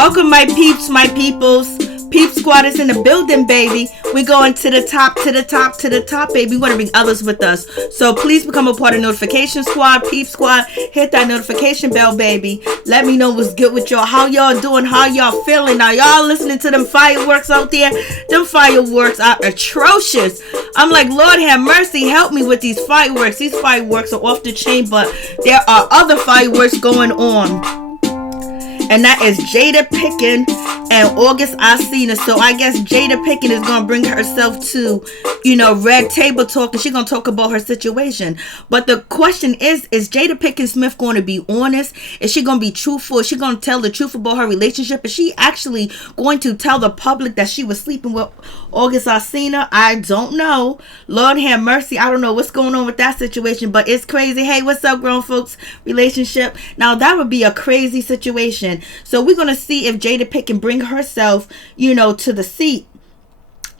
Welcome, my peeps, my peoples. Peep Squad is in the building, baby. We're going to the top, to the top, to the top, baby. We want to bring others with us. So please become a part of Notification Squad, Peep Squad. Hit that notification bell, baby. Let me know what's good with y'all. How y'all doing? How y'all feeling? Now, y'all listening to them fireworks out there? Them fireworks are atrocious. I'm like, Lord have mercy. Help me with these fireworks. These fireworks are off the chain, but there are other fireworks going on. And that is Jada Pinkett and August Alsina. So I guess Jada Pinkett is going to bring herself to, Red Table Talk. And she's going to talk about her situation. But the question is Jada Pinkett Smith going to be honest? Is she going to be truthful? Is she going to tell the truth about her relationship? Is she actually going to tell the public that she was sleeping with August Alsina? I don't know. Lord have mercy. I don't know what's going on with that situation. But it's crazy. Hey, what's up, grown folks? Relationship. Now, that would be a crazy situation. So we're going to see if Jada Pinkett can bring herself, to the seat.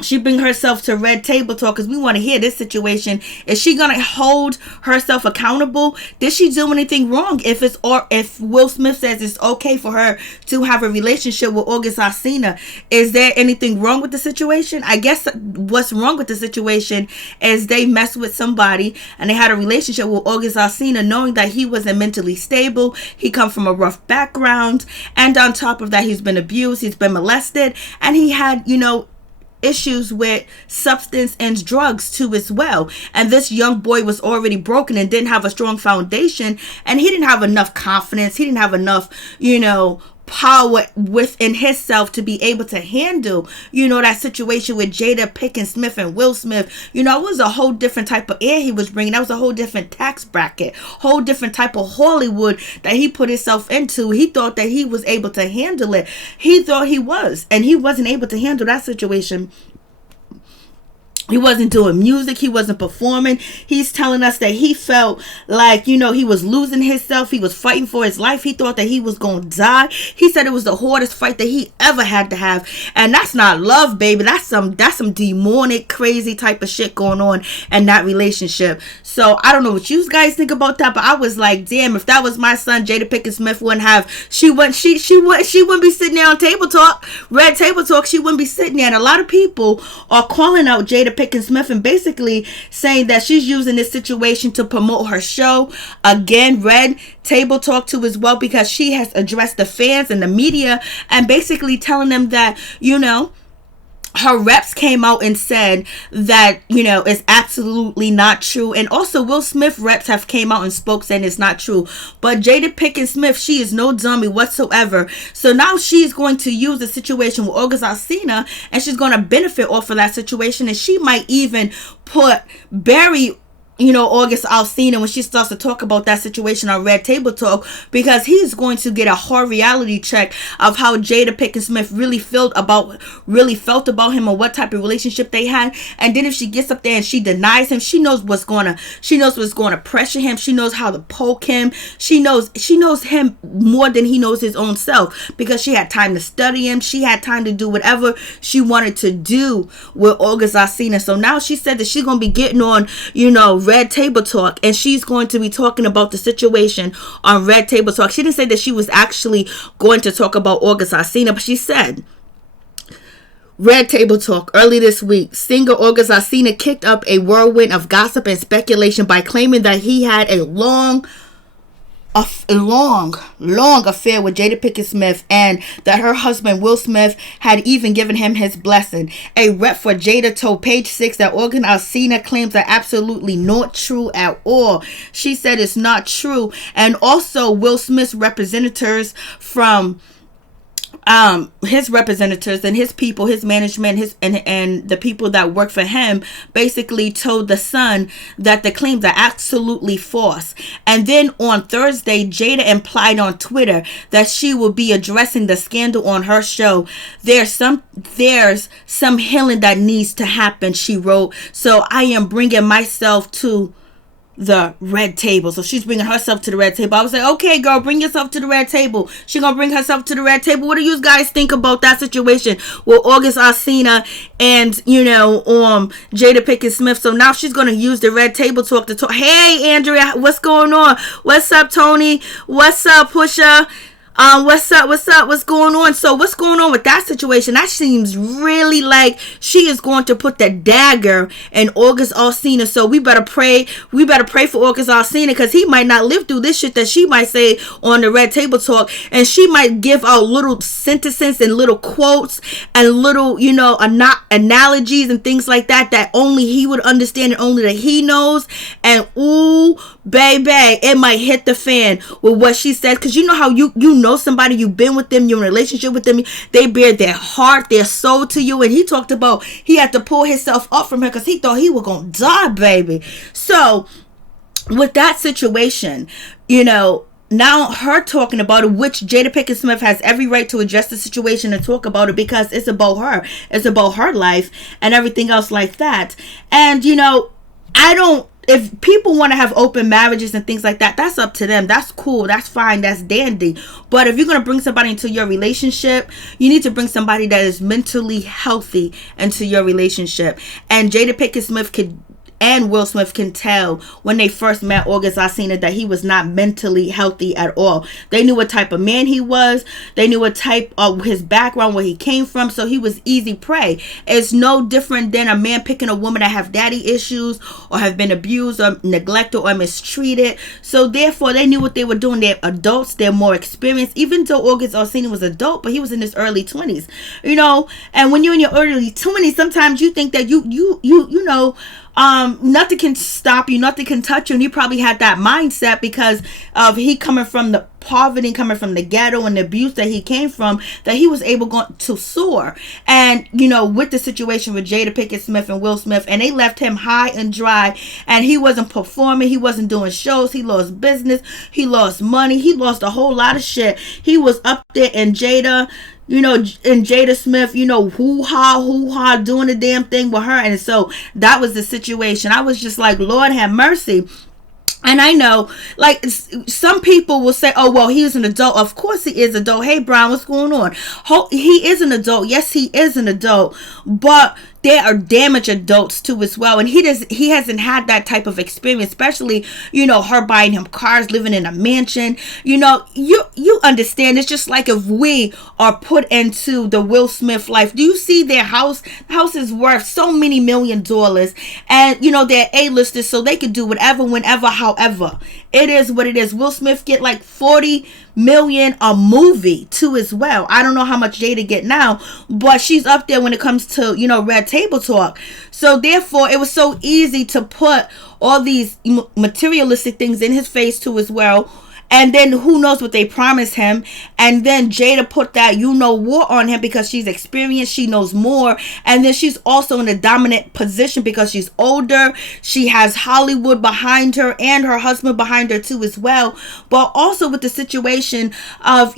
She bring herself to Red Table Talk because we want to hear this situation. Is she going to hold herself accountable? Did she do anything wrong? If Will Smith says it's okay for her to have a relationship with August Alsina, is there anything wrong with the situation? I guess what's wrong with the situation is they messed with somebody and they had a relationship with August Alsina knowing that he wasn't mentally stable. He come from a rough background. And on top of that, he's been abused. He's been molested. And he had, issues with substance and drugs too as well. And this young boy was already broken and didn't have a strong foundation, and he didn't have enough confidence. He didn't have enough, power within himself to be able to handle, that situation with Jada Pinkett Smith and Will Smith. It was a whole different type of air he was bringing. That was a whole different tax bracket, whole different type of Hollywood that he put himself into. He thought that he was able to handle it. He thought he was, and he wasn't able to handle that situation. He wasn't doing music. He wasn't performing. He's telling us that he felt like, he was losing himself. He was fighting for his life. He thought that he was going to die. He said it was the hardest fight that he ever had to have. And that's not love, baby. That's some demonic, crazy type of shit going on in that relationship. So I don't know what you guys think about that, but I was like, damn, if that was my son, Jada Pinkett Smith wouldn't have, she wouldn't be sitting there on Table Talk, Red Table Talk. She wouldn't be sitting there. And a lot of people are calling out Jada Pinkett Smith and basically saying that she's using this situation to promote her show. Again, Red Table Talk too as well, because she has addressed the fans and the media and basically telling them that, her reps came out and said that, it's absolutely not true. And also Will Smith reps have came out and spoke saying it's not true. But Jada Pinkett Smith, she is no dummy whatsoever. So now she's going to use the situation with August Alsina and she's going to benefit off of that situation. And she might even bury August Alsina when she starts to talk about that situation on Red Table Talk, because he's going to get a hard reality check of how Jada Pinkett Smith really felt about him and what type of relationship they had. And then if she gets up there and she denies him, she knows what's going to pressure him. She knows how to poke him. She knows him more than he knows his own self, because she had time to study him. She had time to do whatever she wanted to do with August Alsina. So now she said that she's going to be getting on, Red Table Talk, and she's going to be talking about the situation on Red Table Talk. She didn't say that she was actually going to talk about August Alsina, but she said, Red Table Talk, early this week, singer August Alsina kicked up a whirlwind of gossip and speculation by claiming that he had a long affair with Jada Pinkett Smith, and that her husband Will Smith had even given him his blessing. A rep for Jada told Page 6 that August Alsina claims are absolutely not true at all. She said it's not true. And also Will Smith's representatives from his representatives and his people, his management, and the people that work for him basically told the Sun that the claims are absolutely false. And then on Thursday, Jada implied on Twitter that she will be addressing the scandal on her show. There's some healing that needs to happen, she wrote. So I am bringing myself to the red table. So she's bringing herself to the red table. I was like, okay, girl, bring yourself to the red table. She gonna bring herself to the red table. What do you guys think about that situation with August Alsina and Jada Pinkett Smith? So now she's gonna use the red table talk to talk. Hey, Andrea, what's going on? What's up, Tony? What's up, Pusha? What's going on? So what's going on with that situation? That seems really like she is going to put the dagger in August Alsina. So we better pray for August Alsina, because he might not live through this shit that she might say on the Red Table Talk, and she might give out little sentences and little quotes and little, analogies and things like that only he would understand and only that he knows. And ooh, baby, it might hit the fan with what she says, because you know how you know somebody, you've been with them, you're in a relationship with them, they bear their heart, their soul to you. And he talked about he had to pull himself up from her because he thought he was gonna die, baby. So with that situation, now her talking about it, which Jada Pinkett Smith has every right to address the situation and talk about it, because it's about her, it's about her life and everything else like that. And if people want to have open marriages and things like that, that's up to them. That's cool. That's fine. That's dandy. But if you're going to bring somebody into your relationship, you need to bring somebody that is mentally healthy into your relationship. And Jada Pinkett Smith and Will Smith can tell when they first met August Alsina that he was not mentally healthy at all. They knew what type of man he was. They knew what type of his background, where he came from. So he was easy prey. It's no different than a man picking a woman that have daddy issues or have been abused or neglected or mistreated. So therefore, they knew what they were doing. They're adults. They're more experienced. Even though August Alsina was adult, but he was in his early 20s. And when you're in your early 20s, sometimes you think that nothing can stop you, nothing can touch you. And he probably had that mindset because of he coming from the poverty, coming from the ghetto and the abuse that he came from, that he was able to soar. And with the situation with Jada Pinkett Smith and Will Smith, and they left him high and dry, and he wasn't performing, he wasn't doing shows, he lost business, he lost money, he lost a whole lot of shit. He was up there in Jada, and Jada Smith, hoo-ha, doing the damn thing with her. And so that was the situation. I was just like, Lord have mercy. And I know, like, some people will say, oh, well, he's an adult. Of course he is an adult. Hey, Brian, what's going on? He is an adult. Yes, he is an adult. But there are damaged adults too as well. And he hasn't had that type of experience, especially, her buying him cars, living in a mansion. You understand. It's just like if we are put into the Will Smith life. Do you see their house? The house is worth so many $1 million. And, they're A-listers, so they could do whatever, whenever, however. It is what it is. Will Smith get like $40 million a movie too as well. I don't know how much Jada get now, but she's up there when it comes to, Red Table Talk. So therefore, it was so easy to put all these materialistic things in his face too as well. And then who knows what they promised him. And then Jada put that war on him because she's experienced. She knows more. And then she's also in a dominant position because she's older. She has Hollywood behind her and her husband behind her too as well. But also with the situation of,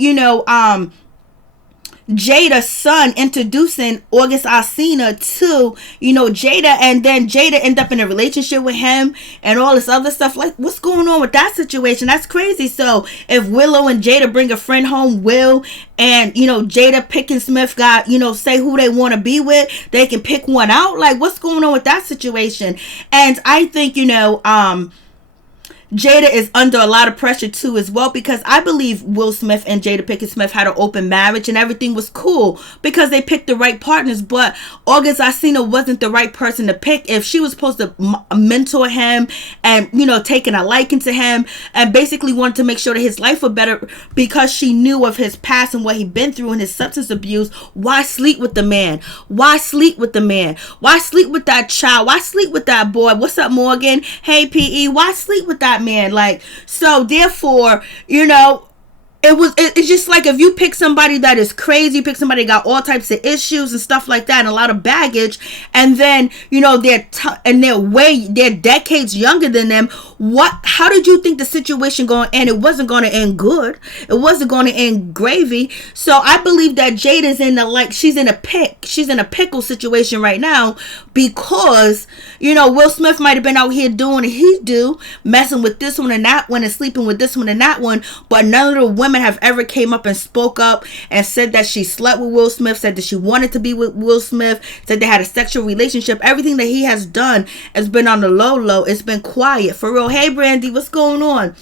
Jada's son introducing August Alsina to, Jada, and then Jada end up in a relationship with him and all this other stuff. Like, what's going on with that situation? That's crazy. So if Willow and Jada bring a friend home, Will, and, Jada Pinkett Smith got, say who they want to be with, they can pick one out. Like, what's going on with that situation? And I think, Jada is under a lot of pressure too as well, because I believe Will Smith and Jada Pinkett Smith had an open marriage and everything was cool because they picked the right partners. But August Alsina wasn't the right person to pick. If she was supposed to mentor him and, taking a liking to him and basically wanted to make sure that his life was better because she knew of his past and what he'd been through and his substance abuse, why sleep with the man? Why sleep with the man? Why sleep with that child? Why sleep with that boy? What's up, Morgan? Hey, PE, why sleep with that man? Like, so therefore, it's just like if you pick somebody that is crazy, pick somebody that got all types of issues and stuff like that and a lot of baggage, and then they're decades younger than them. How did you think the situation going to end? It wasn't going to end good. It wasn't going to end gravy. So I believe that Jada's she's in a pickle situation right now because Will Smith might have been out here doing what he do, messing with this one and that one and sleeping with this one and that one, but none of the women have ever came up and spoke up and said that she slept with Will Smith, said that she wanted to be with Will Smith, said they had a sexual relationship. Everything that he has done has been on the low. It's been quiet for real. Hey, Brandy, what's going on?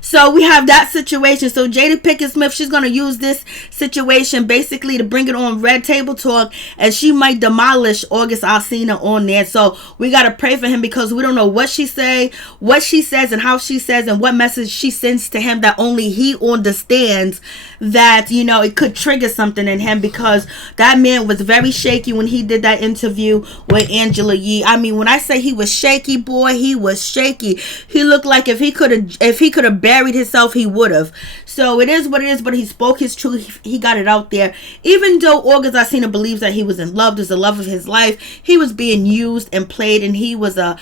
So we have that situation. So Jada Pinkett Smith, she's going to use this situation basically to bring it on Red Table Talk, and she might demolish August Alsina on there. So we got to pray for him, because we don't know what she says, and how she says, and what message she sends to him that only he understands, that, you know, it could trigger something in him, because that man was very shaky when he did that interview with Angela Yee. I mean, when I say he was shaky, boy, he was shaky. He looked like if he could have buried himself, he would have. So it is what it is, but he spoke his truth. He got it out there. Even though August Alsina believes that he was in love, there's the love of his life, he was being used and played, and he was a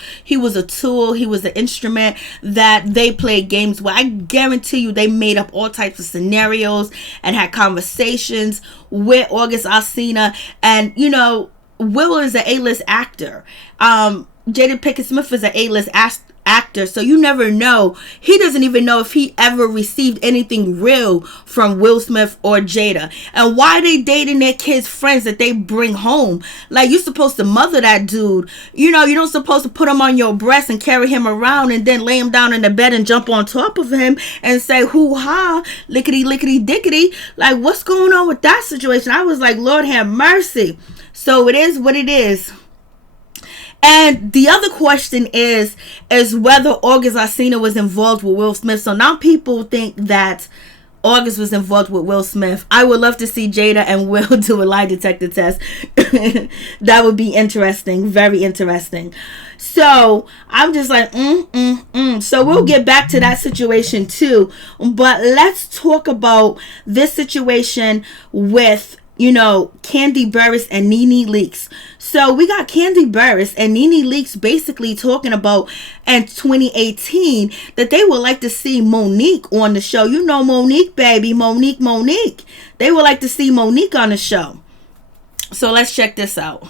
tool, he was an instrument that they played games with. I guarantee you they made up all types of scenarios and had conversations with August Alsina. And, you know, Will is an A-list actor. Jada Pinkett Smith is an A-list actor, so you never know. He doesn't even know if he ever received anything real from Will Smith or Jada. And why they dating their kids' friends that they bring home? Like, you're supposed to mother that dude. You know, you're not supposed to put him on your breast and carry him around and then lay him down in the bed and jump on top of him and say, hoo-ha, lickety-lickety-dickety. Like, what's going on with that situation? I was like, Lord have mercy. So it is what it is. And the other question is whether August Alsina was involved with Will Smith. So now people think that August was involved with Will Smith. I would love to see Jada and Will do a lie detector test. That would be interesting. Very interesting. So I'm just like, So we'll get back to that situation too. But let's talk about this situation with, you know, Kandi Burruss and Nene Leakes. So we got Kandi Burruss and Nene Leakes basically talking about in 2018 that they would like to see Monique on the show. You know Monique, baby. Monique. They would like to see Monique on the show. So let's check this out.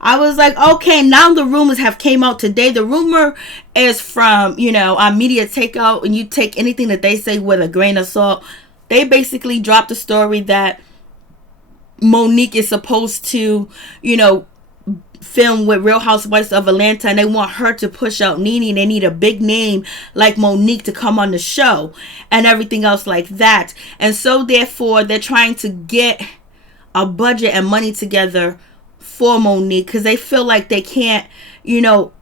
I was like, okay, now the rumors have came out today. The rumor is from, you know, Media Takeout, and you take anything that they say with a grain of salt. They basically dropped a story that Monique is supposed to, you know, film with Real Housewives of Atlanta, and they want her to push out Nene. They need a big name like Monique to come on the show and everything else like that. And so therefore they're trying to get a budget and money together for Monique, because they feel like they can't, you know,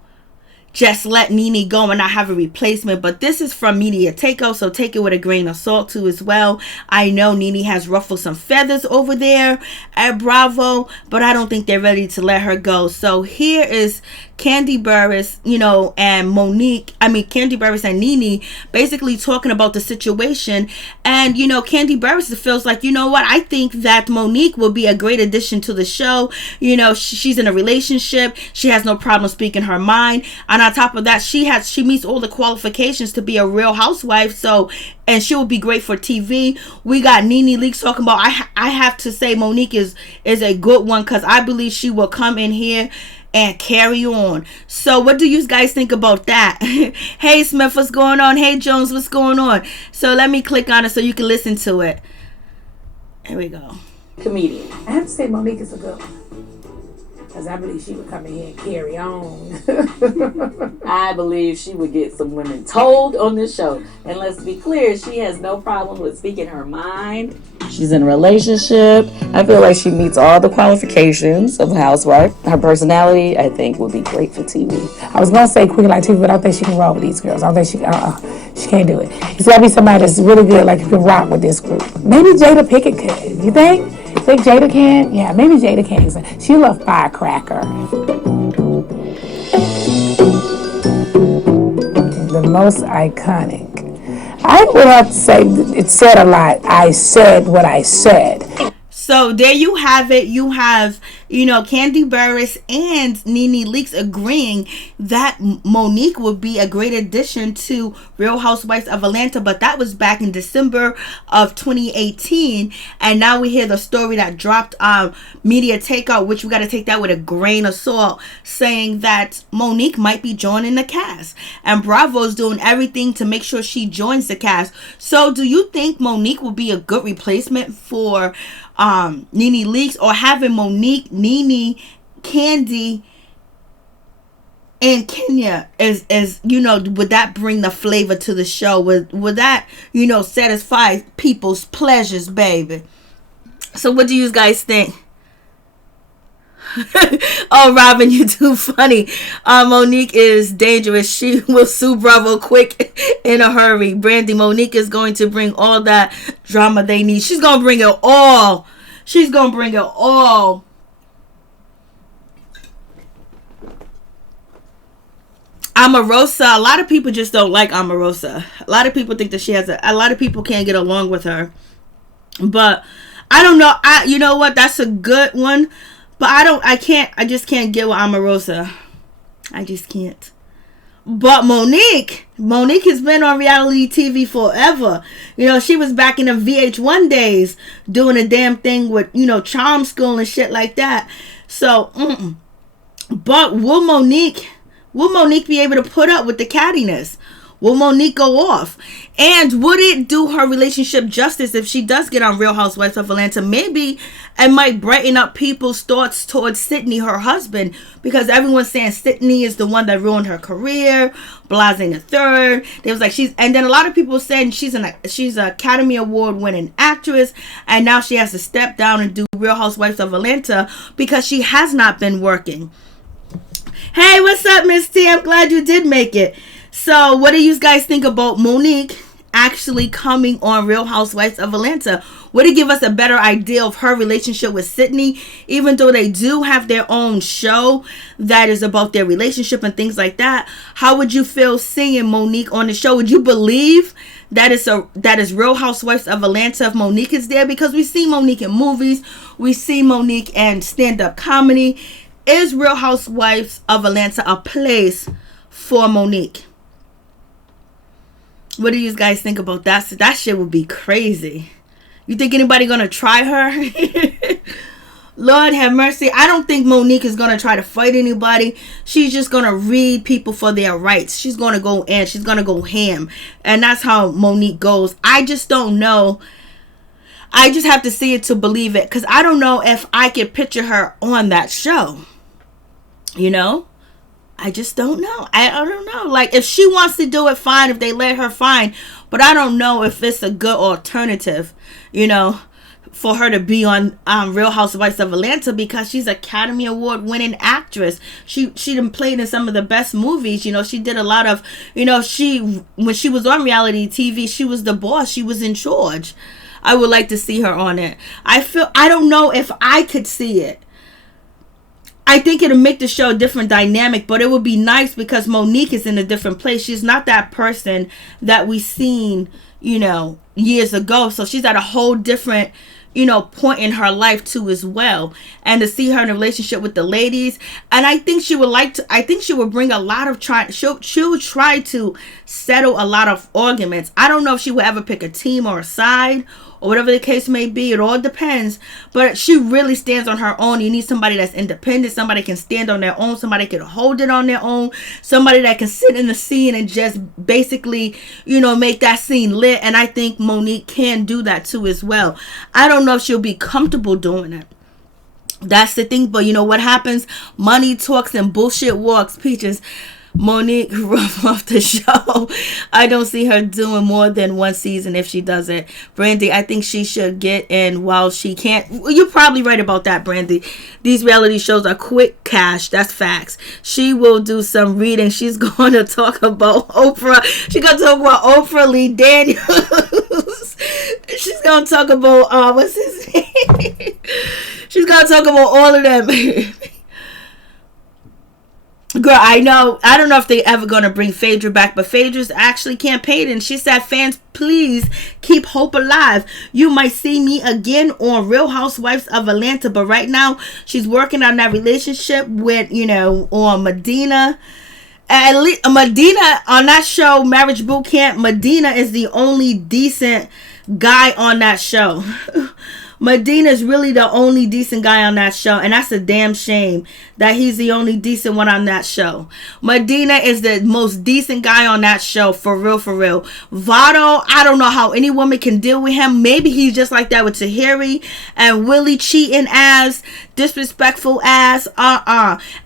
just let Nene go and not have a replacement. But this is from Media Takeout, so take it with a grain of salt too as well. I know Nene has ruffled some feathers over there at Bravo, but I don't think they're ready to let her go. So here is Kandi Burruss, you know, and Kandi Burruss and Nene basically talking about the situation. And, you know, Kandi Burruss feels like, you know what, I think that Monique will be a great addition to the show. You know, she's in a relationship. She has no problem speaking her mind. And on top of that, she meets all the qualifications to be a real housewife. So, and she will be great for TV. We got Nene Leakes talking about, I have to say Monique is a good one, because I believe she will come in here and carry on. So what do you guys think about that? Hey Smith, what's going on? Hey Jones, what's going on? So let me click on it so you can listen to it. Here we go. Comedian. I have to say Monique is a good one, because I believe she would come in here and carry on. I believe she would get some women told on this show. And let's be clear, she has no problem with speaking her mind. She's in a relationship. I feel like she meets all the qualifications of a housewife. Her personality, I think, would be great for TV. I was going to say Queen Latifah, but I don't think she can roll with these girls. I don't think she can't do it. It's got to be somebody that's really good, like, who can rock with this group. Maybe Jada Pinkett could. You think? Think Jada can? Yeah, maybe Jada can. She loves firecracker. The most iconic. I would have to say it said a lot. I said what I said. So there you have it. You have, you know, Kandi Burruss and Nene Leakes agreeing that Monique would be a great addition to Real Housewives of Atlanta. But that was back in December of 2018. And now we hear the story that dropped on Media Takeout, which we got to take that with a grain of salt, saying that Monique might be joining the cast. And Bravo's doing everything to make sure she joins the cast. So do you think Monique will be a good replacement for Nene Leakes, or having Monique, Nene, Kandi, in Kenya is would that bring the flavor to the show? Would that satisfy people's pleasures, baby? So what do you guys think? Oh, Robin, you're too funny. Monique is dangerous. She will sue Bravo quick in a hurry. Brandy, Monique is going to bring all that drama they need. She's going to bring it all. She's going to bring it all. Omarosa, a lot of people just don't like Omarosa. A lot of people think that she has a lot of people can't get along with her. But I don't know. You know what? That's a good one. But I just can't get with Omarosa. I just can't. But Monique has been on reality TV forever. She was back in the VH1 days doing a damn thing with, Charm School and shit like that. So, but will Monique be able to put up with the cattiness? Will Monique go off? And would it do her relationship justice if she does get on Real Housewives of Atlanta? Maybe it might brighten up people's thoughts towards Sydney, her husband, because everyone's saying Sydney is the one that ruined her career. Blase the third. They was like and then a lot of people saying she's an Academy Award winning actress, and now she has to step down and do Real Housewives of Atlanta because she has not been working. Hey, what's up, Miss T? I'm glad you did make it. So, what do you guys think about Monique actually coming on Real Housewives of Atlanta? Would it give us a better idea of her relationship with Sydney, even though they do have their own show that is about their relationship and things like that? How would you feel seeing Monique on the show? Would you believe that is Real Housewives of Atlanta if Monique is there? Because we see Monique in movies, we see Monique in stand-up comedy. Is Real Housewives of Atlanta a place for Monique? What do you guys think about that? That shit would be crazy. You think anybody gonna try her? Lord have mercy. I don't think Monique is gonna try to fight anybody. She's just gonna read people for their rights. She's gonna go in. She's gonna go ham. And that's how Monique goes. I just don't know. I just have to see it to believe it. Because I don't know if I could picture her on that show. I just don't know. I don't know. Like, if she wants to do it, fine. If they let her, fine. But I don't know if it's a good alternative, for her to be on Real Housewives of Atlanta, because she's Academy Award winning actress. She done played in some of the best movies. She did a lot of, when she was on reality TV, she was the boss. She was in charge. I would like to see her on it. I don't know if I could see it. I think it'll make the show a different dynamic, but it would be nice because Monique is in a different place. She's not that person that we seen, years ago. So she's at a whole different, point in her life too as well. And to see her in a relationship with the ladies, and I think she would bring a lot of she'll try to settle a lot of arguments. I don't know if she would ever pick a team or a side or whatever the case may be. It all depends. But she really stands on her own. You need somebody that's independent, somebody can stand on their own, somebody can hold it on their own, somebody that can sit in the scene and just basically, make that scene lit. And I think Monique can do that too as well. I don't know if she'll be comfortable doing it. That's the thing. But what happens? Money talks and bullshit walks. Peaches. Monique rough off the show. I don't see her doing more than one season if she does it. Brandy, I think she should get in while she can't. You're probably right about that, Brandy. These reality shows are quick cash. That's facts. She will do some reading. She's going to talk about Oprah. She's going to talk about Oprah, Lee Daniels. She's going to talk about, what's his name? She's going to talk about all of them. Girl, I don't know if they ever gonna bring Phaedra back, but Phaedra's actually campaigned, and she said, fans, please keep hope alive. You might see me again on Real Housewives of Atlanta, but right now she's working on that relationship with, on Medina. At least Medina on that show, Marriage Boot Camp, Medina is the only decent guy on that show. Medina's really the only decent guy on that show, and that's a damn shame that he's the only decent one on that show. Medina is the most decent guy on that show, for real, for real. Vado, I don't know how any woman can deal with him. Maybe he's just like that with Tahiri and Willie, cheating ass, disrespectful ass,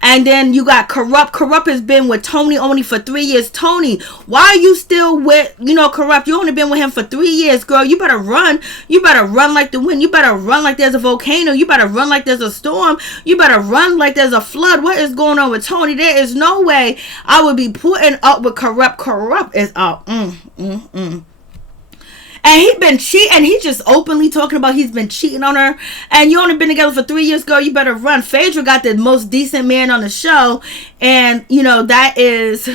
And then you got Corrupt. Corrupt has been with Tony only for 3 years. Tony, why are you still with, Corrupt? You only been with him for 3 years, girl. You better run. You better run like the wind. You better run like there's a volcano. You better run like there's a storm. You better run like there's a flood. What is going on with Tony? There is no way I would be putting up with Corrupt. Corrupt is up. And he been cheating, and he just openly talking about he's been cheating on her. And you only been together for 3 years, girl. You better run. Phaedra got the most decent man on the show, and that is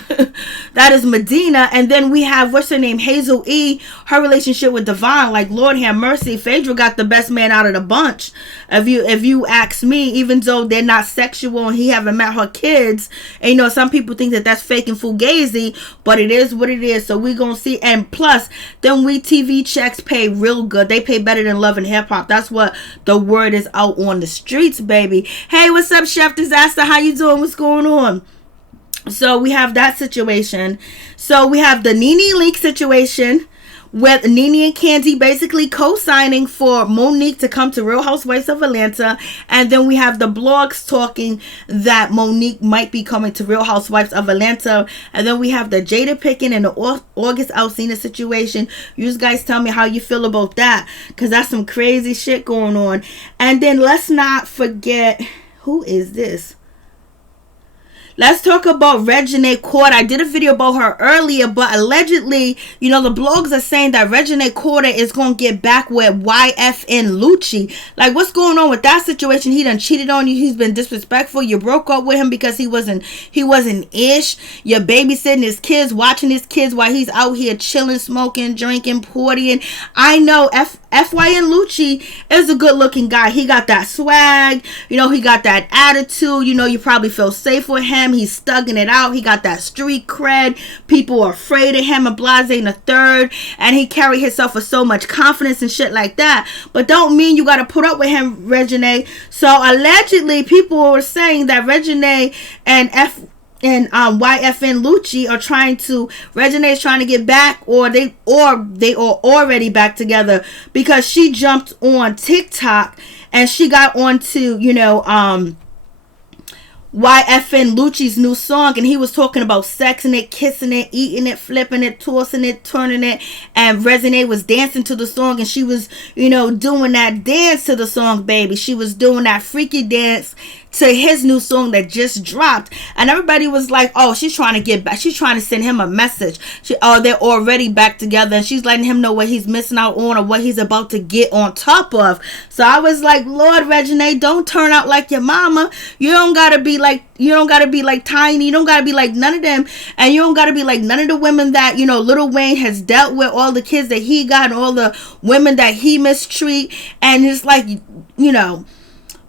that is Medina. And then we have, what's her name, Hazel E. Her relationship with Devon, like, Lord have mercy. Phaedra got the best man out of the bunch. If you ask me, even though they're not sexual and he haven't met her kids, and some people think that that's fake and fugazi, but it is what it is. So we gonna see. And plus, then we TV checks pay real good. They pay better than Love and Hip Hop. That's what the word is out on the streets, baby. Hey, what's up, Chef Disaster? How you doing? What's going on? So we have that situation. So we have the Nene leak situation with Nene Kandi basically co-signing for Monique to come to Real Housewives of Atlanta. And then we have the blogs talking that Monique might be coming to Real Housewives of Atlanta. And then we have the Jada Pinkett and the August Alsina situation. You guys tell me how you feel about that, because that's some crazy shit going on. And then let's not forget, who is this? Let's talk about Reginae Quarter. I did a video about her earlier, but allegedly, the blogs are saying that Reginae Quarter is going to get back with YFN Lucci. Like, what's going on with that situation? He done cheated on you. He's been disrespectful. You broke up with him because he wasn't ish. You're babysitting his kids, watching his kids while he's out here chilling, smoking, drinking, partying. I know FYN Lucci is a good looking guy. He got that swag. He got that attitude. You probably feel safe with him. He's stugging it out. He got that street cred. People are afraid of him, a blase and a third. And he carry himself with so much confidence and shit like that. But don't mean you got to put up with him, Reginae. So allegedly, people were saying that Reginae and YFN Lucci are Reginae is trying to get back, or they are already back together, because she jumped on TikTok and she got onto, YFN Lucci's new song, and he was talking about sexing it, kissing it, eating it, flipping it, tossing it, turning it, and Reginae was dancing to the song, and she was, doing that dance to the song, baby. She was doing that freaky dance to his new song that just dropped, and everybody was like, oh, she's trying to get back. She's trying to send him a message. They're already back together, and she's letting him know what he's missing out on or what he's about to get on top of. So I was like, Lord, Reginae, don't turn out like your mama. You don't gotta be like Tiny. You don't gotta be like none of them, and you don't gotta be like none of the women that Lil Wayne has dealt with, all the kids that he got, and all the women that he mistreat. And it's like,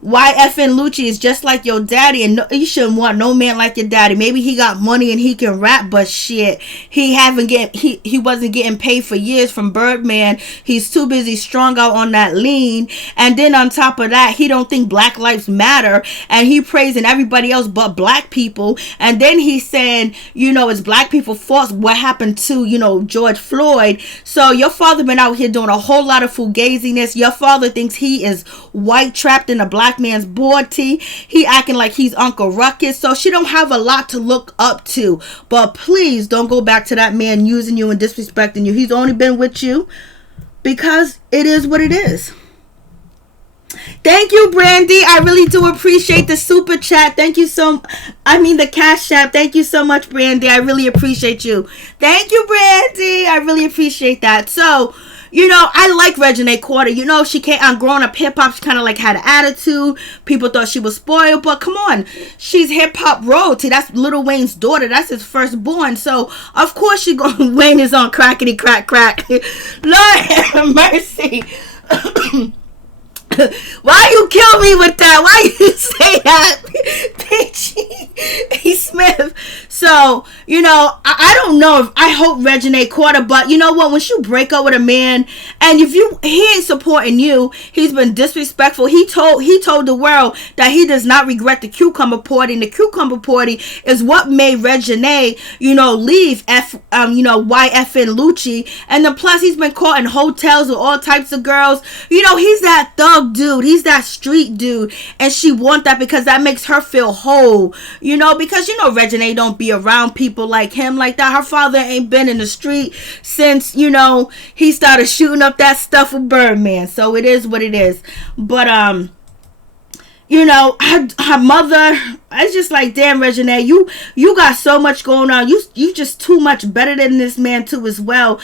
YFN Lucci is just like your daddy, and you shouldn't want no man like your daddy. Maybe he got money and he can rap, but shit, he wasn't getting paid for years from Birdman. He's too busy strung out on that lean, and then on top of that, he don't think black lives matter, and he praising everybody else but black people. And then he's saying, it's black people's fault what happened to George Floyd. So your father been out here doing a whole lot of fugaziness. Your father thinks he is white trapped in a black man's board tee. He acting like he's Uncle Ruckus. So she don't have a lot to look up to. But please don't go back to that man using you and disrespecting you. He's only been with you because it is what it is. Thank you, Brandy. I really do appreciate the super chat. Thank you the cash app. Thank you so much, Brandy. I really appreciate you. Thank you, Brandy. I really appreciate that. So, I like Reginae Quarter. She came on Growing Up Hip Hop. She kind of like had an attitude. People thought she was spoiled, but come on, she's hip hop royalty. That's Lil Wayne's daughter. That's his firstborn. So of course Wayne is on crackety crack crack. Lord have mercy. Why you kill me with that? Why you say that? P.G. Smith. So, I don't know if I hope Reginae caught her, but you know what? When you break up with a man and if he ain't supporting you, he's been disrespectful. He told the world that he does not regret the cucumber party. And the cucumber party is what made Reginae, leave YFN Lucci. And then plus he's been caught in hotels with all types of girls. He's that thug dude. He's that street dude. And she want that because that makes her feel whole. Because Reginae don't be around people like him like that. Her father ain't been in the street since, he started shooting up that stuff with Birdman. So it is what it is. But, her mother, it's just like, damn, Reginae, you got so much going on. You just too much better than this man too as well,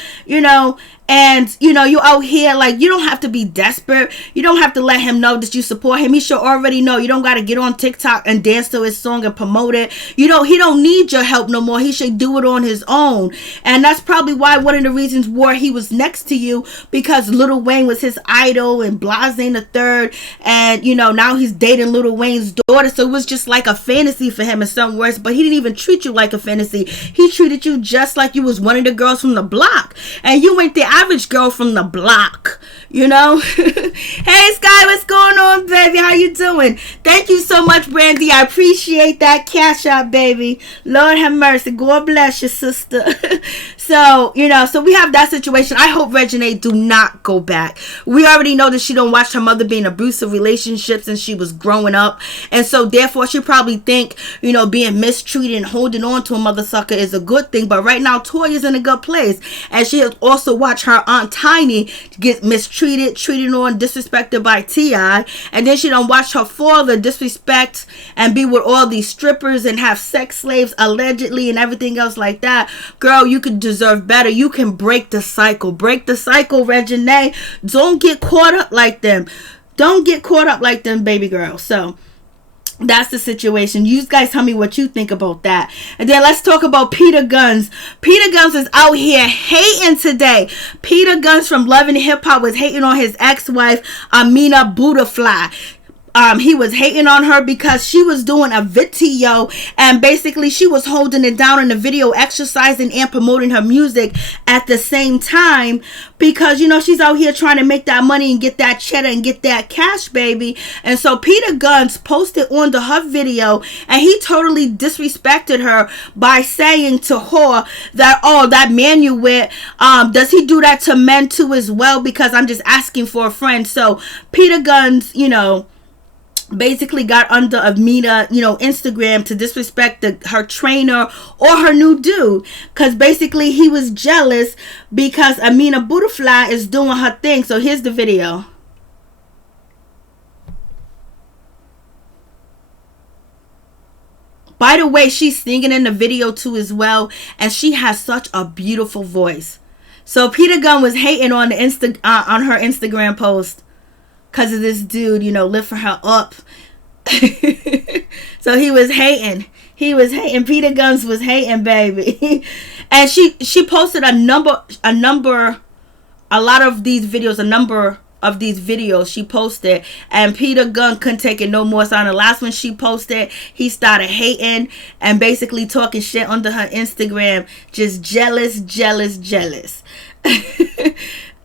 and you out here, like, you don't have to be desperate. You don't have to let him know that you support him. He should already know. You don't got to get on TikTok and dance to his song and promote it. He don't need your help no more. He should do it on his own. And that's probably why one of the reasons why he was next to you, because Lil Wayne was his idol and Blase the third, and now he's dating Lil Wayne's daughter. So it was just like a fantasy for him in some words, but he didn't even treat you like a fantasy. He treated you just like you was one of the girls from the block, and you ain't the average girl from the block. Hey Sky, what's going on, baby? How you doing? Thank you so much, Brandy. I appreciate that cash out, baby. Lord have mercy. God bless you, sister. So so we have that situation. I hope Reginae do not go back. We already know that she don't watch her mother be in abusive relationships since she was growing up, and so therefore she probably think being mistreated and holding on to a mother sucker is a good thing. But right now Toya's in a good place, and she has also watched her Aunt Tiny get mistreated, treated on, disrespected by T.I., and then she don't watch her father disrespect and be with all these strippers and have sex slaves allegedly and everything else like that. Girl, you could deserve better. You can break the cycle. Break the cycle, Reginae. Don't get caught up like them. Don't get caught up like them, baby girl. So that's the situation. You guys tell me what you think about that. And then let's talk about Peter Gunz. Peter Gunz is out here hating today. Peter Gunz from Love and Hip Hop was hating on his ex-wife, Amina Budafly. He was hating on her because she was doing a video, and basically she was holding it down in the video, exercising and promoting her music at the same time, because she's out here trying to make that money and get that cheddar and get that cash, baby. And so Peter Gunz posted onto her video, and he totally disrespected her by saying to her that, oh, that man you with, does he do that to men too as well? Because I'm just asking for a friend. So Peter Gunz, basically got under Amina, Instagram to disrespect her trainer or her new dude, because basically he was jealous because Amina Budafly is doing her thing. So here's the video. By the way, she's singing in the video too as well, and she has such a beautiful voice. So Peter Gunz was hating on the on her Instagram post because of this dude, lifting her up. So he was hating. Peter Gunz was hating, baby. And she posted a number of these videos she posted, and Peter Gunz couldn't take it no more. So on the last one she posted, he started hating and basically talking shit under her Instagram, just jealous.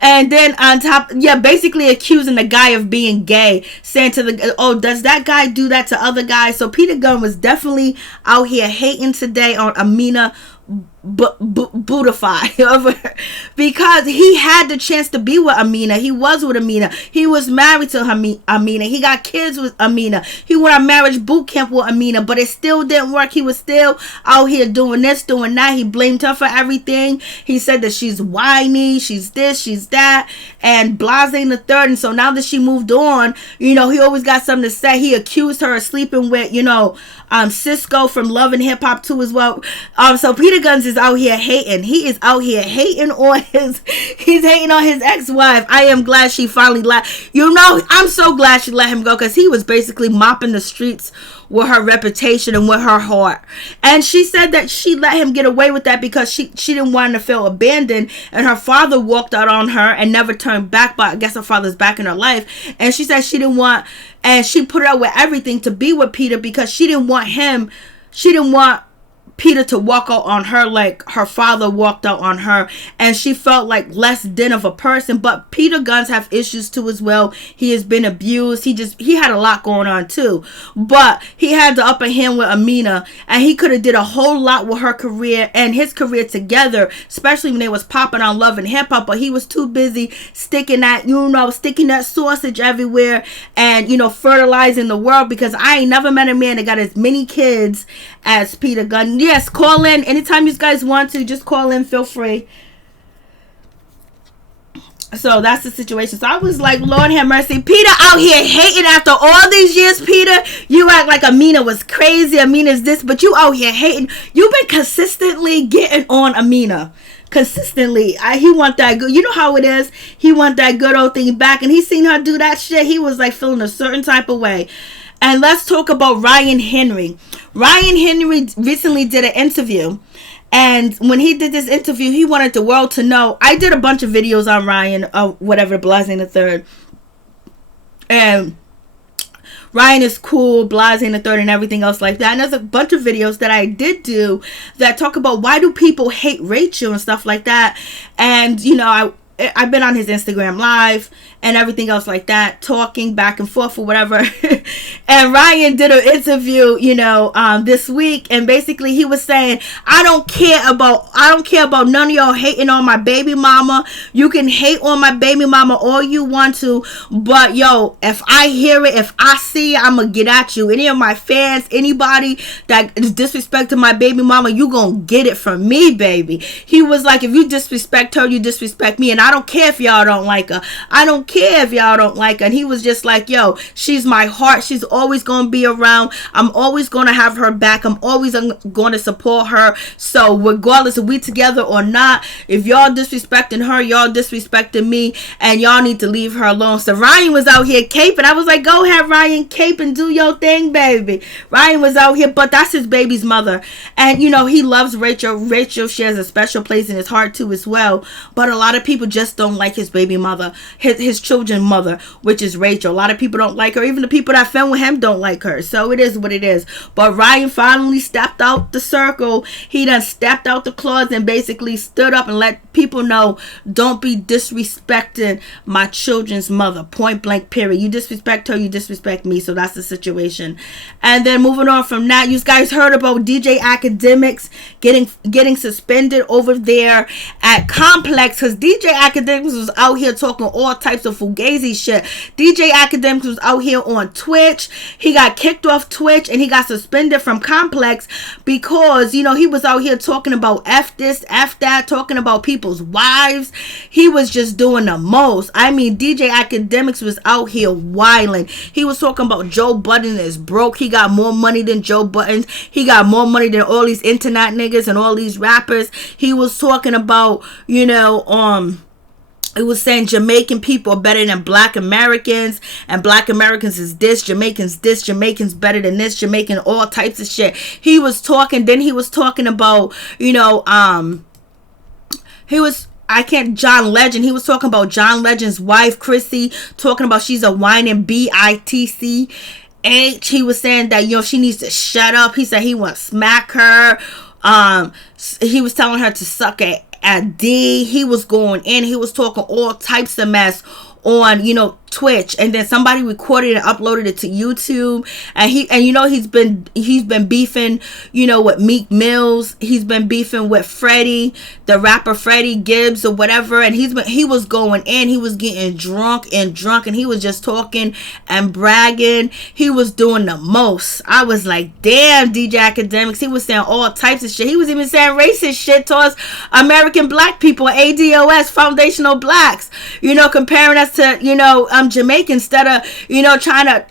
And then on top, basically accusing the guy of being gay, saying to oh, does that guy do that to other guys? So Peter Gunz was definitely out here hating today on Amina Budafly because he had the chance to be with Amina. He was with Amina. He was married to Amina. He got kids with Amina. He went on marriage boot camp with Amina, but it still didn't work. He was still out here doing this, doing that. He blamed her for everything. He said that she's whiny, she's this, she's that, and Blase the third. And so now that she moved on, he always got something to say. He accused her of sleeping with, Cisco from Love and Hip Hop too as well. So Peter Gunz is out here hating. He is out here hating on his ex-wife. I am glad she finally I'm so glad she let him go, because he was basically mopping the streets with her reputation and with her heart. And she said that she let him get away with that because she didn't want him to feel abandoned, and her father walked out on her and never turned back, but I guess her father's back in her life. And she said she didn't want, and she put up with everything to be with Peter because she didn't want Peter to walk out on her like her father walked out on her, and she felt like less than of a person. But Peter Gunz have issues too as well. He has been abused. He had a lot going on too, but he had the upper hand with Amina, and he could have did a whole lot with her career and his career together, especially when they was popping on Love and Hip Hop. But he was too busy sticking that sausage everywhere and fertilizing the world, because I ain't never met a man that got as many kids as Peter Gunz. Yes, call in anytime you guys want to. Just call in, feel free. So that's the situation. So I was like, Lord have mercy. Peter out here hating after all these years. Peter, you act like Amina was crazy. Amina's this, but you out here hating. You've been consistently getting on Amina. Consistently. He want that good. You know how it is. He want that good old thing back. And he seen her do that shit. He was like feeling a certain type of way. And let's talk about Ryan Henry. Ryan Henry recently did an interview. And when he did this interview, he wanted the world to know. I did a bunch of videos on Ryan, Blasing the Third. And Ryan is cool, Blasing the Third, and everything else like that. And there's a bunch of videos that I did do that talk about why do people hate Rachel and stuff like that. And, I've been on his Instagram Live and everything else like that, talking back and forth or whatever. And Ryan did an interview, this week, and basically he was saying, I don't care about none of y'all hating on my baby mama. You can hate on my baby mama all you want to, but yo, if I hear it, if I see it, I'm gonna get at you. Any of my fans, anybody that is disrespecting my baby mama, you gonna get it from me, baby. He was like, if you disrespect her, you disrespect me, and I don't care if y'all don't like her. I don't care if y'all don't like her. And he was just like, yo, she's my heart. She's always going to be around. I'm always going to have her back. I'm always going to support her. So regardless if we together or not, if y'all disrespecting her, y'all disrespecting me, and y'all need to leave her alone. So Ryan was out here caping. I was like, go ahead, Ryan, cape and do your thing, baby. Ryan was out here, but that's his baby's mother. And, he loves Rachel. Rachel shares a special place in his heart too as well. But a lot of people just don't like his baby mother, his children's mother, which is Rachel. A lot of people don't like her. Even the people that film with him don't like her. So it is what it is. But Ryan finally stepped out the circle. He done stepped out the closet and basically stood up and let people know, don't be disrespecting my children's mother. Point blank, period. You disrespect her, you disrespect me. So that's the situation. And then moving on from that, you guys heard about DJ Academics getting suspended over there at Complex, because DJ Academics was out here talking all types of fugazi shit. DJ Academics was out here on Twitch. He got kicked off Twitch and he got suspended from Complex because, he was out here talking about F this, F that, talking about people's wives. He was just doing the most. I mean, DJ Academics was out here wilding. He was talking about Joe Budden is broke. He got more money than Joe Budden. He got more money than all these internet niggas and all these rappers. He was talking about, it was saying Jamaican people are better than Black Americans, and Black Americans is this, Jamaicans better than this, Jamaican, all types of shit. He was talking about, John Legend. He was talking about John Legend's wife, Chrissy, talking about she's a whining bitch. He was saying that, she needs to shut up. He said he want to smack her. He was telling her to suck at D. He was going in. He was talking all types of mess on, Twitch, and then somebody recorded and uploaded it to YouTube, and he's been beefing, with Meek Mills. He's been beefing with Freddie, the rapper Freddie Gibbs or whatever, and he was going in. He was getting drunk, and he was just talking and bragging. He was doing the most. I was like, damn, DJ Academics. He was saying all types of shit. He was even saying racist shit towards American Black people, ADOS, foundational blacks, comparing us to, Jamaican, instead of, trying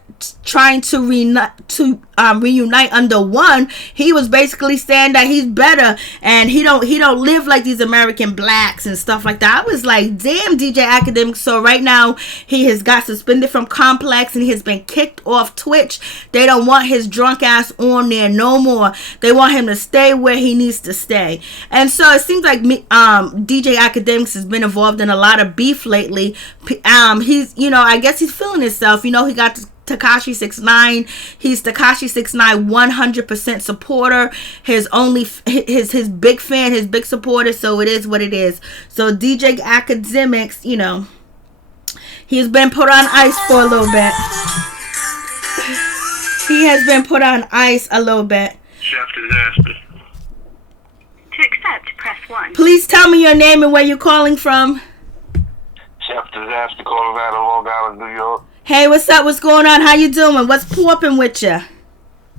trying to reunite under one, he was basically saying that he's better and he don't live like these American blacks and stuff like that. I was like, damn, DJ Academic. So right now he has got suspended from Complex and he has been kicked off Twitch. They don't want his drunk ass on there no more. They want him to stay where he needs to stay. And so it seems like DJ Academics has been involved in a lot of beef lately. He's, I guess he's feeling himself. He got Tekashi 6ix9ine. He's Tekashi 6ix9ine 100% supporter. His big fan, his big supporter. So it is what it is. So DJ Academics, he's been put on ice for a little bit. He has been put on ice a little bit. Chef Disaster. To accept, press 1. Please tell me your name and where you're calling from. Chef Disaster, calling out of Long Island, New York. Hey, what's up? What's going on? How you doing? What's popping with you?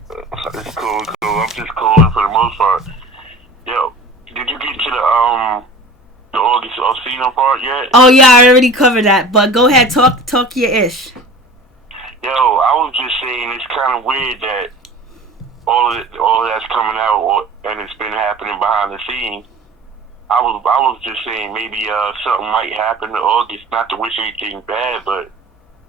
It's cool. I'm just calling for the most part. Yo, did you get to the August Alsina part yet? Oh yeah, I already covered that. But go ahead, talk your ish. Yo, I was just saying it's kind of weird that all of that's coming out and it's been happening behind the scenes. I was just saying maybe something might happen to August. Not to wish anything bad, but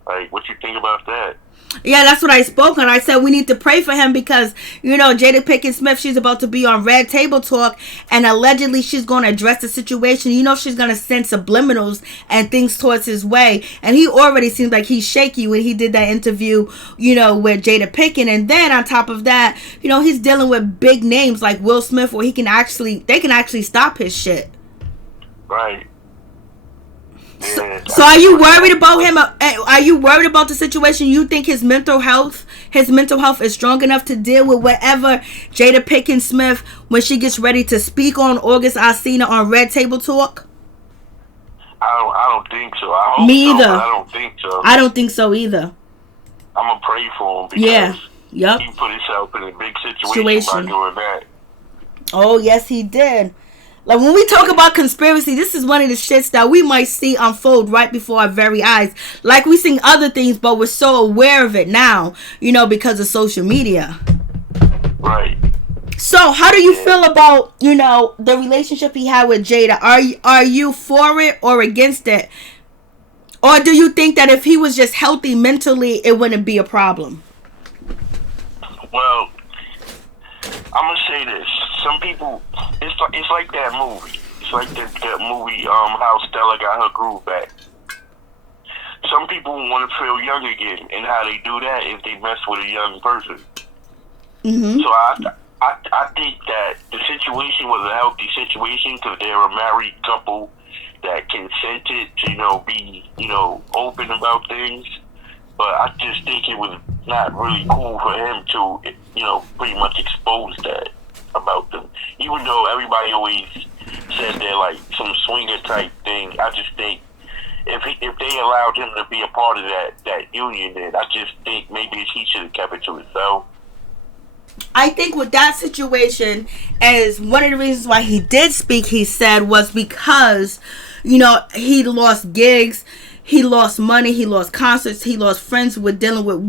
like, what you think about that? Yeah, that's what I spoke on. I said we need to pray for him because, Jada Pinkett Smith, she's about to be on Red Table Talk and allegedly she's going to address the situation. She's going to send subliminals and things towards his way. And he already seems like he's shaky when he did that interview, with Jada Pinkett. And then on top of that, he's dealing with big names like Will Smith where they can actually stop his shit. Right. So are you worried about him? Are you worried about the situation? You think his mental health is strong enough to deal with whatever Jada Pinkett Smith when she gets ready to speak on August Alsina on Red Table Talk? I don't think so. I hope Me either. So, but I don't think so. I don't think so either. I'm gonna pray for him because Yep. he put himself in a big situation by doing that. Oh yes, he did. Like when we talk about conspiracy, this is one of the shits that we might see unfold right before our very eyes. Like we sing other things, but we're so aware of it now, because of social media. Right. So how do you feel about, the relationship he had with Jada? Are you for it or against it? Or do you think that if he was just healthy mentally, it wouldn't be a problem? Well, I'm gonna say this. Some people, it's like that movie. It's like that movie, how Stella got her groove back. Some people want to feel young again, and how they do that is they mess with a young person. Mm-hmm. So I think that the situation was a healthy situation because they're a married couple that consented to, be, open about things. But I just think it was not really cool for him to, pretty much expose that about them. Even though everybody always said they're like some swinger type thing, I just think if they allowed him to be a part of that union, then I just think maybe he should have kept it to himself. I think with that situation, as one of the reasons why he did speak, he said, was because, he lost gigs. He lost money. He lost concerts. He lost friends with dealing with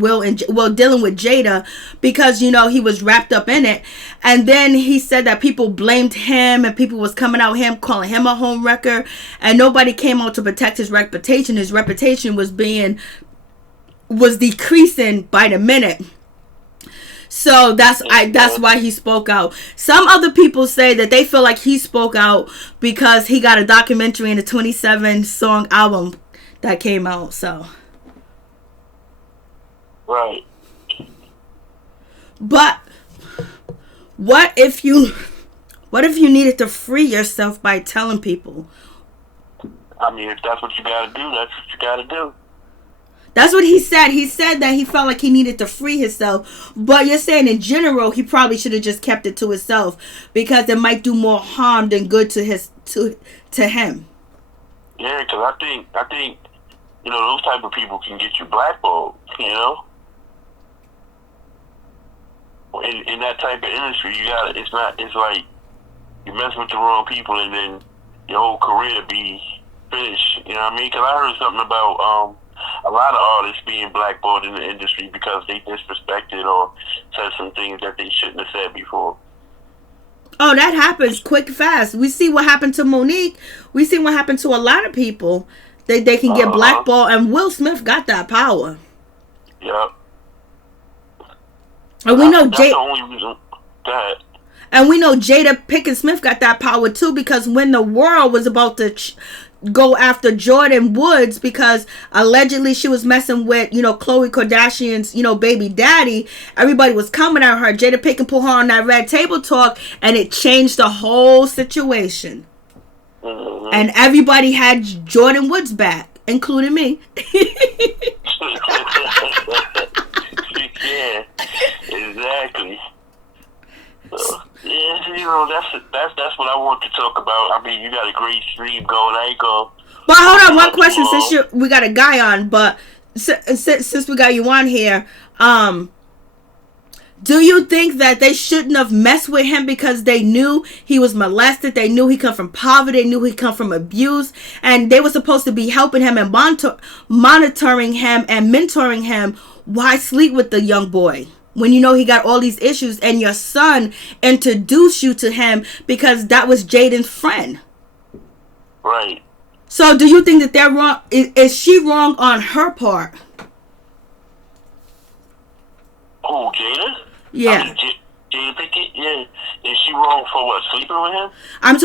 dealing with Jada because, he was wrapped up in it. And then he said that people blamed him and people was coming out him, calling him a home wrecker. And nobody came out to protect his reputation. His reputation was decreasing by the minute. So that's why he spoke out. Some other people say that they feel like he spoke out because he got a documentary and a 27-song album that came out. So right. But what if you needed to free yourself by telling people? I mean, if that's what you gotta do, that's what you gotta do. That's what he said. He said that he felt like he needed to free himself. But you're saying in general, he probably should have just kept it to himself because it might do more harm than good to him. Yeah, because I think those type of people can get you blackballed. In that type of industry, it's like you mess with the wrong people and then your whole career be finished. You know what I mean? Because I heard something about a lot of artists being blackballed in the industry because they disrespected or said some things that they shouldn't have said before. Oh, that happens quick, fast. We see what happened to Monique. We see what happened to a lot of people. They can get blackballed, and Will Smith got that power. Yep. And we know that's the only reason that. And we know Jada Pinkett Smith got that power too, because when the world was about to go after Jordyn Woods because allegedly she was messing with, Khloe Kardashian's, baby daddy, everybody was coming at her. Jada Pinkett put her on that Red Table Talk, and it changed the whole situation. Mm-hmm. And everybody had Jordyn Woods back, including me. Yeah, exactly. So, yeah, that's what I want to talk about. I mean, you got a great stream going. I ain't going. But hold on, one question since we got a guy on, but since we got you on here, do you think that they shouldn't have messed with him because they knew he was molested? They knew he come from poverty. They knew he come from abuse, and they were supposed to be helping him and monitoring him and mentoring him. Why sleep with the young boy when you know he got all these issues, and your son introduced you to him because that was Jaden's friend? Right. So do you think that they're wrong? Is she wrong on her part? Oh, Jada? Yeah. I mean, Jada Pinkett? Yeah. Is she wrong for what? Sleeping with him? I'm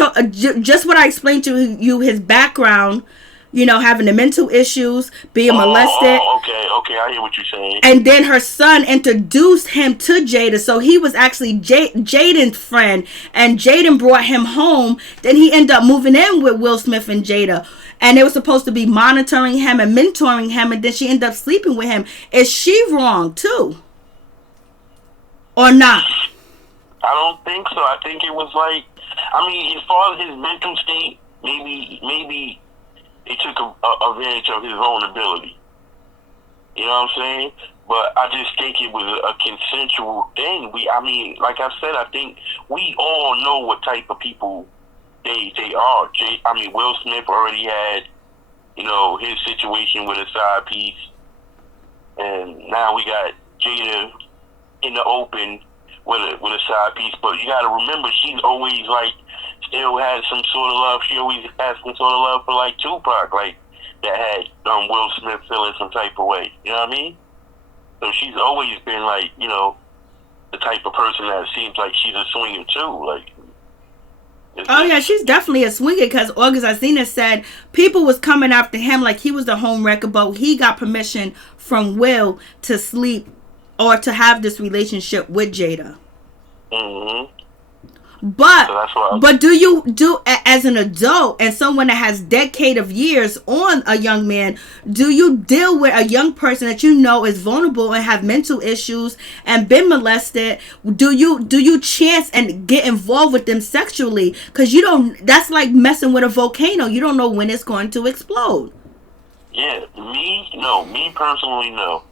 just what I explained to you, his background. Having the mental issues, being molested. Okay, I hear what you're saying. And then her son introduced him to Jada, so he was actually Jaden's friend, and Jaden brought him home. Then he ended up moving in with Will Smith and Jada, and they were supposed to be monitoring him and mentoring him, and then she ended up sleeping with him. Is she wrong too, or not? I don't think so. I think it was like, as far as his mental state, maybe. He took advantage of his vulnerability. You know what I'm saying? But I just think it was a consensual thing. Like I said, I think we all know what type of people they are. Will Smith already had, his situation with a side piece, and now we got Jada in the open with a side piece. But you got to remember, she's always still had some sort of love. She always had some sort of love for Tupac, that had Will Smith feeling some type of way. You know what I mean? So she's always been the type of person that seems like she's a swinger too. Yeah, she's definitely a swinger, because August Alsina said people was coming after him like he was the home wrecker, but he got permission from Will to sleep or to have this relationship with Jada. Mm-hmm. But do you as an adult and someone that has decade of years on a young man, do you deal with a young person that you know is vulnerable and have mental issues and been molested? Do you chance and get involved with them sexually? Because that's like messing with a volcano. You don't know when it's going to explode. Yeah, me personally, no.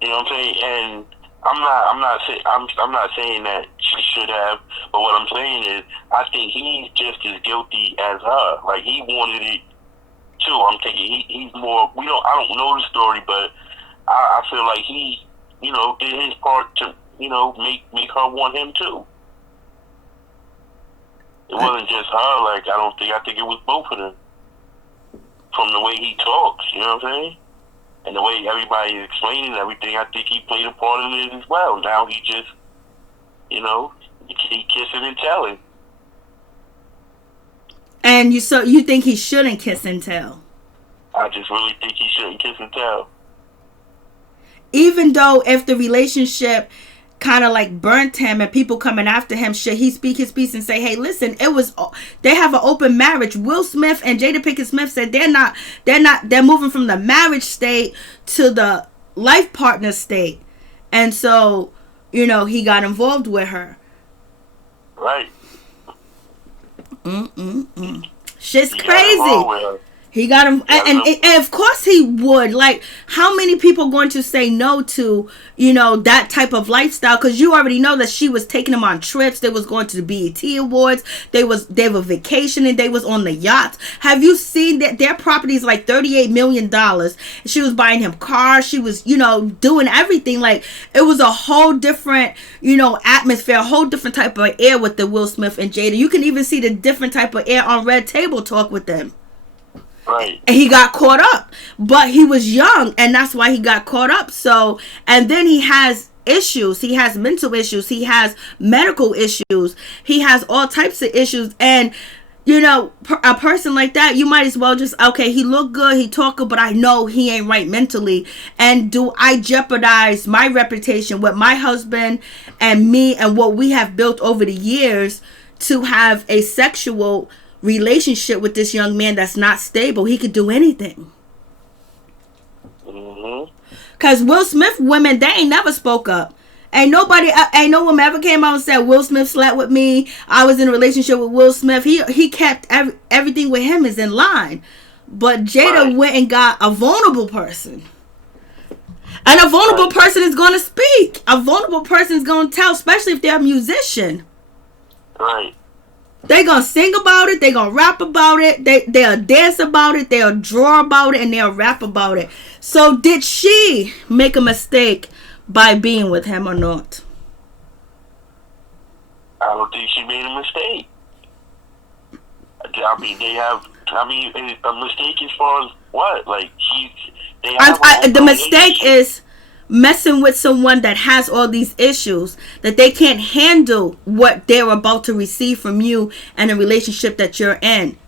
You know what I'm saying? And I'm not saying that she should have, but what I'm saying is I think he's just as guilty as her. He wanted it too. I'm thinking he's more. I don't know the story, but I feel like he, did his part to, make her want him too. It wasn't just her. I think it was both of them. From the way he talks, you know what I'm saying? And the way everybody is explaining everything, I think he played a part in it as well. Now he just, he kissing and telling. And you think he shouldn't kiss and tell? I just really think he shouldn't kiss and tell. Even though if the relationship kind of burnt him and people coming after him, should he speak his piece and say, hey, listen, they have an open marriage. Will Smith and Jada Pinkett Smith said they're moving from the marriage state to the life partner state. And so, he got involved with her. Right. Shit's crazy. He got him, and of course he would. Like, how many people are going to say no to, that type of lifestyle? Because you already know that she was taking him on trips. They was going to the BET Awards. They were vacationing. They was on the yachts. Have you seen that their property is like $38 million? She was buying him cars. She was, doing everything. Like, it was a whole different, atmosphere, a whole different type of air with the Will Smith and Jada. You can even see the different type of air on Red Table Talk with them. Right. And he got caught up, but he was young, and that's why he got caught up. So, and then he has issues. He has mental issues. He has medical issues. He has all types of issues. And, a person like that, you might as well just, okay, he look good, he talk good, but I know he ain't right mentally. And do I jeopardize my reputation with my husband and me and what we have built over the years to have a sexual relationship with this young man that's not stable? He could do anything. Because Will Smith women, they ain't never spoke up. Ain't no woman ever came out and said Will Smith slept with me, I was in a relationship with Will Smith. He kept everything with him is in line. But Jada went and got a vulnerable person. And a vulnerable person is going to speak. A vulnerable person is going to tell, especially if they're a musician. Right. They gonna sing about it. They gonna rap about it. They'll dance about it. They'll draw about it, and they'll rap about it. So did she make a mistake by being with him or not? I don't think she made a mistake. I mean, a mistake as far as what? Like, the mistake is messing with someone that has all these issues, that they can't handle what they're about to receive from you and a relationship that you're in.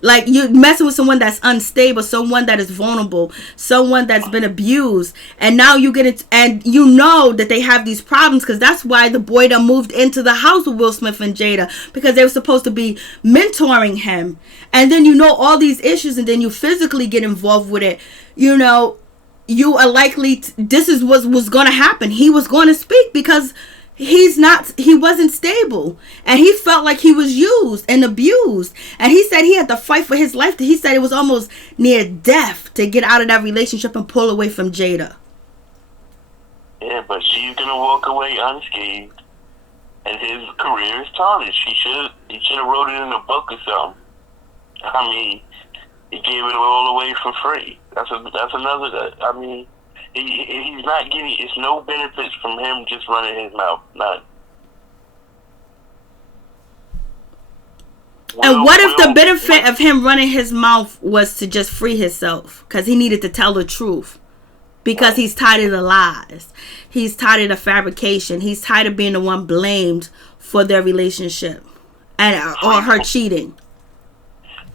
Like, you're messing with someone that's unstable, someone that is vulnerable, someone that's been abused, and now you get it, and you know that they have these problems, because that's why the boy that moved into the house with Will Smith and Jada, because they were supposed to be mentoring him, and then all these issues, and then you physically get involved with it. You are likely this is what was going to happen. He was going to speak because he wasn't stable, and he felt like he was used and abused, and he said he had to fight for his life. He said it was almost near death to get out of that relationship and pull away from Jada. Yeah, but she's going to walk away unscathed, and his career is tarnished. He should have wrote it in a book or something. I mean, he gave it all away for free. That's another. I mean, he's not getting. It's no benefits from him just running his mouth. None. And what if the benefit of him running his mouth was to just free himself? Because he needed to tell the truth. Because he's tired of the lies. He's tired of the fabrication. He's tired of being the one blamed for their relationship or her cheating.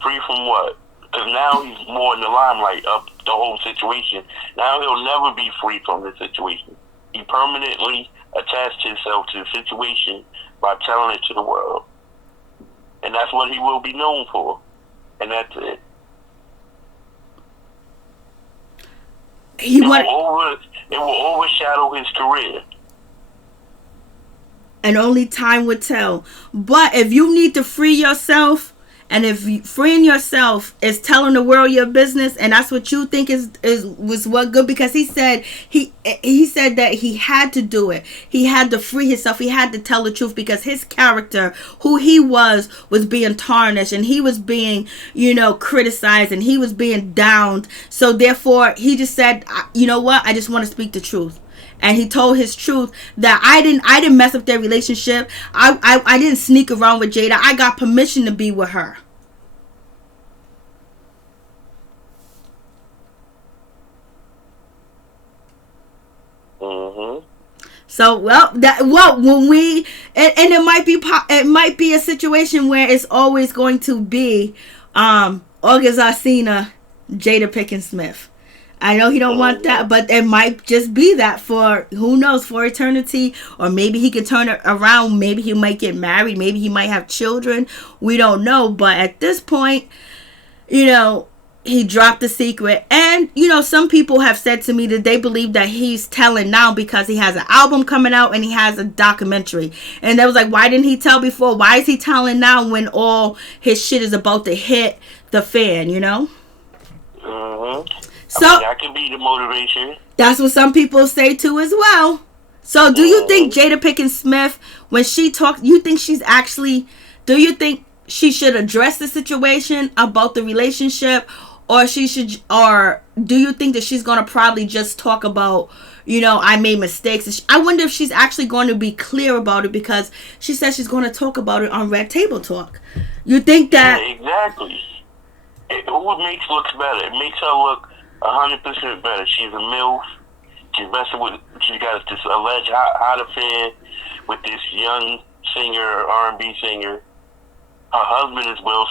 Free from what? Because now he's more in the limelight of the whole situation. Now he'll never be free from the situation. He permanently attached himself to the situation by telling it to the world. And that's what he will be known for. And that's it. It will overshadow his career. And only time would tell. But if you need to free yourself, and if freeing yourself is telling the world your business, and that's what you think was what good, because he said that he had to do it. He had to free himself. He had to tell the truth, because his character, who he was being tarnished, and he was being, criticized, and he was being downed. So therefore, he just said, you know what? I just want to speak the truth. And he told his truth that I didn't mess up their relationship. I didn't sneak around with Jada. I got permission to be with her. So when we and it might be a situation where it's always going to be August Alsina, Jada Pinkett Smith. I know he don't want that, but it might just be that for, who knows, for eternity. Or maybe he could turn it around. Maybe he might get married. Maybe he might have children. We don't know. But at this point, he dropped the secret. And, some people have said to me that they believe that he's telling now because he has an album coming out and he has a documentary. And they was like, why didn't he tell before? Why is he telling now when all his shit is about to hit the fan, So that could be the motivation. That's what some people say too as well. So do you think Jada Pinkett Smith, when she talks, do you think she should address the situation about the relationship, or do you think that she's gonna probably just talk about, I made mistakes? I wonder if she's actually going to be clear about it, because she says she's going to talk about it on Red Table Talk. You think that? Yeah, exactly. What looks better? It makes her look 100% better. She's a MILF. She's got this alleged hot affair with this young singer, R&B singer. Her husband is Will.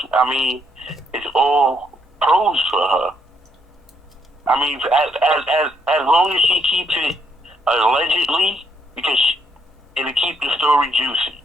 It's all pros for her. As long as she keeps it allegedly, because it'll keep the story juicy.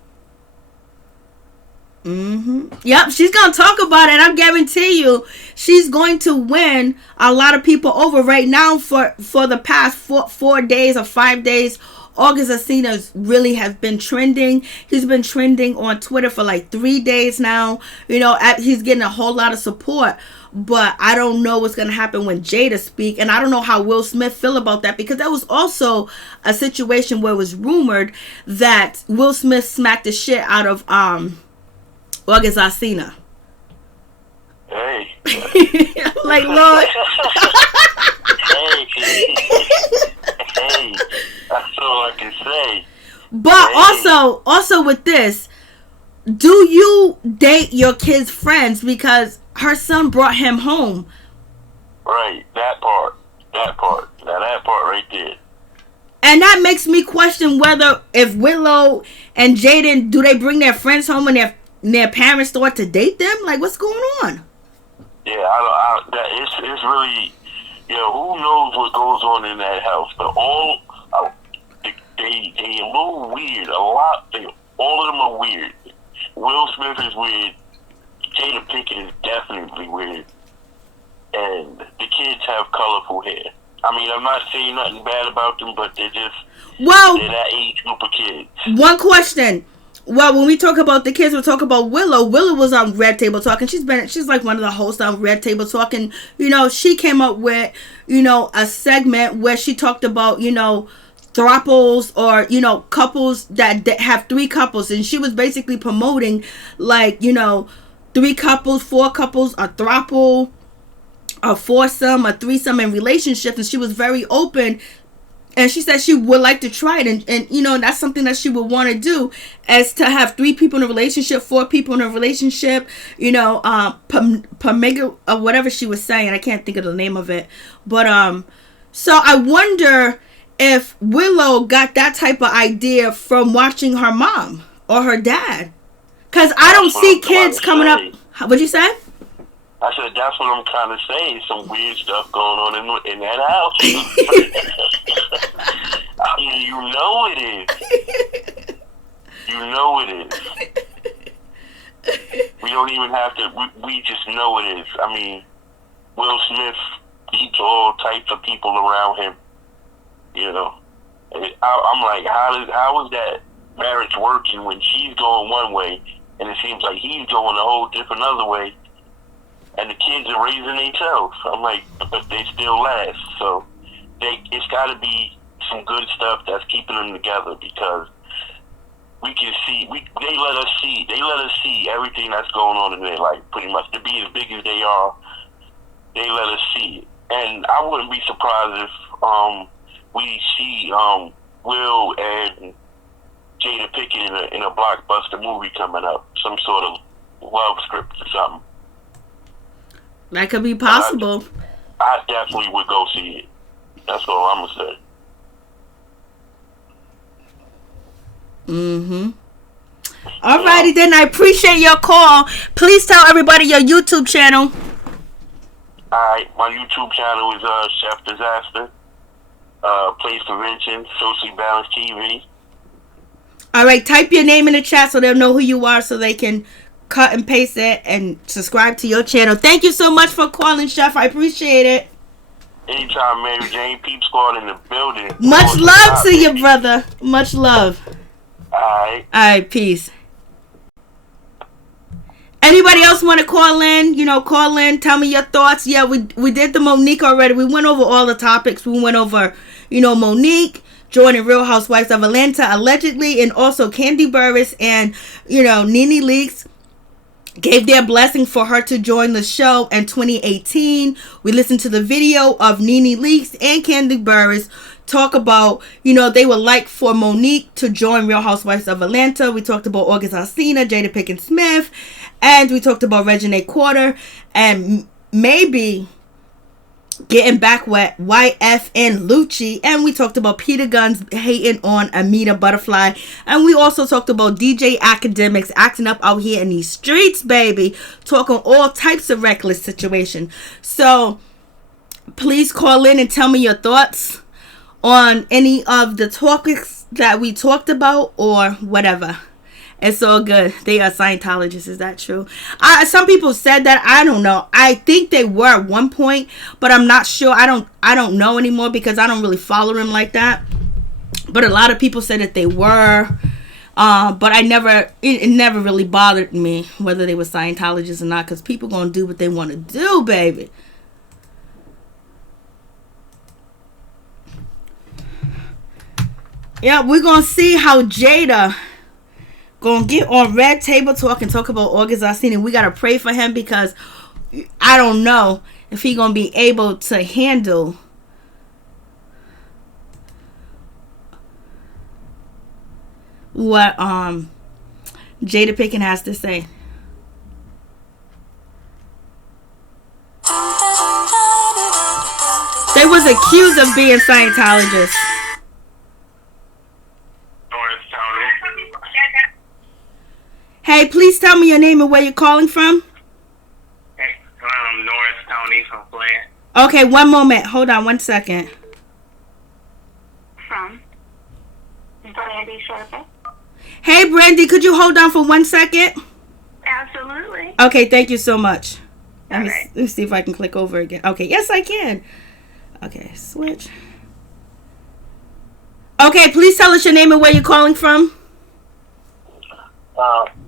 Yep, she's gonna talk about it. I guarantee you, she's going to win a lot of people over. Right now, for the past 4 days or 5 days, August Alsina really has been trending. He's been trending on Twitter for like 3 days now. He's getting a whole lot of support. But I don't know what's going to happen when Jada speak. And I don't know how Will Smith feel about that, because there was also a situation where it was rumored that Will Smith smacked the shit out of August Alsina. Hey. Like, Lord. Hey. That's all I can say. But also with this, do you date your kids' friends? Because her son brought him home. Right, that part. Now that part right there. And that makes me question whether, if Willow and Jaden, do they bring their friends home and their parents start to date them? Like, what's going on? Yeah, it's really, who knows what goes on in that house? But they a little weird. All of them are weird. Will Smith is weird. Jada Pinkett is definitely weird. And the kids have colorful hair. I'm not saying nothing bad about them, but they're that age group of kids. One question. Well, when we talk about the kids, we'll talk about Willow. Willow was on Red Table Talk, and she's like one of the hosts on Red Table Talk, and she came up with a segment where she talked about thruples, or couples that have 3 couples, and she was basically promoting 3 couples, 4 couples, a throuple, a foursome, a threesome in relationships, and she was very open. And she said she would like to try it. And that's something that she would want to do, as to have 3 people in a relationship, 4 people in a relationship, or whatever she was saying. I can't think of the name of it. But, so I wonder if Willow got that type of idea from watching her mom or her dad. Because I don't see kids coming up. What'd you say? I said, that's what I'm trying to say. Some weird stuff going on in that house. You know it is. We don't even have to. We just know it is. Will Smith keeps all types of people around him. I'm like, how is that marriage working when she's going one way, and it seems like he's going a whole different other way? And the kids are raising themselves. I'm like, but they still last. So it's got to be some good stuff that's keeping them together, because we can see. They let us see everything that's going on in their life. Pretty much, to be as big as they are, they let us see it. And I wouldn't be surprised if we see Will and Jada Pinkett in a blockbuster movie coming up, some sort of love script or something. That could be possible. I definitely would go see it. That's all I'm gonna say. Alrighty then, I appreciate your call. Please tell everybody your YouTube channel. Alright, my YouTube channel is Chef Disaster, Place Prevention, Socially Balanced TV. Alright, type your name in the chat so they'll know who you are, so they can cut and paste it and subscribe to your channel. Thank you so much for calling, Chef. I appreciate it. Anytime, Mary Jane. Peep Squad in the building. Much love to you, brother. Much love. Alright. Alright, peace. Anybody else want to call in? Call in. Tell me your thoughts. Yeah, we did the Monique already. We went over all the topics. We went over, Monique joining Real Housewives of Atlanta allegedly, and also Kandi Burruss and, Nene Leakes gave their blessing for her to join the show in 2018. We listened to the video of Nene Leakes and Kandi Burruss talk about, they would like for Monique to join Real Housewives of Atlanta. We talked about August Alsina, Jada Pinkett Smith, and we talked about Reginae Quarter, and maybe getting back with YF and Lucci. And we talked about Peter Guns hating on Amita Butterfly. And we also talked about DJ Academics acting up out here in these streets, baby. Talking all types of reckless situation. So, please call in and tell me your thoughts on any of the topics that we talked about or whatever. It's all good. They are Scientologists. Is that true? Some people said that. I don't know. I think they were at one point, but I'm not sure. I don't know anymore because I don't really follow them like that. But a lot of people said that they were. But it never really bothered me whether they were Scientologists or not, because people gonna do what they want to do, baby. Yeah, we're gonna see how Jada gonna get on Red Table Talk and talk about August Alsina. We gotta pray for him because I don't know if he gonna be able to handle what Jada Pinkett has to say. They was accused of being Scientologists. Hey, please tell me your name and where you're calling from. Hey, Norris Tony from Flint. Okay, one moment. Hold on 1 second. From Brandy Sharpa. Hey, Brandy, could you hold on for 1 second? Absolutely. Okay, thank you so much. Let Alright. me see if I can click over again. Okay, yes, I can. Okay, switch. Okay, please tell us your name and where you're calling from.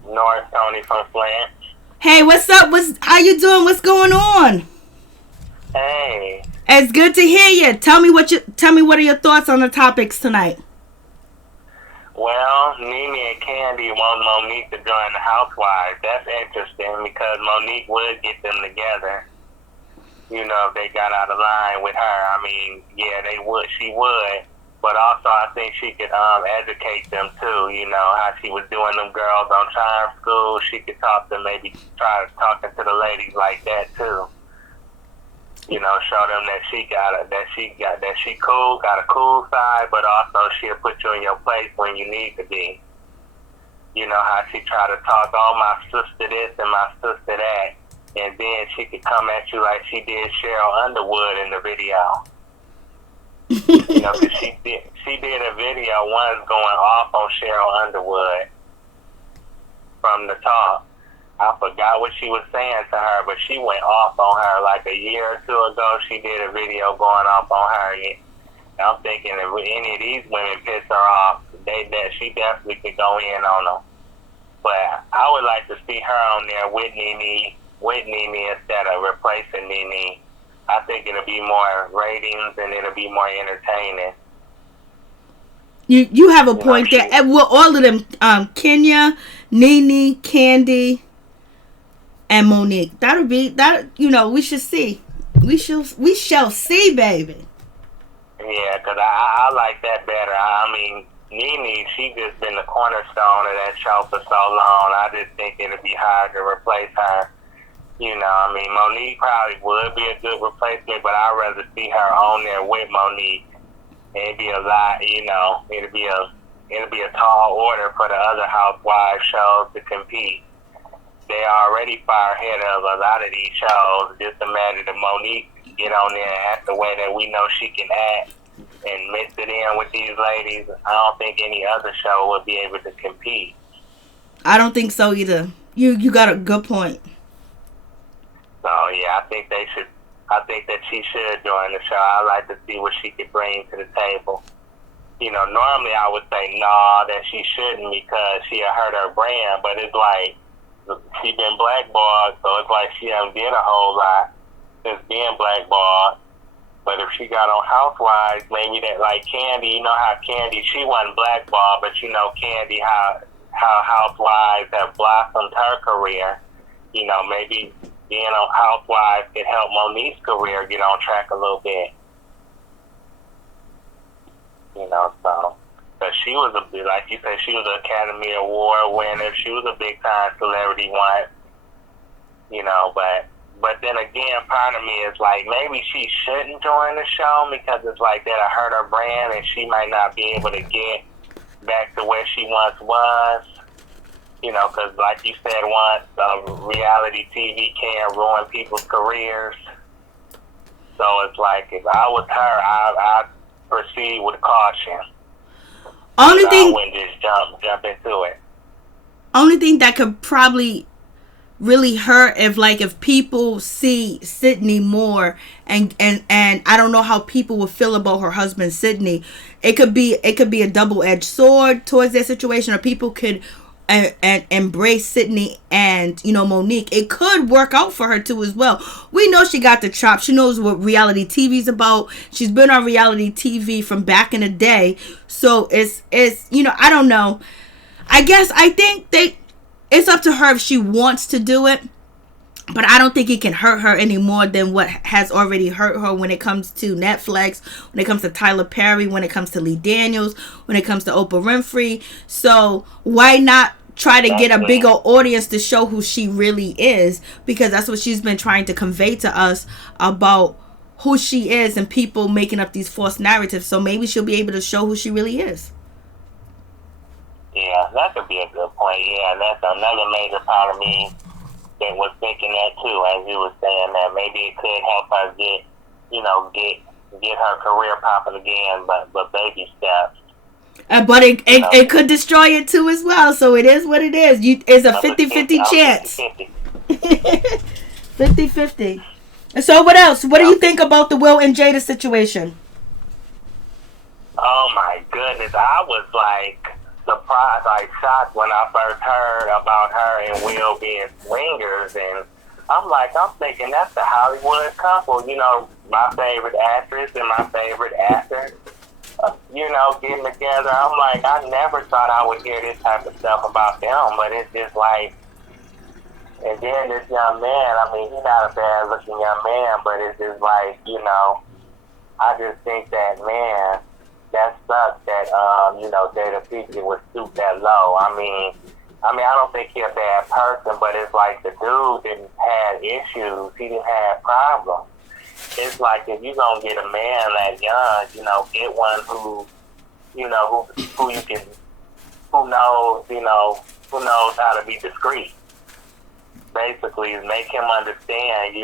Norris Tony from Flint. Hey, what's up? How you doing? What's going on? Hey. It's good to hear you. Tell me what are your thoughts on the topics tonight? Well, Nene and Kandi want Monique to join the Housewives. That's interesting because Monique would get them together. If they got out of line with her. I mean, yeah, they would. She would. But also, I think she could educate them too. How she was doing them girls on Charm School. She could talk to maybe try to talking to the ladies like that too. Show them that she cool, got a cool side, but also she'll put you in your place when you need to be. How she try to talk, oh, my sister this and my sister that, and then she could come at you like she did Cheryl Underwood in the video. Cause she did a video once going off on Cheryl Underwood from the top. I forgot what she was saying to her, but she went off on her like a year or two ago. She did a video going off on her. And I'm thinking if any of these women piss her off, she definitely could go in on them. But I would like to see her on there with Nene instead of replacing Nene. I think it'll be more ratings and it'll be more entertaining. You have a point there. Well, all of them, Kenya, Nene, Kandi, and Monique. We should see. We shall see, baby. Yeah, because I like that better. I mean, Nene, she just been the cornerstone of that show for so long. I just think it'll be hard to replace her. Monique probably would be a good replacement, but I'd rather see her on there with Monique. It'd be a lot, it'll be a tall order for the other housewives shows to compete. They already far ahead of a lot of these shows. Just imagine if Monique get on there and act the way that we know she can act and mix it in with these ladies. I don't think any other show would be able to compete. I don't think so either. You got a good point. So yeah, I think that she should join the show. I like to see what she could bring to the table. Normally I would say no, that she shouldn't because she'll hurt her brand, but it's like she been blackballed, so it's like she hasn't did a whole lot since being blackballed. But if she got on Housewives, maybe that, like Kandi, you know how Kandi, she wasn't blackballed, but you know Kandi, how Housewives have blossomed her career. You know, maybe being on Housewives could help Monique's career get on track a little bit. You know, so. But she was like you said, she was an Academy Award winner. She was a big time celebrity once. You know, but then again, part of me is like, maybe she shouldn't join the show because it's like that'll hurt her brand and she might not be able to get back to where she once was. You know, because like you said once, reality TV can ruin people's careers. So it's like, if I was her, I'd proceed with caution. Only thing, I wouldn't just jump into it. Only thing that could probably really hurt if people see Sydney more and I don't know how people will feel about her husband Sydney. It could be a double-edged sword towards that situation, or people could and embrace Sydney and Monique. It could work out for her too as well. We know she got the chops. She knows what reality TV is about. She's been on reality TV from back in the day. So it's I don't know. I think it's up to her if she wants to do it. But I don't think it can hurt her any more than what has already hurt her when it comes to Netflix, when it comes to Tyler Perry, when it comes to Lee Daniels, when it comes to Oprah Winfrey. So why not try to get a bigger audience to show who she really is? Because that's what she's been trying to convey to us about who she is, and people making up these false narratives. So maybe she'll be able to show who she really is. Yeah, that could be a good point. Yeah, that's another major part of me that was thinking that too, as you were saying, that maybe it could help her get her career popping again, but baby steps. But it could destroy it too as well. So it is what it is. It's a 50-50 chance. 50-50. And so what else? What do you think about the Will and Jada situation? Oh my goodness, I was surprised, shocked when I first heard about her and Will being swingers, and I'm thinking that's the Hollywood couple, my favorite actress and my favorite actor, getting together. I'm like, I never thought I would hear this type of stuff about them, but it's just like, and then this young man, he's not a bad looking young man, but it's just like, I just think that, man, that sucks that, Jada Pinkett would stoop that low. I don't think he's a bad person, but it's like the dude didn't have issues. He didn't have problems. It's like if you're going to get a man that young, get one who knows how to be discreet. Basically, make him understand,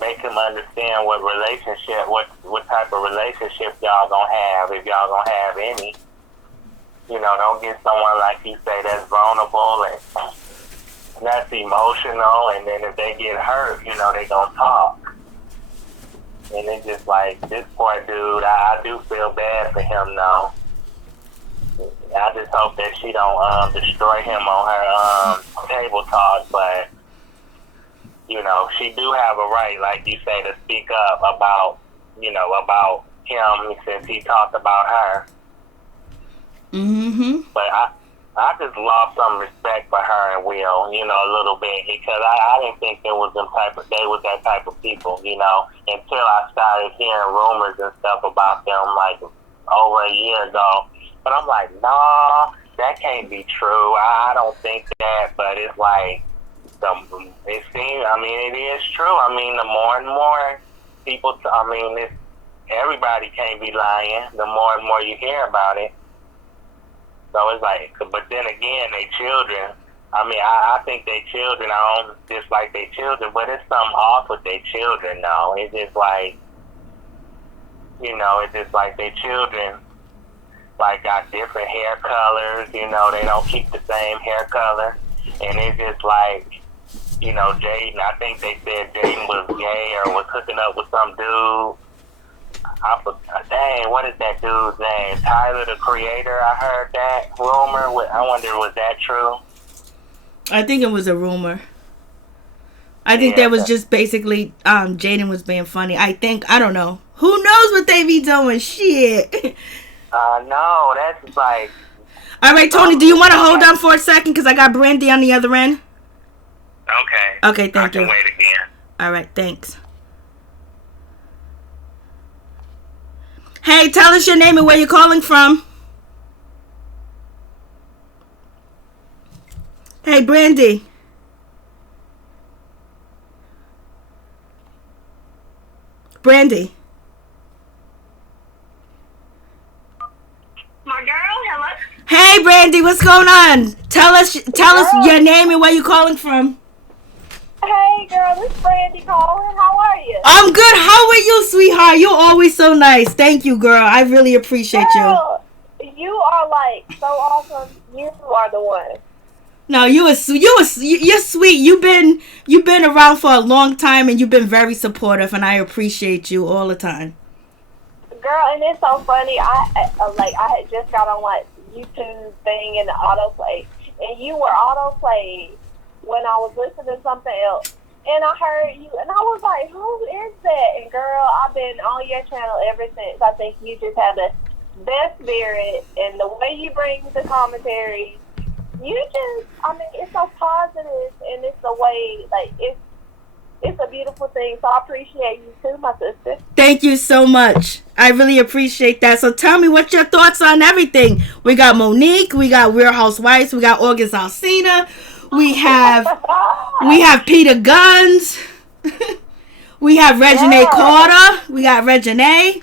make him understand what type of relationship y'all gonna have, if y'all gonna have any. Don't get someone like you say that's vulnerable and that's emotional, and then if they get hurt, they gonna talk. And it's just like, this poor dude, I do feel bad for him now. I just hope that she don't destroy him on her table talk, but she do have a right, like you say, to speak up about him since he talked about her. Mm-hmm. But I just lost some respect for her and Will, a little bit, because I didn't think they was that type of people, until I started hearing rumors and stuff about them over a year ago. But I'm like, nah, that can't be true. I don't think that, but it's like, it seems, it is true. The more and more people, everybody can't be lying. The more and more you hear about it. So it's like, but then again, they children. I think they children, I don't dislike they children, but it's something off with their children now. It's just like, it's just like their children, got different hair colors, they don't keep the same hair color. And it's just like, Jaden, I think they said Jaden was gay or was hooking up with some dude. Dang, what is that dude's name? Tyler, the Creator, I heard that rumor. I wonder, was that true? I think it was a rumor. I think that was just basically Jaden was being funny. I don't know. Who knows what they be doing? Shit. No, that's like. All right, Tony, do you want to hold on for a second? Because I got Brandy on the other end. Okay. Okay, thank you. I can wait again. All right, thanks. Hey, tell us your name and where you're calling from. Hey, Brandy. Brandy. My girl, hello? Hey, Brandy, what's going on? Tell us your name and where you're calling from. Hey, girl, this is Brandy calling. How are you? I'm good. How are you, sweetheart? You're always so nice. Thank you, girl. I really appreciate Girl, you are like so awesome. You are the one. No, you're sweet. You've been around for a long time, and you've been very supportive, and I appreciate you all the time. Girl, and it's so funny. I had just got on like YouTube thing in the autoplay, and you were autoplayed when I was listening to something else, and I heard you, and I was like, who is that? And girl, I've been on your channel ever since. I think you just have the best spirit, and the way you bring the commentary, it's so positive, and it's the way, like, it's a beautiful thing. So I appreciate you too, my sister. Thank you so much. I really appreciate that. So tell me what's your thoughts on everything. We got Monique, we got Real Housewives, we got August Alsina, we have Peter Guns, we have Reginae Carter, we got Reginae.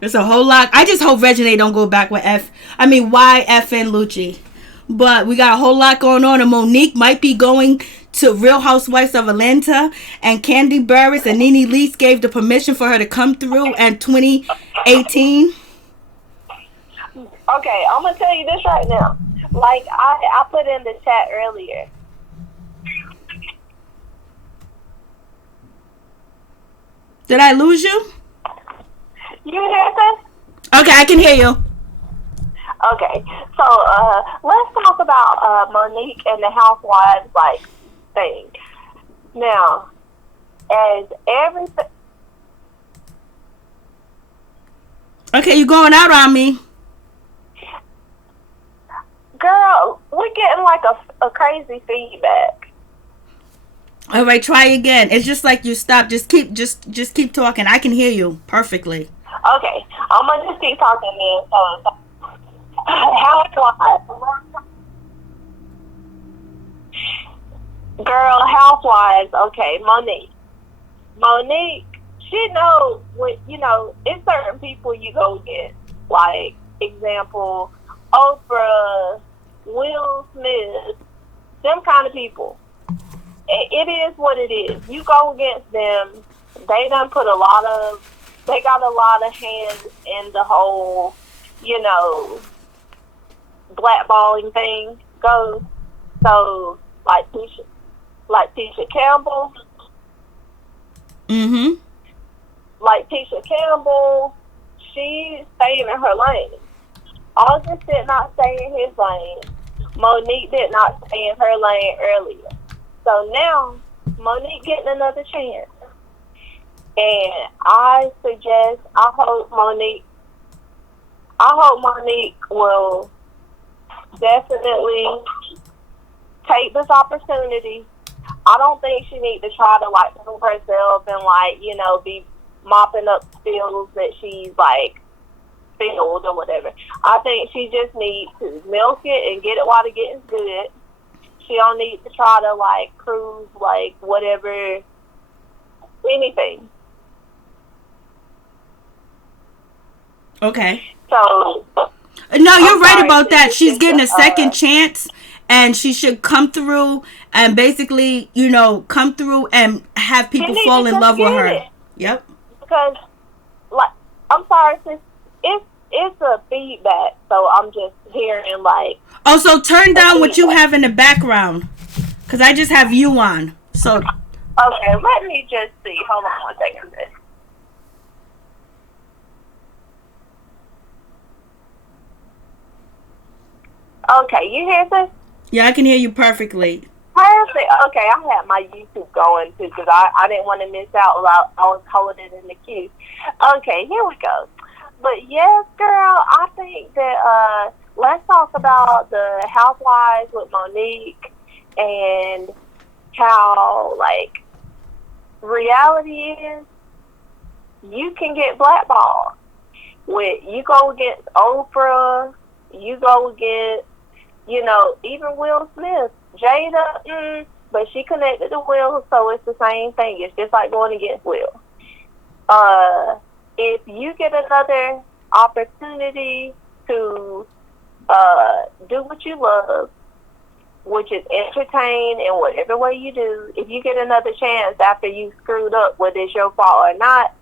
There's a whole lot. I just hope Reginae don't go back with YFN Lucci. But we got a whole lot going on, and Monique might be going to Real Housewives of Atlanta, and Candy Burris and Nene Leakes gave the permission for her to come through in 2018. Okay, I'm going to tell you this right now. Like, I put in the chat earlier. Did I lose you? You hear this? Okay, I can hear you. Okay, so let's talk about Monique and the Housewives like thing. Now, as everything. Okay, you going out on me. Girl, we're getting like a crazy feedback. All right, try again. It's just like you stop. Just keep talking. I can hear you perfectly. Okay, I'm gonna just keep talking then. So, Housewives. Girl, Housewives. Okay, Monique. She knows what, it's certain people you go get. Like, example, Oprah, Will Smith, them kind of people. It is what it is. You go against them. They got a lot of hands in the whole, blackballing thing goes. So, like Tisha Campbell. Mm-hmm. Like Tisha Campbell, she staying in her lane. August did not stay in his lane. Monique did not stay in her lane earlier. So now, Monique getting another chance. And I hope Monique will definitely take this opportunity. I don't think she needs to try to prove herself and be mopping up spills that she's spilled or whatever. I think she just needs to milk it and get it while the getting's good. She don't need to try to prove whatever, anything. Okay. So no, you're right about that. She's getting a second chance, and she should come through and basically, come through and have people fall in love with her. Yep. Because, I'm sorry, sis, it's a feedback, so I'm just hearing Oh, so turn down what you have in the background, because I just have you on. So. Okay, let me just see. Hold on one second, sis. Okay, you hear this? Yeah, I can hear you perfectly. Perfect. Okay, I had my YouTube going too because I didn't want to miss out while I was holding it in the queue. Okay, here we go. But yes, girl, I think that let's talk about the Housewives with Monique and how like reality is. You can get blackballed. With you go against Oprah, you go against, even Will Smith. Jada, but she connected to Will, so it's the same thing. It's just like going against Will. If you get another opportunity to do what you love, which is entertain in whatever way you do, if you get another chance after you screwed up, whether it's your fault or not,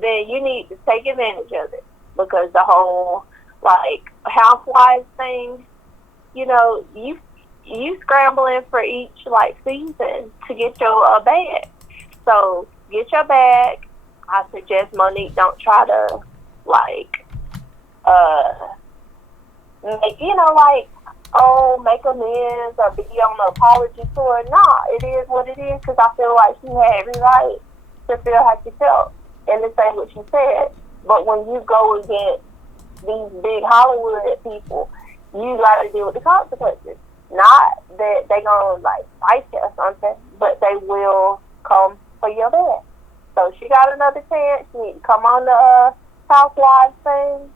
then you need to take advantage of it. Because the whole, housewives thing, you scrambling for each, season to get your bag. So, get your bag. I suggest Monique don't try to, make amends or be on the apology tour. Nah, it is what it is, because I feel like she had every right to feel how she felt and to say what she said. But when you go against these big Hollywood people, you got to deal with the consequences. Not that they going to, fight you or something, but they will come for your bed. So she got another chance. She need to come on the Housewives thing,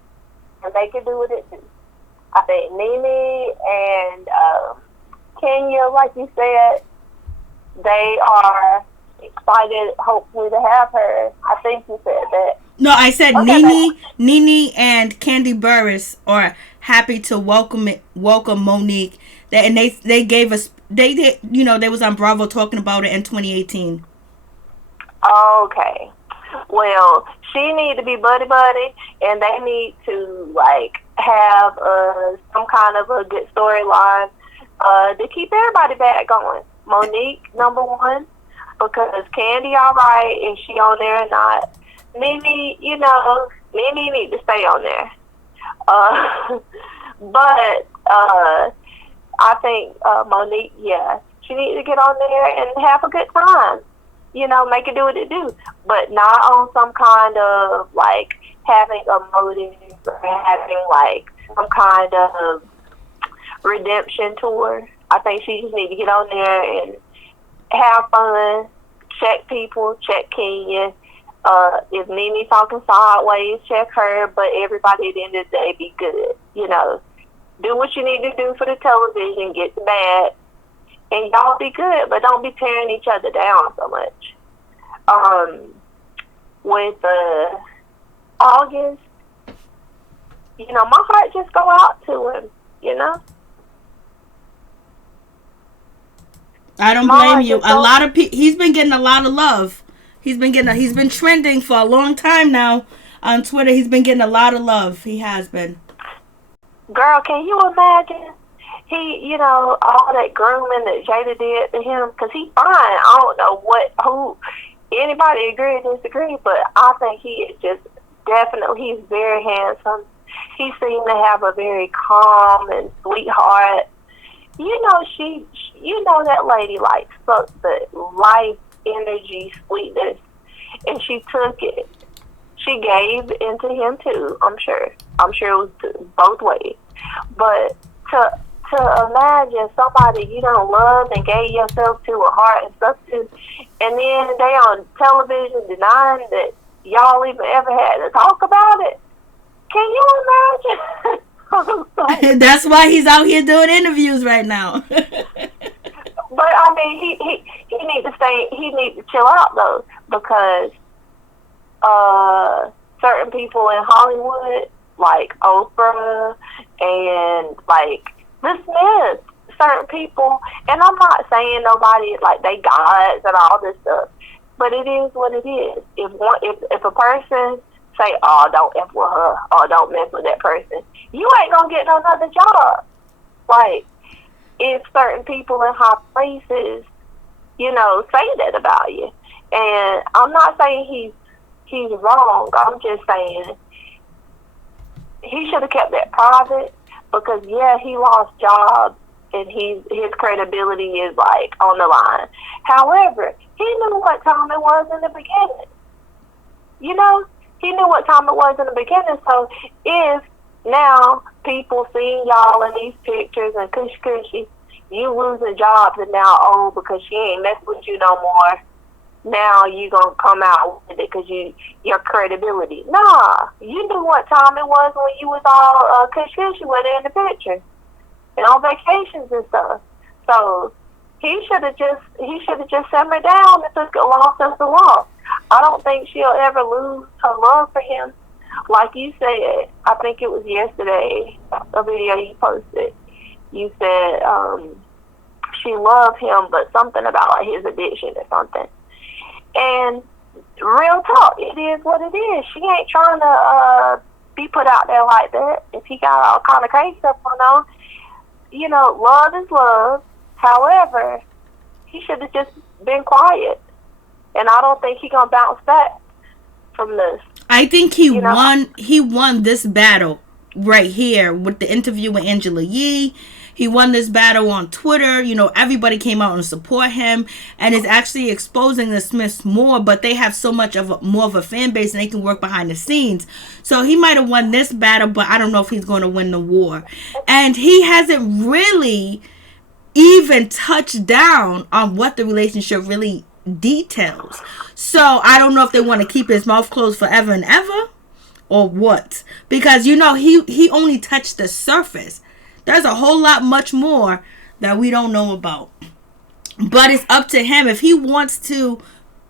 and they can do with it too. I think Nene and Kenya, like you said, they are excited, hopefully, to have her. I think you said that. No, I said Okay, Nene and Candy Burris are happy to welcome Monique. And they gave us they was on Bravo talking about it in 2018. Okay. Well, she need to be buddy, and they need to have some kind of a good storyline to keep everybody back going. Monique, number one, because Candy all right, and she on there or not. Nene, Nene need to stay on there. But I think Monique, she needs to get on there and have a good time. Make it do what it do. But not on some kind of, having a motive or having, some kind of redemption tour. I think she just need to get on there and have fun, check people, check Kenya. If Nene talking sideways, check her, but everybody at the end of the day be good. Do what you need to do for the television, get the bag, and y'all be good, but don't be tearing each other down so much. With August, my heart just go out to him, I don't blame you. A lot of he's been getting a lot of love. He's been trending for a long time now on Twitter. He's been getting a lot of love. He has been. Girl, can you imagine? He, all that grooming that Jada did to him, because he's fine. I don't know who, anybody agree or disagree, but I think he is just definitely, he's very handsome. He seemed to have a very calm and sweet heart. That lady sucked the life energy, sweetness, and she took it. She gave into him too, I'm sure. I'm sure it was both ways. But to imagine somebody you don't love and gave yourself to a heart and stuff to, and then they on television denying that y'all even ever had to talk about it. Can you imagine? That's why he's out here doing interviews right now. But I mean, he need to stay. He need to chill out though, because certain people in Hollywood, like Oprah and the Smiths, certain people, and I'm not saying nobody they gods and all this stuff, but it is what it is. If a person say, "Oh, don't f with her," or "Don't mess with that person," you ain't gonna get no other job. If certain people in high places, say that about you, and I'm not saying he's wrong. I'm just saying he should have kept that private. because yeah, he lost jobs and his credibility is like on the line. However, he knew what time it was in the beginning. You know, he knew what time it was in the beginning. So if now people seeing y'all in these pictures and cushy, you losing jobs and now because she ain't mess with you no more. Now you gonna come out with it because your credibility. Nah, you knew what time it was when you was all cushy with it in the picture and on vacations and stuff. So he should have just simmered down and took a loss as a loss. I don't think she'll ever lose her love for him. Like you said, I think it was yesterday, a video you posted. You said she loved him, but something about like his addiction or something. And real talk, it is what it is. She ain't trying to be put out there like that. If he got all kind of crazy stuff going on, you know, love is love. However, he should have just been quiet. And I don't think he's gonna bounce back from this. I think he won this battle right here with the interview with Angela Yee. He won this battle on Twitter. You know, everybody came out and support him and is actually exposing the Smiths more, but they have so much more of a fan base and they can work behind the scenes. So he might have won this battle, but I don't know if he's going to win the war. And he hasn't really even touched down on what the relationship really details. So I don't know if they want to keep his mouth closed forever and ever or what, because you know he only touched the surface. There's a whole lot much more that we don't know about, but it's up to him if he wants to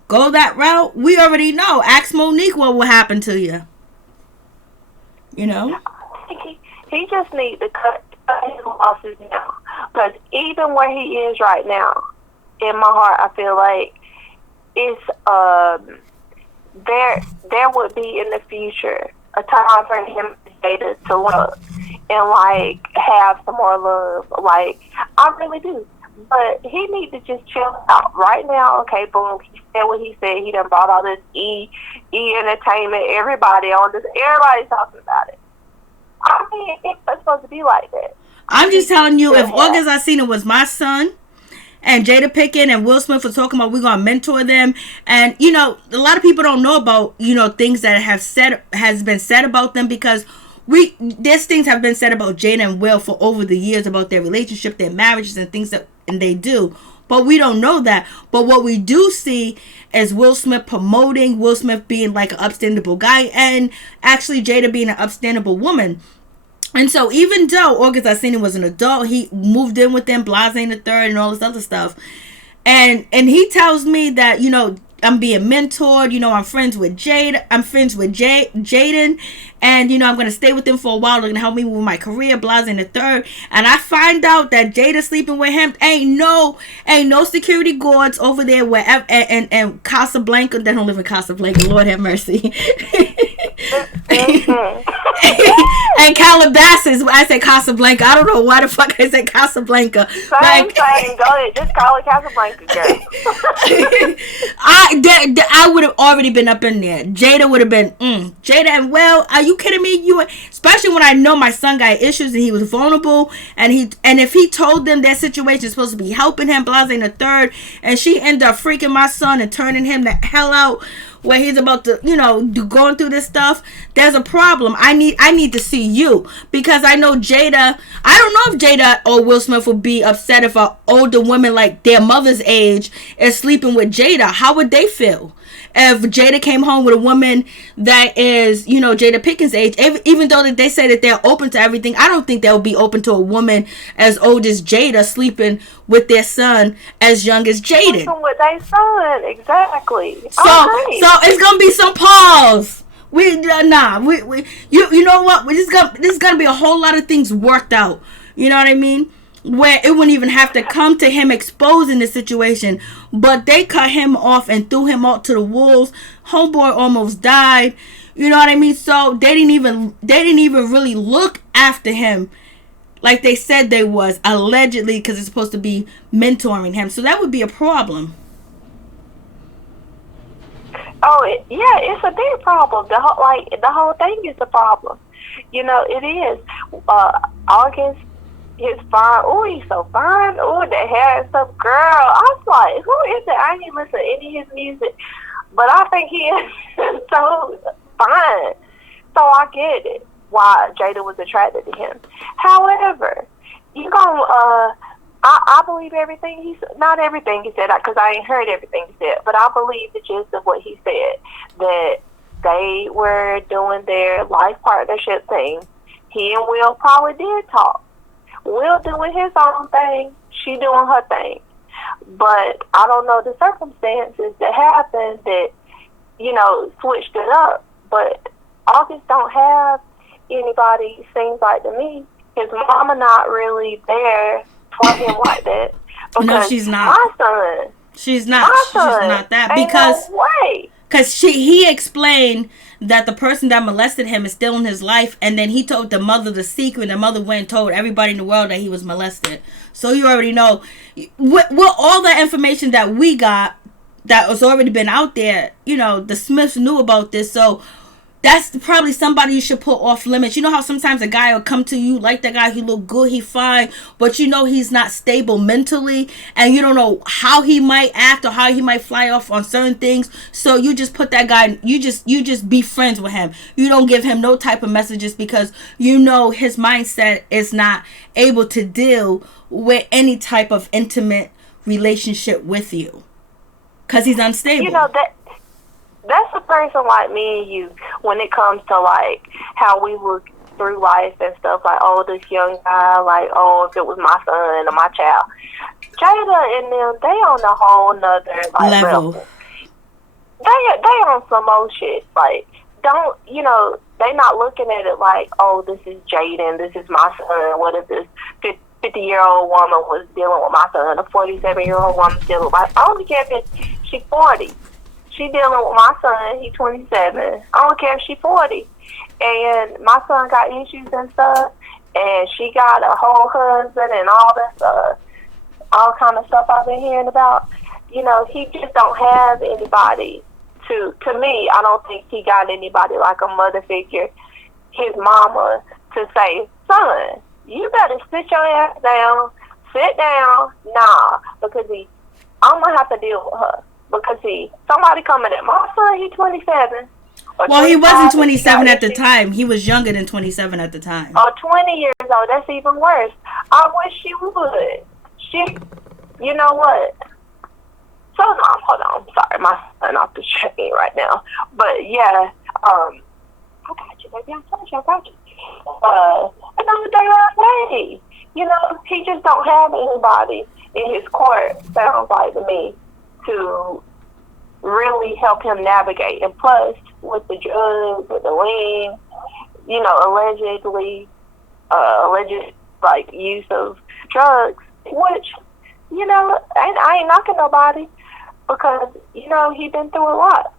go that route. We already know. Ask Monique what will happen to you. You know, he just needs to cut his losses now, because even where he is right now, in my heart, I feel like it's there would be in the future a time for him to love and like have some more love. Like I really do, but he needs to just chill out right now. Okay, boom. He said what he said. He done brought all this E entertainment. Everybody's talking about it. I mean, it's supposed to be like that. I'm just telling you, if August Alsina was my son, and Jada Pinkett and Will Smith were talking about we're gonna mentor them, and you know, a lot of people don't know about, you know, things that has been said about them, because there's things have been said about Jada and Will for over the years about their relationship, their marriages, and things that they do, but we don't know that. But what we do see is Will Smith promoting, Will Smith being like an upstandable guy, and actually Jada being an upstandable woman. And so even though August Alsina was an adult, he moved in with them, Blase the third, and all this other stuff. And he tells me that, you know, I'm being mentored, you know, I'm friends with Jada, I'm friends with Jaden, and, you know, I'm going to stay with them for a while, they're going to help me with my career, Blase the third. And I find out that Jada sleeping with him, ain't no security guards over there wherever, and Casablanca, they don't live in Casablanca, Lord have mercy. And Calabasas, I say Casablanca. I don't know why the fuck I said Casablanca. Same. Go ahead, just call it Casablanca, girl. I would have already been up in there. Jada would have been, Jada and Will, are you kidding me? Especially when I know my son got issues and he was vulnerable, and if he told them that situation is supposed to be helping him, Blase the third, and she ended up freaking my son and turning him the hell out, where he's about to, you know, going through this stuff, there's a problem. I need to see you, because I know Jada, I don't know if Jada or Will Smith would be upset if an older woman like their mother's age is sleeping with Jada. How would they feel if Jada came home with a woman that is, you know, Jada Pinkett's age? Even though they say that they're open to everything, I don't think they'll be open to a woman as old as Jada sleeping with their son as young as Jaden. With their son, exactly. So it's gonna be some pause. You know what? This is gonna be a whole lot of things worked out. You know what I mean? Where it wouldn't even have to come to him exposing the situation, but they cut him off and threw him out to the wolves. Homeboy almost died. You know what I mean? So they didn't even really look after him like they said they was, allegedly, because it's supposed to be mentoring him. So that would be a problem. Oh, it's a big problem. The whole thing is a problem. You know, it is. August is fine. Oh, he's so fine. Oh, the hair and stuff. Girl, I was like, who is that? I didn't listen to any of his music. But I think he is so fine. So I get it, why Jada was attracted to him. However, I believe everything he said. Not everything he said, because I ain't heard everything he said, but I believe the gist of what he said, that they were doing their life partnership thing. He and Will probably did talk. Will doing his own thing, she doing her thing. But I don't know the circumstances that happened that, you know, switched it up. But August don't have anybody, seems like to me. His mama not really there for him like that. No, she's not. My son. She's not. She's not that. Because he explained that the person that molested him is still in his life, and then he told the mother the secret, and the mother went and told everybody in the world that he was molested. So you already know. With all the information that we got that was already been out there, you know, the Smiths knew about this, so that's probably somebody you should put off limits. You know how sometimes a guy will come to you, like that guy, he look good, he fine, but you know he's not stable mentally, and you don't know how he might act or how he might fly off on certain things. So you just put that guy, you just be friends with him. You don't give him no type of messages, because you know his mindset is not able to deal with any type of intimate relationship with you, because he's unstable. You know, that's a person like me and you when it comes to, like, how we look through life and stuff. Like, oh, this young guy, like, oh, if it was my son or my child. Jada and them, they on a whole nother, like, level. They on some old shit. Like, don't, you know, they not looking at it like, oh, this is Jaden, this is my son. What if this 50-year-old woman was dealing with my son? A 47-year-old woman dealing with my son. I don't care if she's 40. She dealing with my son, he's 27. I don't care if she's 40. And my son got issues and stuff, and she got a whole husband and all that stuff, all kind of stuff I've been hearing about. You know, he just don't have anybody to me, I don't think he got anybody like a mother figure, his mama, to say, son, you better sit your ass down, sit down, because I'm going to have to deal with her. Because somebody coming at my son, he's 27. Well, he wasn't 27 at the time. He was younger than 27 at the time. Oh, 20 years old. That's even worse. I wish she would. You know what? So, no, hold on. I'm sorry. My son off the train right now. But, yeah. I got you, baby. I got you. Another day last day. You know, he just don't have anybody in his court, sounds like to me, to really help him navigate. And plus, with the drugs, with the lean, you know, alleged like use of drugs, which, you know, I ain't knocking nobody, because, you know, he been through a lot.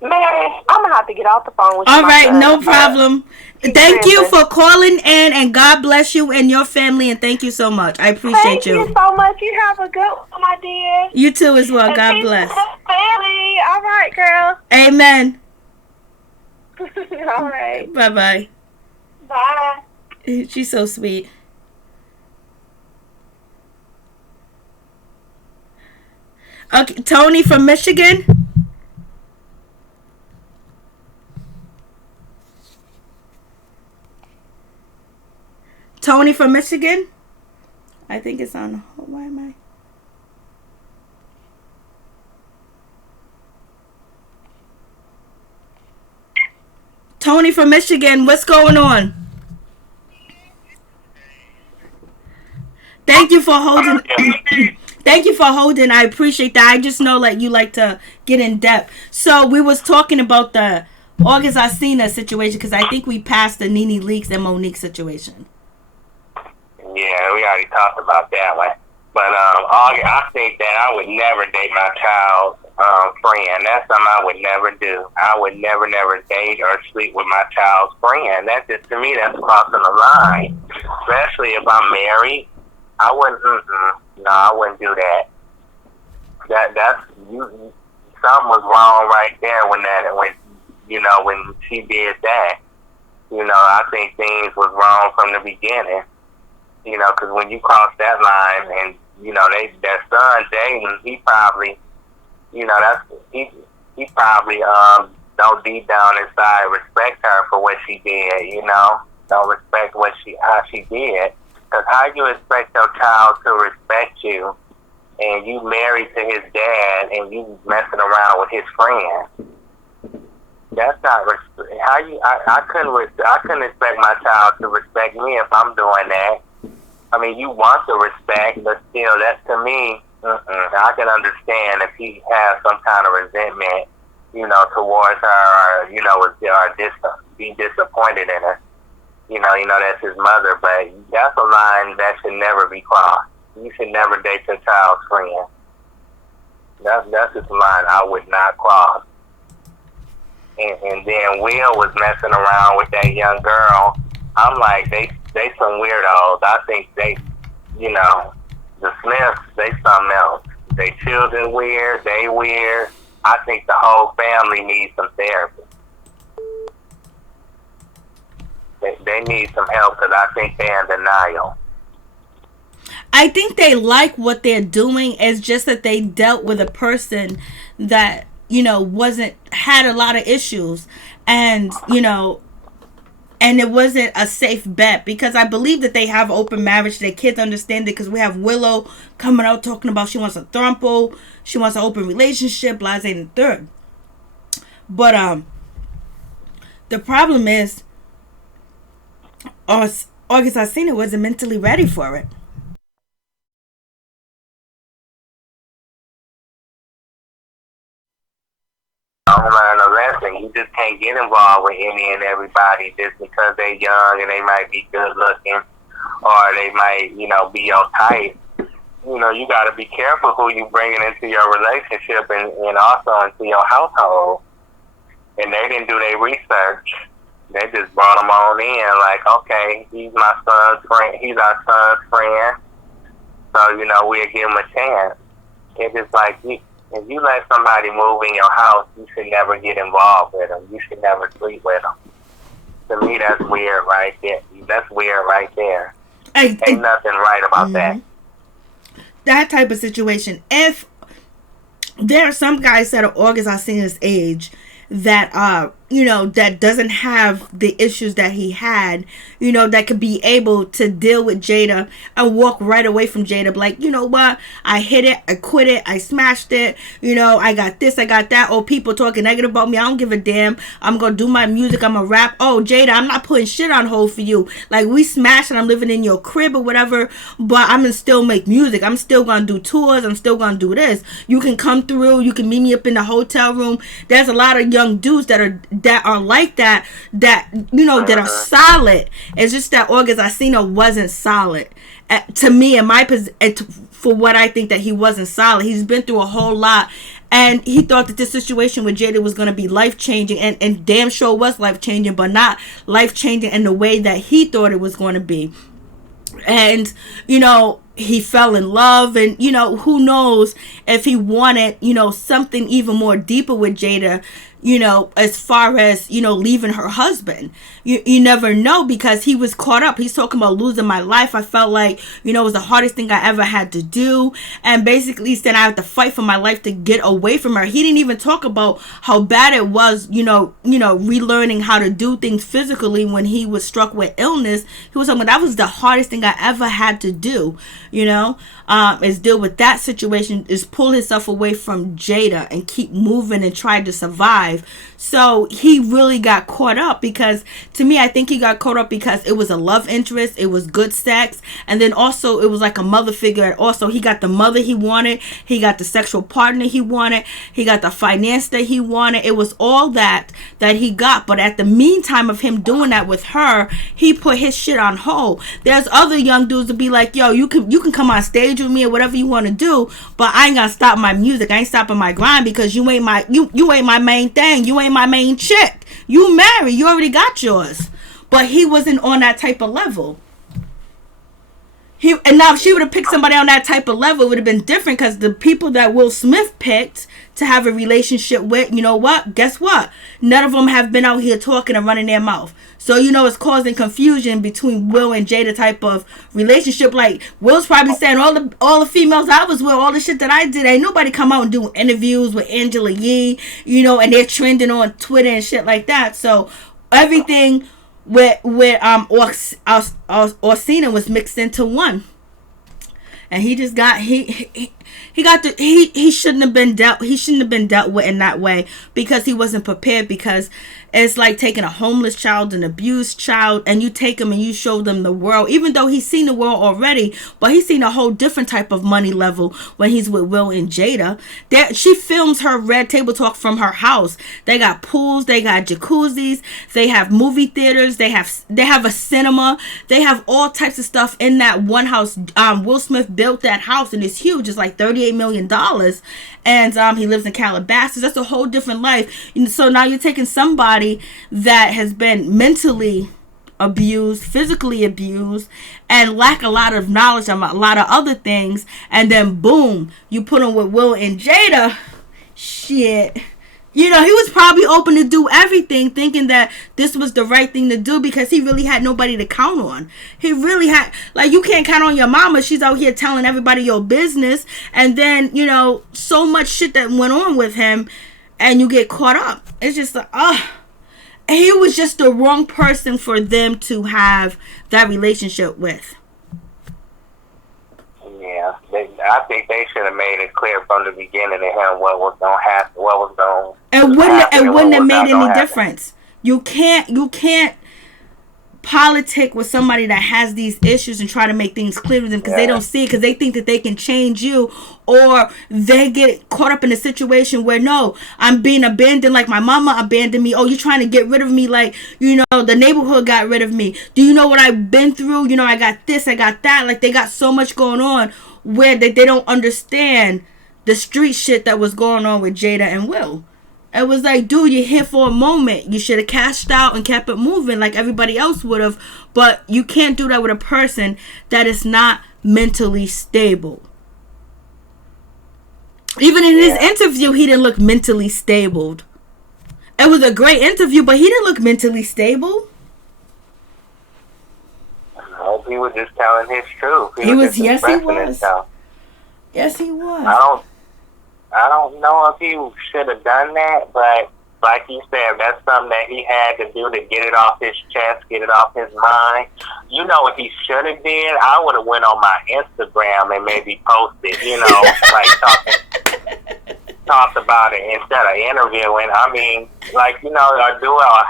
Mary, I'm gonna have to get off the phone with you. All right, no problem. Thank you for calling in, and God bless you and your family, and thank you so much. I appreciate you. Thank you so much. You have a good one, my dear. You too as well. God bless. Family. All right, girl. Amen. All right. Bye-bye. Bye. She's so sweet. Okay, Tony from Michigan. Tony from Michigan? I think it's on. Why am I? Tony from Michigan, what's going on? Thank you for holding. Thank you for holding. I appreciate that. I just know that you like to get in depth. So we was talking about the August Alsina situation, because I think we passed the Nene Leakes and Monique situation. Yeah, we already talked about that one. But I think that I would never date my child's friend. That's something I would never do. I would never date or sleep with my child's friend. That's just, to me, that's crossing the line. Especially if I'm married. I wouldn't, no, I wouldn't do that. Something was wrong right there when you know, when she did that. You know, I think things was wrong from the beginning. You know, because when you cross that line, and you know, that son Jaden, he probably, you know, he probably don't deep down inside respect her for what she did. You know, don't respect how she did. Because how you expect your child to respect you, and you married to his dad, and you messing around with his friend? That's not respect. I couldn't expect my child to respect me if I'm doing that. I mean, you want the respect, but still, that's to me. I can understand if he has some kind of resentment, you know, towards her, or you know, be disappointed in her. You know, that's his mother, but that's a line that should never be crossed. You should never date your child's friend. That's just a line I would not cross. And then Will was messing around with that young girl. I'm like, they some weirdos. I think they, you know, the Smiths, they something else. They children weird, they weird. I think the whole family needs some therapy. They need some help because I think they're in denial. I think they like what they're doing. It's just that they dealt with a person that, you know, had a lot of issues, and, you know, and it wasn't a safe bet, because I believe that they have open marriage. Their kids understand it, because we have Willow coming out talking about she wants a thrumple, she wants an open relationship, blase and the third. But the problem is, August Alsina wasn't mentally ready for it. I don't learn a lesson. You just can't get involved with any and everybody just because they're young and they might be good looking, or they might, you know, be your type. You know, you got to be careful who you bringing into your relationship and also into your household. And they didn't do their research. They just brought them on in like, okay, he's my son's friend. He's our son's friend. So, you know, we'll give him a chance. It's just like, if you let somebody move in your house, you should never get involved with them. You should never sleep with them. To me, that's weird right there. That's weird right there. Ain't nothing right about that. That type of situation. If there are some guys that are August Alsina's age that you know, that doesn't have the issues that he had, you know, that could be able to deal with Jada and walk right away from Jada, like, you know what, I hit it, I quit it, I smashed it, you know, I got this, I got that. Oh, people talking negative about me, I don't give a damn. I'm gonna do my music, I'm gonna rap. Oh, Jada, I'm not putting shit on hold for you. Like, we smashed and I'm living in your crib or whatever, but I'm gonna still make music. I'm still gonna do tours. I'm still gonna do this. You can come through. You can meet me up in the hotel room. There's a lot of young dudes that are like that, you know, that are solid. It's just that August Alsina wasn't solid. To me, in my for what I think that he wasn't solid. He's been through a whole lot, and he thought that this situation with Jada was going to be life-changing, and damn sure was life-changing, but not life-changing in the way that he thought it was going to be. And, you know, he fell in love, and, you know, who knows if he wanted, you know, something even more deeper with Jada, you know, as far as, you know, leaving her husband. You never know, because he was caught up. He's talking about losing my life. I felt like, you know, it was the hardest thing I ever had to do. And basically he said I had to fight for my life to get away from her. He didn't even talk about how bad it was, you know, relearning how to do things physically when he was struck with illness. He was talking about that was the hardest thing I ever had to do, you know, is deal with that situation, is pull himself away from Jada and keep moving and try to survive. So he really got caught up, because to me, I think he got caught up because it was a love interest, it was good sex, and then also it was like a mother figure. Also, he got the mother he wanted, he got the sexual partner he wanted, he got the finance that he wanted. It was all that he got. But at the meantime of him doing that with her, he put his shit on hold. There's other young dudes to be like, yo, you can come on stage with me or whatever you want to do, but I ain't gonna stop my music. I ain't stopping my grind, because you ain't my you ain't my main thing. You ain't my main chick. You married. You already got yours. But he wasn't on that type of level. And now if she would have picked somebody on that type of level, it would have been different, because the people that Will Smith picked to have a relationship with, you know what? Guess what? None of them have been out here talking and running their mouth. So, you know, it's causing confusion between Will and Jada type of relationship. Like, Will's probably saying, all the females I was with, all the shit that I did, ain't nobody come out and do interviews with Angela Yee, you know, and they're trending on Twitter and shit like that. So, everything with Alsina was mixed into one. And he just got he shouldn't have been dealt with in that way, because he wasn't prepared. Because it's like taking a homeless child, an abused child, and you take them and you show them the world, even though he's seen the world already, but he's seen a whole different type of money level when he's with Will and Jada. She films her Red Table Talk from her house. They got pools, they got jacuzzis, they have movie theaters, they have a cinema, they have all types of stuff in that one house. Will Smith built that house, and it's huge. It's like $38 million, and he lives in Calabasas. That's a whole different life. So now you're taking somebody that has been mentally abused, physically abused, and lack a lot of knowledge on a lot of other things, and then boom, you put him with Will and Jada. Shit. You know, he was probably open to do everything, thinking that this was the right thing to do, because he really had nobody to count on. He really had, like, you can't count on your mama. She's out here telling everybody your business. And then, you know, so much shit that went on with him, and you get caught up. It's just like, he was just the wrong person for them to have that relationship with. Yeah, I think they should have made it clear from the beginning to him what was going to happen, what was going to happen. It wouldn't have made any difference. You can't politic with somebody that has these issues and try to make things clear to them, because they don't see it, because they think that they can change you, or they get caught up in a situation where, no, I'm being abandoned like my mama abandoned me. Oh, you're trying to get rid of me like, you know, the neighborhood got rid of me. Do you know what I've been through? You know, I got this, I got that. Like, they got so much going on where they don't understand the street shit that was going on with Jada and Will. It was like, dude, you're here for a moment. You should have cashed out and kept it moving like everybody else would have. But you can't do that with a person that is not mentally stable. Even in his interview, he didn't look mentally stable. It was a great interview, but he didn't look mentally stable. No, he was just telling his truth. Yes, he was. Yes, he was. I don't know if he should have done that, but like you said, that's something that he had to do to get it off his chest, get it off his mind. You know what he should have did? I would have went on my Instagram and maybe posted, you know, like talked about it instead of interviewing. I mean, like, you know,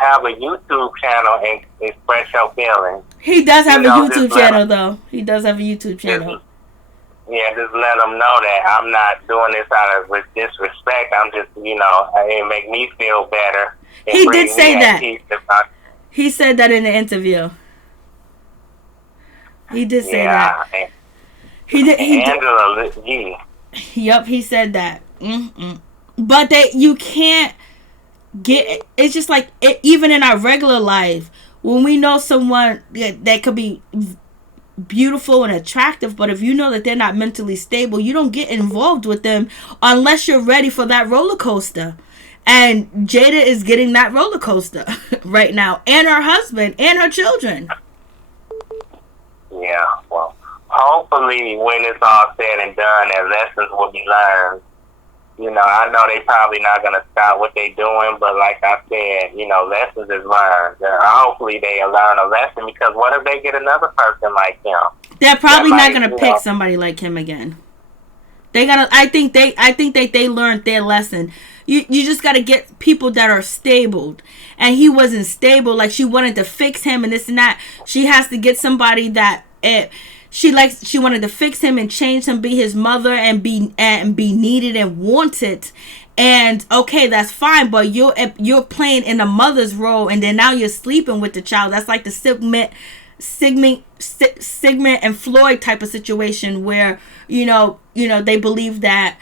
have a YouTube channel and express your feelings. He does have a YouTube channel, though. He does have a YouTube channel. Just let them know that I'm not doing this out of disrespect. I'm just, you know, it make me feel better. He did say that. He said that in the interview. He did say that. He did. Angela Yee. Yep, he said that. But you can't get. It's just like even in our regular life, when we know someone that could be beautiful and attractive, but if you know that they're not mentally stable, you don't get involved with them unless you're ready for that roller coaster. And Jada is getting that roller coaster right now, and her husband and her children. Yeah, well, hopefully when it's all said and done, and lessons will be learned. You know, I know they probably not going to stop what they doing, but like I said, you know, lessons is learned. Hopefully they learn a lesson, because what if they get another person like him? They're probably not going to pick somebody like him again. I think they learned their lesson. You just got to get people that are stable. And he wasn't stable. Like, she wanted to fix him and this and that. She has to get somebody that she wanted to fix him and change him, be his mother, and be needed and wanted. And okay, that's fine, but you're playing in a mother's role, and then now you're sleeping with the child. That's like the Sigmund and Floyd type of situation where you know they believe that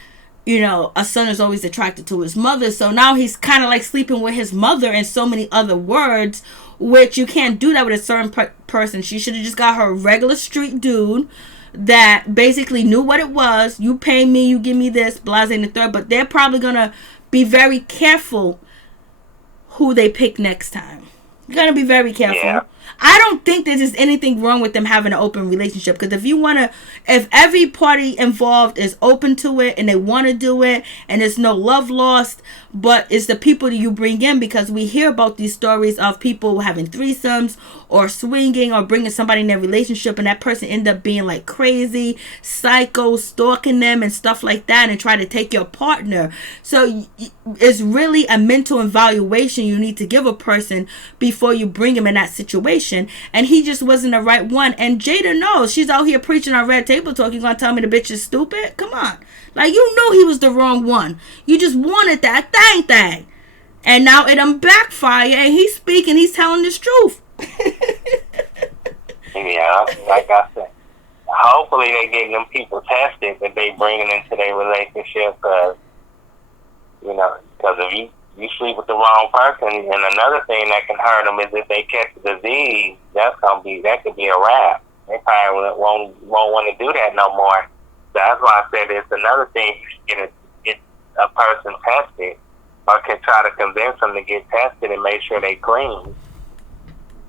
a son is always attracted to his mother. So now he's kind of like sleeping with his mother in so many other words, which you can't do that with a certain person. She should have just got her a regular street dude that basically knew what it was. You pay me, you give me this, blase and the third. But they're probably gonna be very careful who they pick next time. You're gonna be very careful. Yeah. I don't think there's anything wrong with them having an open relationship, because if every party involved is open to it and they want to do it and there's no love lost, but it's the people that you bring in, because we hear about these stories of people having threesomes or swinging or bringing somebody in their relationship, and that person end up being like crazy, psycho, stalking them and stuff like that, and try to take your partner. So it's really a mental evaluation you need to give a person before you bring him in that situation. And he just wasn't the right one. And Jada knows. She's out here preaching on Red Table Talk. You gonna tell me the bitch is stupid? Come on. Like, you knew he was the wrong one. You just wanted that thing. And now it done backfire, and he's speaking, he's telling the truth. Yeah, like I said, hopefully they getting them people tested that they bringing into their relationship, because if you sleep with the wrong person, and another thing that can hurt them is if they catch the disease, that could be a wrap. They probably won't want to do that no more. So that's why I said it's another thing. You should get a person tested, or can try to convince them to get tested and make sure they clean.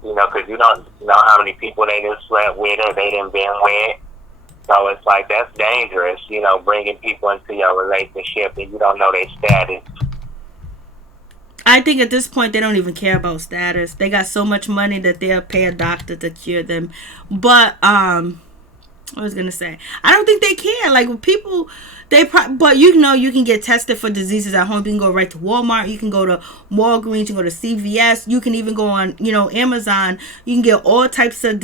Because you don't know how many people they done slept with or they done been with. So it's like, that's dangerous, bringing people into your relationship and you don't know their status. I think at this point they don't even care about status. They got so much money that they'll pay a doctor to cure them. But I was gonna say, I don't think they care. Like, people, but you can get tested for diseases at home. You can go right to Walmart. You can go to Walgreens. You can go to CVS. You can even go on Amazon. You can get all types of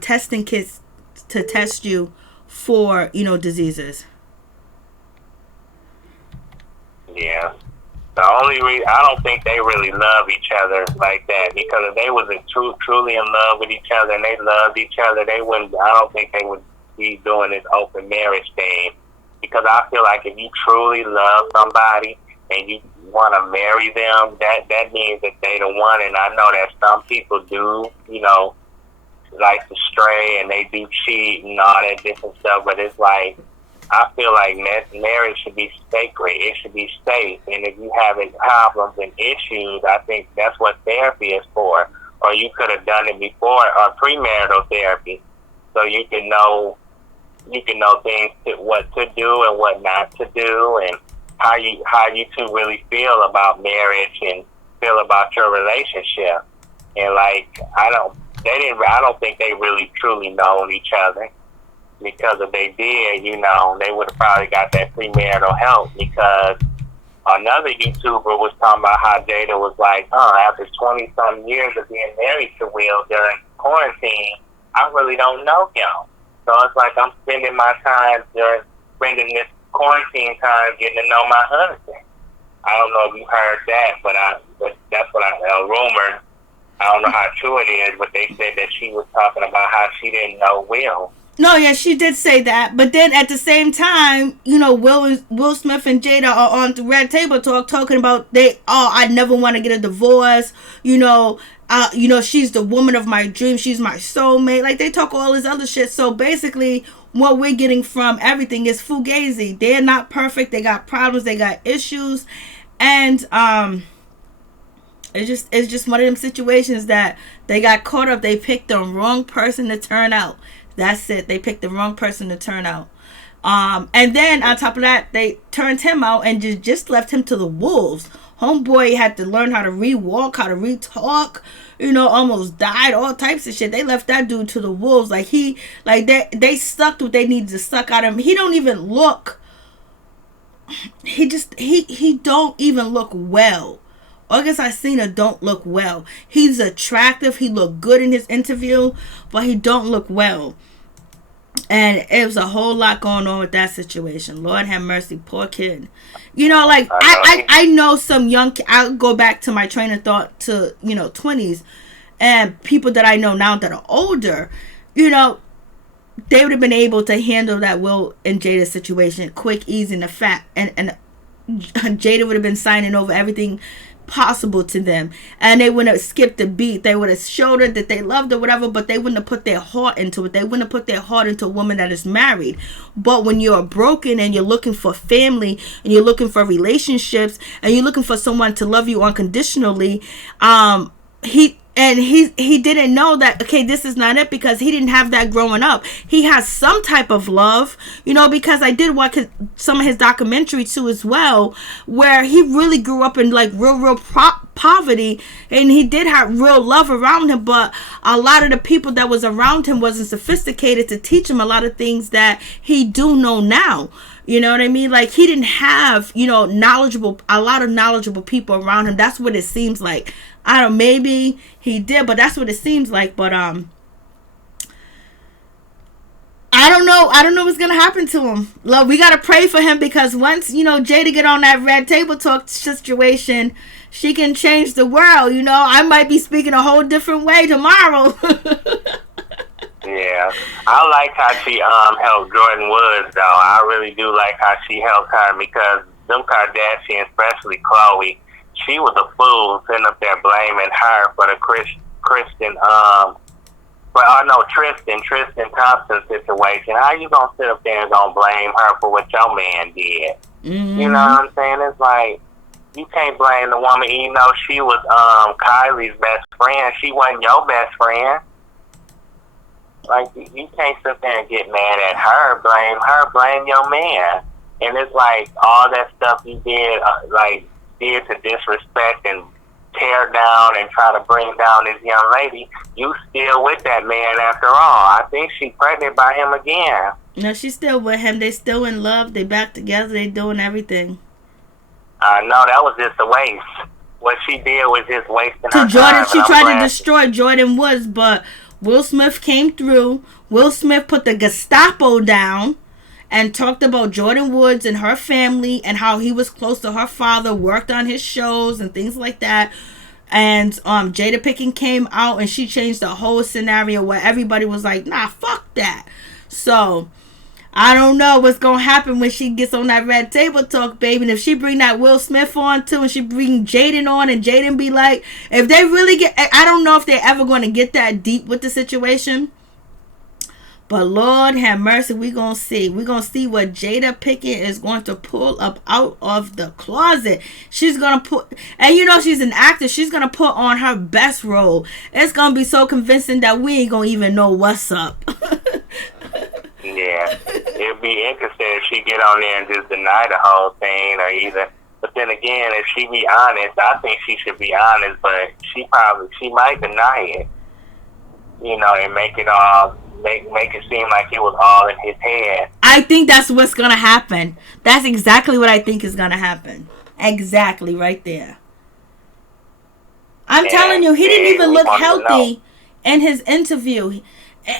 testing kits to test you for diseases. Yeah. The only reason, I don't think they really love each other like that, because if they was truly in love with each other and they loved each other, I don't think they would be doing this open marriage thing. Because I feel like if you truly love somebody and you want to marry them, that means that they the one. And I know that some people do, like to stray and they do cheat and all that different stuff, but it's like, I feel like marriage should be sacred. It should be safe. And if you having problems and issues, I think that's what therapy is for. Or you could have done it before, or premarital therapy, so you can know things, what to do and what not to do, and how you two really feel about marriage and feel about your relationship. And like, I don't think they really truly known each other. Because if they did, they would have probably got that premarital help. Because another YouTuber was talking about how Jada was like, after 20-some years of being married to Will during quarantine, I really don't know him. So it's like, I'm spending my time spending this quarantine time getting to know my husband. I don't know if you heard that, but that's what a rumor. I don't know how true it is, but they said that she was talking about how she didn't know Will. No, yeah, she did say that. But then at the same time, Will Smith and Jada are on the Red Table Talk talking about I never want to get a divorce. She's the woman of my dreams. She's my soulmate. Like, they talk all this other shit. So basically, what we're getting from everything is fugazi. They're not perfect. They got problems. They got issues. And it's just one of them situations that they got caught up. They picked the wrong person to turn out. That's it. They picked the wrong person to turn out. And then on top of that, they turned him out and just left him to the wolves. Homeboy had to learn how to re-walk, how to re-talk, almost died, all types of shit. They left that dude to the wolves. They sucked what they needed to suck out of him. He don't even look, he don't even look well. August Alsina don't look well. He's attractive. He looked good in his interview, but he don't look well. And it was a whole lot going on with that situation. Lord have mercy, poor kid. I know some young. I'll go back to my train of thought to 20s, and people that I know now that are older. They would have been able to handle that Will and Jada situation quick, easy, and fat. And Jada would have been signing over everything possible to them, and they wouldn't have skipped a beat. They would have showed her that they loved her, whatever, but they wouldn't have put their heart into it. They wouldn't have put their heart into a woman that is married. But when you're broken and you're looking for family and you're looking for relationships and you're looking for someone to love you unconditionally, he didn't know that, okay, this is not it, because he didn't have that growing up. He has some type of love, because I did watch some of his documentary too as well, where he really grew up in like real poverty, and he did have real love around him, but a lot of the people that was around him wasn't sophisticated to teach him a lot of things that he do know now. You know what I mean? Like, he didn't have, a lot of knowledgeable people around him. That's what it seems like. I don't know, maybe he did, but that's what it seems like. But I don't know what's gonna happen to him. Look, we gotta pray for him, because once Jada get on that red table talk situation, she can change the world. I might be speaking a whole different way tomorrow. Yeah, I like how she helped Jordan Woods, though. I really do like how she helped her, because them Kardashians, especially Khloe, she was a fool sitting up there blaming her for the Tristan Thompson situation. How you gonna sit up there and gonna blame her for what your man did? Mm-hmm. You know what I'm saying? It's like, you can't blame the woman, even though she was Kylie's best friend. She wasn't your best friend. Like, you can't sit there and get mad at her, blame your man. And it's like, all that stuff you did, did to disrespect and tear down and try to bring down this young lady, you still with that man after all. I think she's pregnant by him again. No, she's still with him. They still in love. They back together. They doing everything. No, that was just a waste. What she did was just wasting her time. She tried to to destroy Jordan Woods, but Will Smith came through. Will Smith put the Gestapo down and talked about Jordan Woods and her family and how he was close to her father, worked on his shows and things like that. And Jada Pinkett came out and she changed the whole scenario where everybody was like, nah, fuck that. So I don't know what's gonna happen when she gets on that red table talk, baby. And if she bring that Will Smith on too, and she bring Jaden on, and Jaden be like, if they really get, I don't know if they're ever going to get that deep with the situation. But Lord have mercy, we gonna see. We gonna see what Jada Pinkett is going to pull up out of the closet. She's gonna put, and she's an actor. She's gonna put on her best role. It's gonna be so convincing that we ain't gonna even know what's up. Yeah, it'd be interesting if she get on there and just deny the whole thing, or either. But then again, if she be honest, I think she should be honest. But she might deny it, and make it all. Make it seem like it was all in his head. I think that's what's gonna happen. That's exactly what I think is gonna happen. Exactly, right there. I'm telling you, he didn't even look healthy in his interview.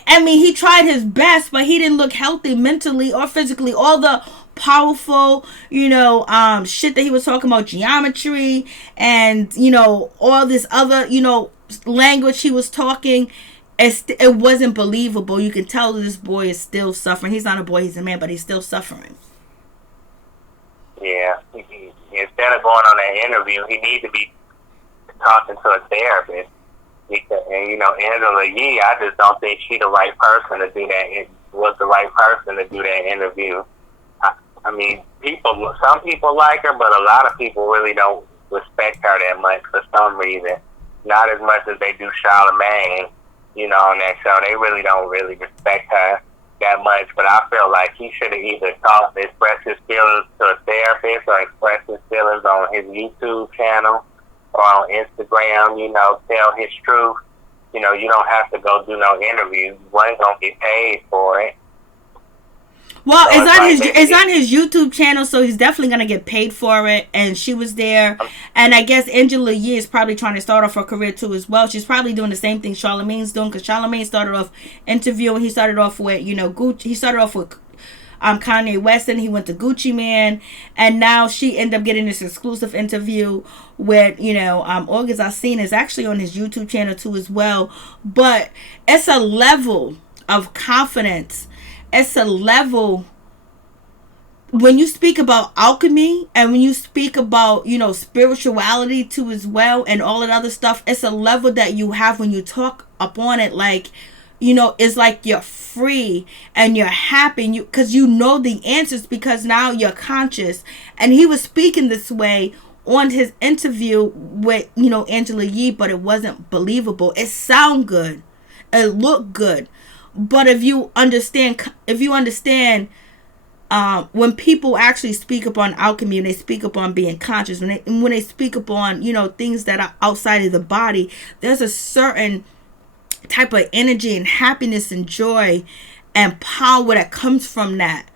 I mean, he tried his best, but he didn't look healthy mentally or physically. All the powerful, shit that he was talking about, geometry and, all this other, language he was talking. It wasn't believable. You can tell that this boy is still suffering. He's not a boy, he's a man, but he's still suffering. Yeah. Instead of going on that interview, he needs to be talking to a therapist. Because, Angela Yee, I just don't think she's the right person to do that. It was the right person to do that interview. I mean, some people like her, but a lot of people really don't respect her that much for some reason. Not as much as they do Charlamagne. On that show, they really don't respect her that much. But I feel like he should have either expressed his feelings to a therapist or expressed his feelings on his YouTube channel or on Instagram, tell his truth. You don't have to go do no interview. You ain't gonna get paid for it. Well, so it's on his YouTube channel, so he's definitely gonna get paid for it. And she was there, and I guess Angela Yee is probably trying to start off her career too as well. She's probably doing the same thing Charlamagne's doing, because Charlamagne started off interviewing. He started off with Gucci. He started off with Kanye West, and he went to Gucci Man, and now she ended up getting this exclusive interview with August Alsina is actually on his YouTube channel too as well. But it's a level of confidence. It's a level when you speak about alchemy and when you speak about, spirituality too as well and all that other stuff, it's a level that you have when you talk upon it, like, it's like you're free and you're happy because you know the answers because now you're conscious. And he was speaking this way on his interview with, Angela Yee, but it wasn't believable. It sound good. It looked good. But if you understand, when people actually speak upon alchemy and they speak upon being conscious, when they speak upon, things that are outside of the body, there's a certain type of energy and happiness and joy and power that comes from that.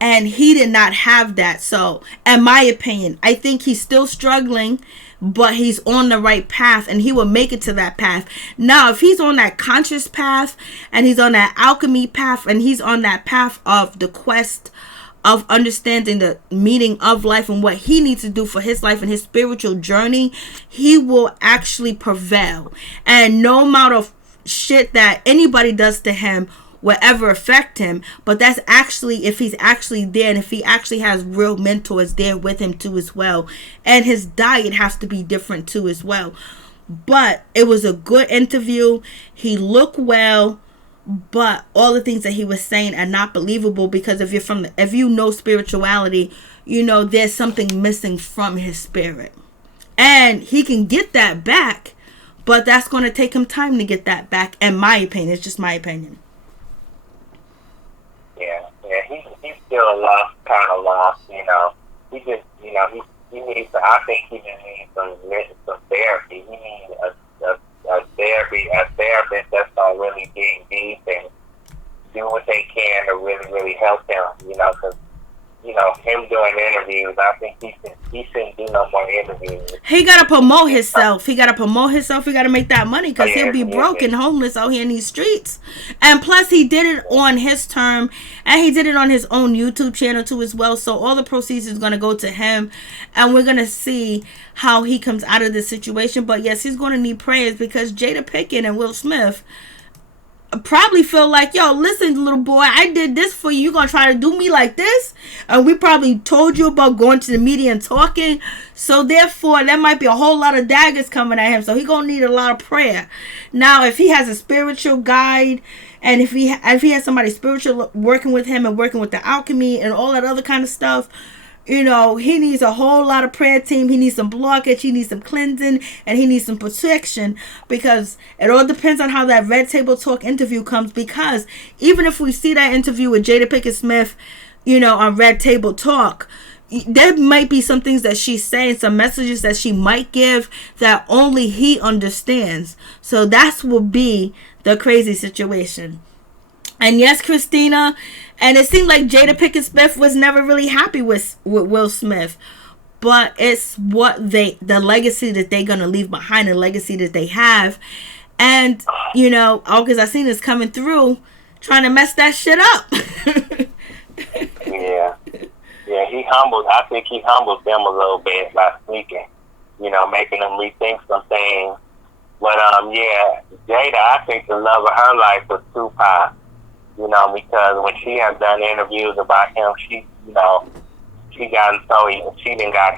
And he did not have that. So, in my opinion, I think he's still struggling, but he's on the right path and he will make it to that path. Now, if he's on that conscious path and he's on that alchemy path and he's on that path of the quest of understanding the meaning of life and what he needs to do for his life and his spiritual journey, he will actually prevail. And no amount of shit that anybody does to him will ever affect him. But that's actually if he's actually there and if he actually has real mentors there with him too as well. And his diet has to be different too as well. But it was a good interview. He looked well, but all the things that he was saying are not believable because if you know spirituality, there's something missing from his spirit. And he can get that back, but that's going to take him time to get that back, in my opinion. It's just my opinion. Yeah, he's still kind of lost, He just, he needs to, I think he just needs some therapy. He needs a therapist that's going to really dig deep and do what they can to really, really help him, because, him doing interviews, I think he shouldn't do no more interviews. He got to promote himself. He got to make that money because he'll be broke and homeless out here in these streets. And plus, he did it on his term and he did it on his own YouTube channel too as well. So all the proceeds is going to go to him and we're going to see how he comes out of this situation. But yes, he's going to need prayers because Jada Pinkett and Will Smith probably feel like, yo, listen, little boy, I did this for you. You gonna try to do me like this? And we probably told you about going to the media and talking. So therefore, there might be a whole lot of daggers coming at him. So he gonna need a lot of prayer. Now, if he has a spiritual guide, and if he has somebody spiritual working with him and working with the alchemy and all that other kind of stuff, he needs a whole lot of prayer team. He needs some blockage. He needs some cleansing. And he needs some protection. Because it all depends on how that Red Table Talk interview comes. Because even if we see that interview with Jada Pinkett Smith, on Red Table Talk, there might be some things that she's saying, some messages that she might give that only he understands. So that will be the crazy situation. And yes, Christina, and it seemed like Jada Pinkett Smith was never really happy with Will Smith. But it's the legacy that they're going to leave behind, the legacy that they have. And, August Alsina is coming through trying to mess that shit up. Yeah, I think he humbled them a little bit by speaking, making them rethink some things. But, Jada, I think the love of her life was Tupac. Because when she has done interviews about him, she got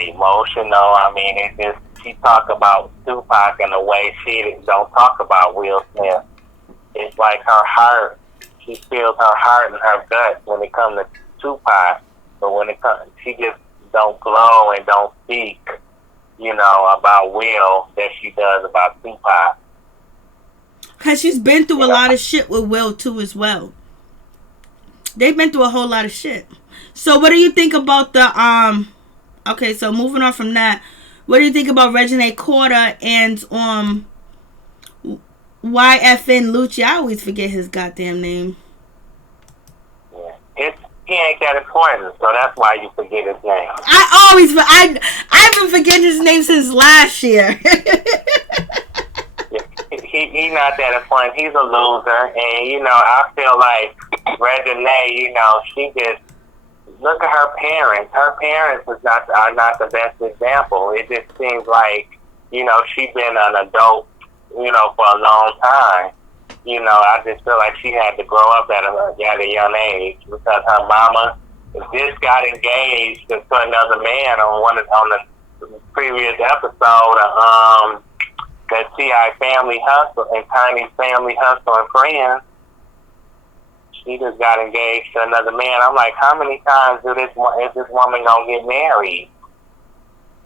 emotional. I mean, she talked about Tupac in a way she don't talk about Will Smith. It's like her heart, she feels her heart and her gut when it comes to Tupac, but when it comes, she just don't glow and don't speak, about Will that she does about Tupac. Because she's been through a lot of shit with Will too as well. They've been through a whole lot of shit. So what do you think about the okay, so moving on from that, what do you think about Reginae Carter and YFN Lucci? I always forget his goddamn name. Yeah. He ain't that important, so that's why you forget his name. I've been forgetting his name since last year. He's not that important. He's a loser, and I feel like Reginae, she just look at her parents. Her parents are not the best example. It just seems like she's been an adult, for a long time. I just feel like she had to grow up at a young age because her mama just got engaged to another man on the previous episode of that T.I. Family Hustle and Tiny's Family Hustle and Friends. She just got engaged to another man. I'm like, how many times is this woman gonna get married?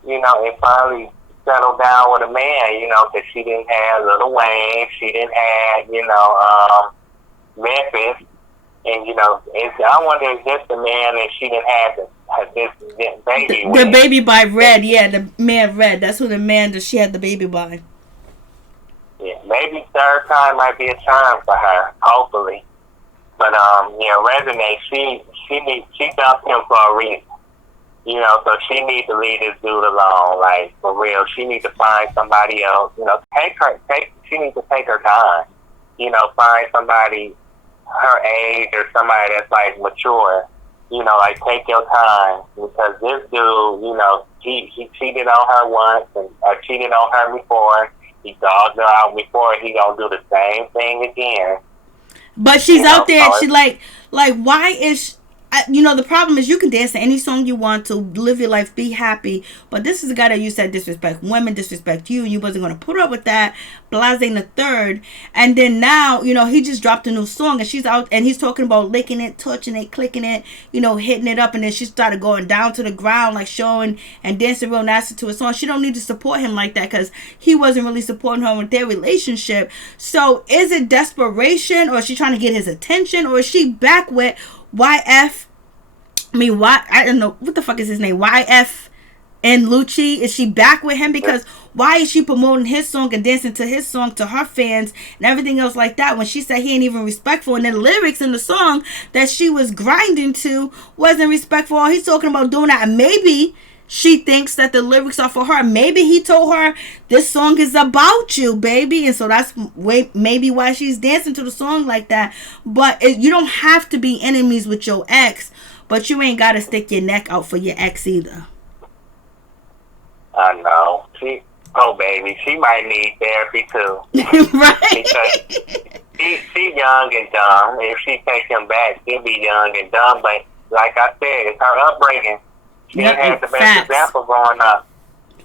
You know, and finally settle down with a man, you know, because she didn't have Lil Wayne, she didn't have, you know, Memphis, and, you know, I wonder if this the man that she didn't have this baby with. The baby by Red, yeah, the man Red. That's who the man that she had the baby by. Yeah, maybe third time might be a charm for her, hopefully. But, you know, Reginae, she dumped him for a reason. You know, so she needs to leave this dude alone, like, for real. She needs to find somebody else. You know, she needs to take her time. You know, find somebody her age or somebody that's, like, mature. You know, like, take your time. Because this dude, you know, he cheated on her once and cheated on her before. He dogged her out before. He gonna do the same thing again. But she's out there and she, like, why is... you know, the problem is you can dance to any song you want to, live your life, be happy. But this is a guy that you said disrespect women, disrespect you. You wasn't going to put up with that. Blasing the third. And then now, you know, he just dropped a new song and she's out and he's talking about licking it, touching it, clicking it, you know, hitting it up. And then she started going down to the ground, like showing and dancing real nasty to a song. She don't need to support him like that because he wasn't really supporting her with their relationship. So is it desperation, or is she trying to get his attention, or is she back with YF? I don't know what the fuck is his name. YF and Lucci. Is she back with him? Because why is she promoting his song and dancing to his song to her fans and everything else like that when she said he ain't even respectful, and the lyrics in the song that she was grinding to wasn't respectful? All he's talking about doing that, and maybe she thinks that the lyrics are for her. Maybe he told her this song is about you, baby, and so that's maybe why she's dancing to the song like that. But you don't have to be enemies with your ex, but you ain't got to stick your neck out for your ex either. I know. Baby, she might need therapy too. Right? Because she's young and dumb. If she takes him back, she'll be young and dumb. But like I said, it's her upbringing. She didn't have the best example growing up.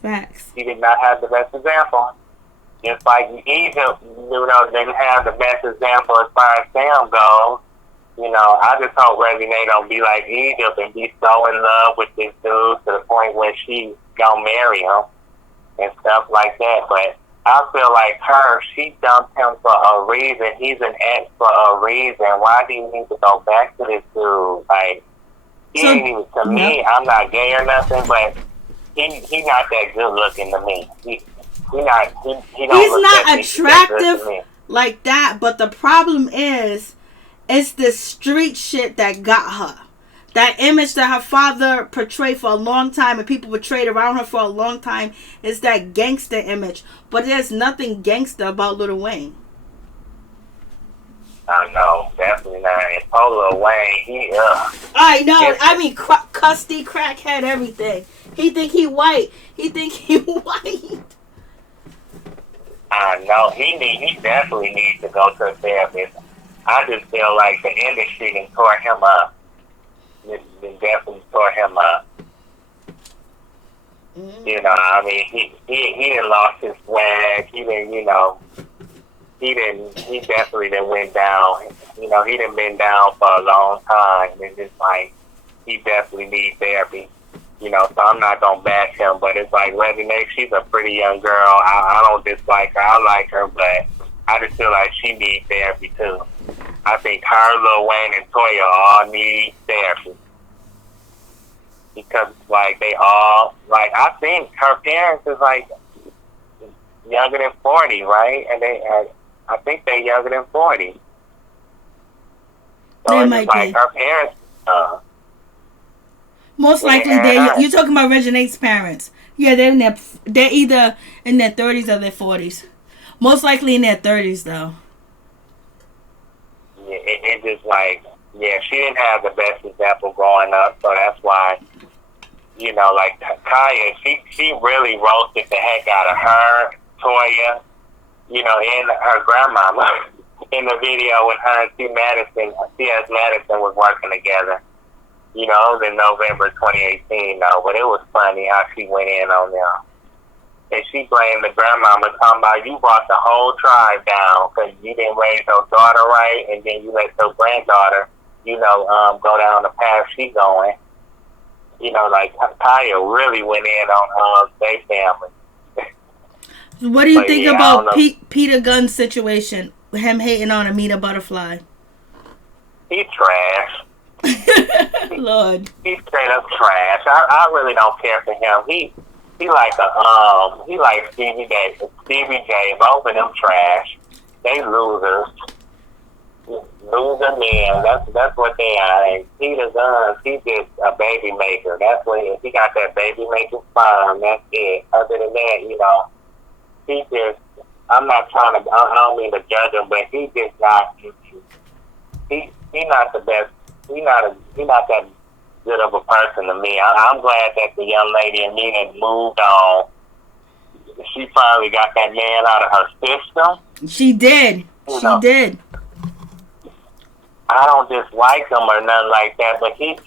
Facts. She did not have the best example. Just like Egypt, you know, didn't have the best example as far as Sam goes. You know, I just hope Reginae don't be like Egypt and be so in love with this dude to the point where she gonna marry him and stuff like that. But I feel like she dumped him for a reason. He's an ex for a reason. Why do you need to go back to this dude? Like, to me, I'm not gay or nothing, but he not that good looking to me. He's not attractive like that. But the problem is, it's the street shit that got her. That image that her father portrayed for a long time and people portrayed around her for a long time is that gangster image. But there's nothing gangster about Lil Wayne. I know, definitely not. And Polo Wayne, I know. I mean, custy, crackhead, everything. He think he white. I know. He definitely needs to go to a therapist. I just feel like the industry done tore him up. It definitely tore him up. Mm-hmm. You know, I mean, he done lost his swag. He definitely done went down. You know, he done been down for a long time. And it's like, he definitely needs therapy. You know, so I'm not gonna bash him, but it's like, Reginae, she's a pretty young girl. I don't dislike her. I like her, but I just feel like she needs therapy too. I think her, Lil Wayne, and Toya all need therapy. Because, like, they all, like, I think her parents is, like, younger than 40, right? And I think they're younger than 40. So they it's might like be. Her parents, most likely, you're talking about Reginae's parents. Yeah, they're either in their 30s or their 40s. Most likely in their 30s, though. Yeah, it just like, she didn't have the best example growing up, so that's why, you know, like Kaya, she really roasted the heck out of her, Toya, you know, and her grandmama in the video when her and C.S. Madison was working together. You know, it was in November 2018, though, but it was funny how she went in on them. And she blamed the grandmama, talking about you brought the whole tribe down because you didn't raise your daughter right, and then you let your granddaughter, go down the path she going. You know, like, Kaya really went in on their family. What do you think about Peter Gunn's situation? Him hating on Amina Butterfly. He's trash. Lord. He's straight up trash. I really don't care for him. He like Stevie J. Both of them trash. They losers. Loser men. That's what they are. And Peter Gunn, he's just a baby maker. That's what he got, that baby making sperm. That's it. Other than that, he just. I'm not trying to. I don't mean to judge him, but he just not. He not the best. He not that good of a person to me. I'm glad that the young lady Amina moved on. She finally got that man out of her system. She did. She did. I don't dislike him or nothing like that, but he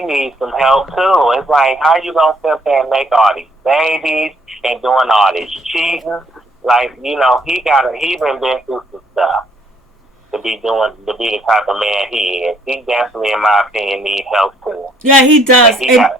needs some help too. It's like, how you gonna sit there and make all these babies and doing all this cheating? Like, he been through some stuff to be the type of man he is. He definitely, in my opinion, needs help too. Yeah, he does.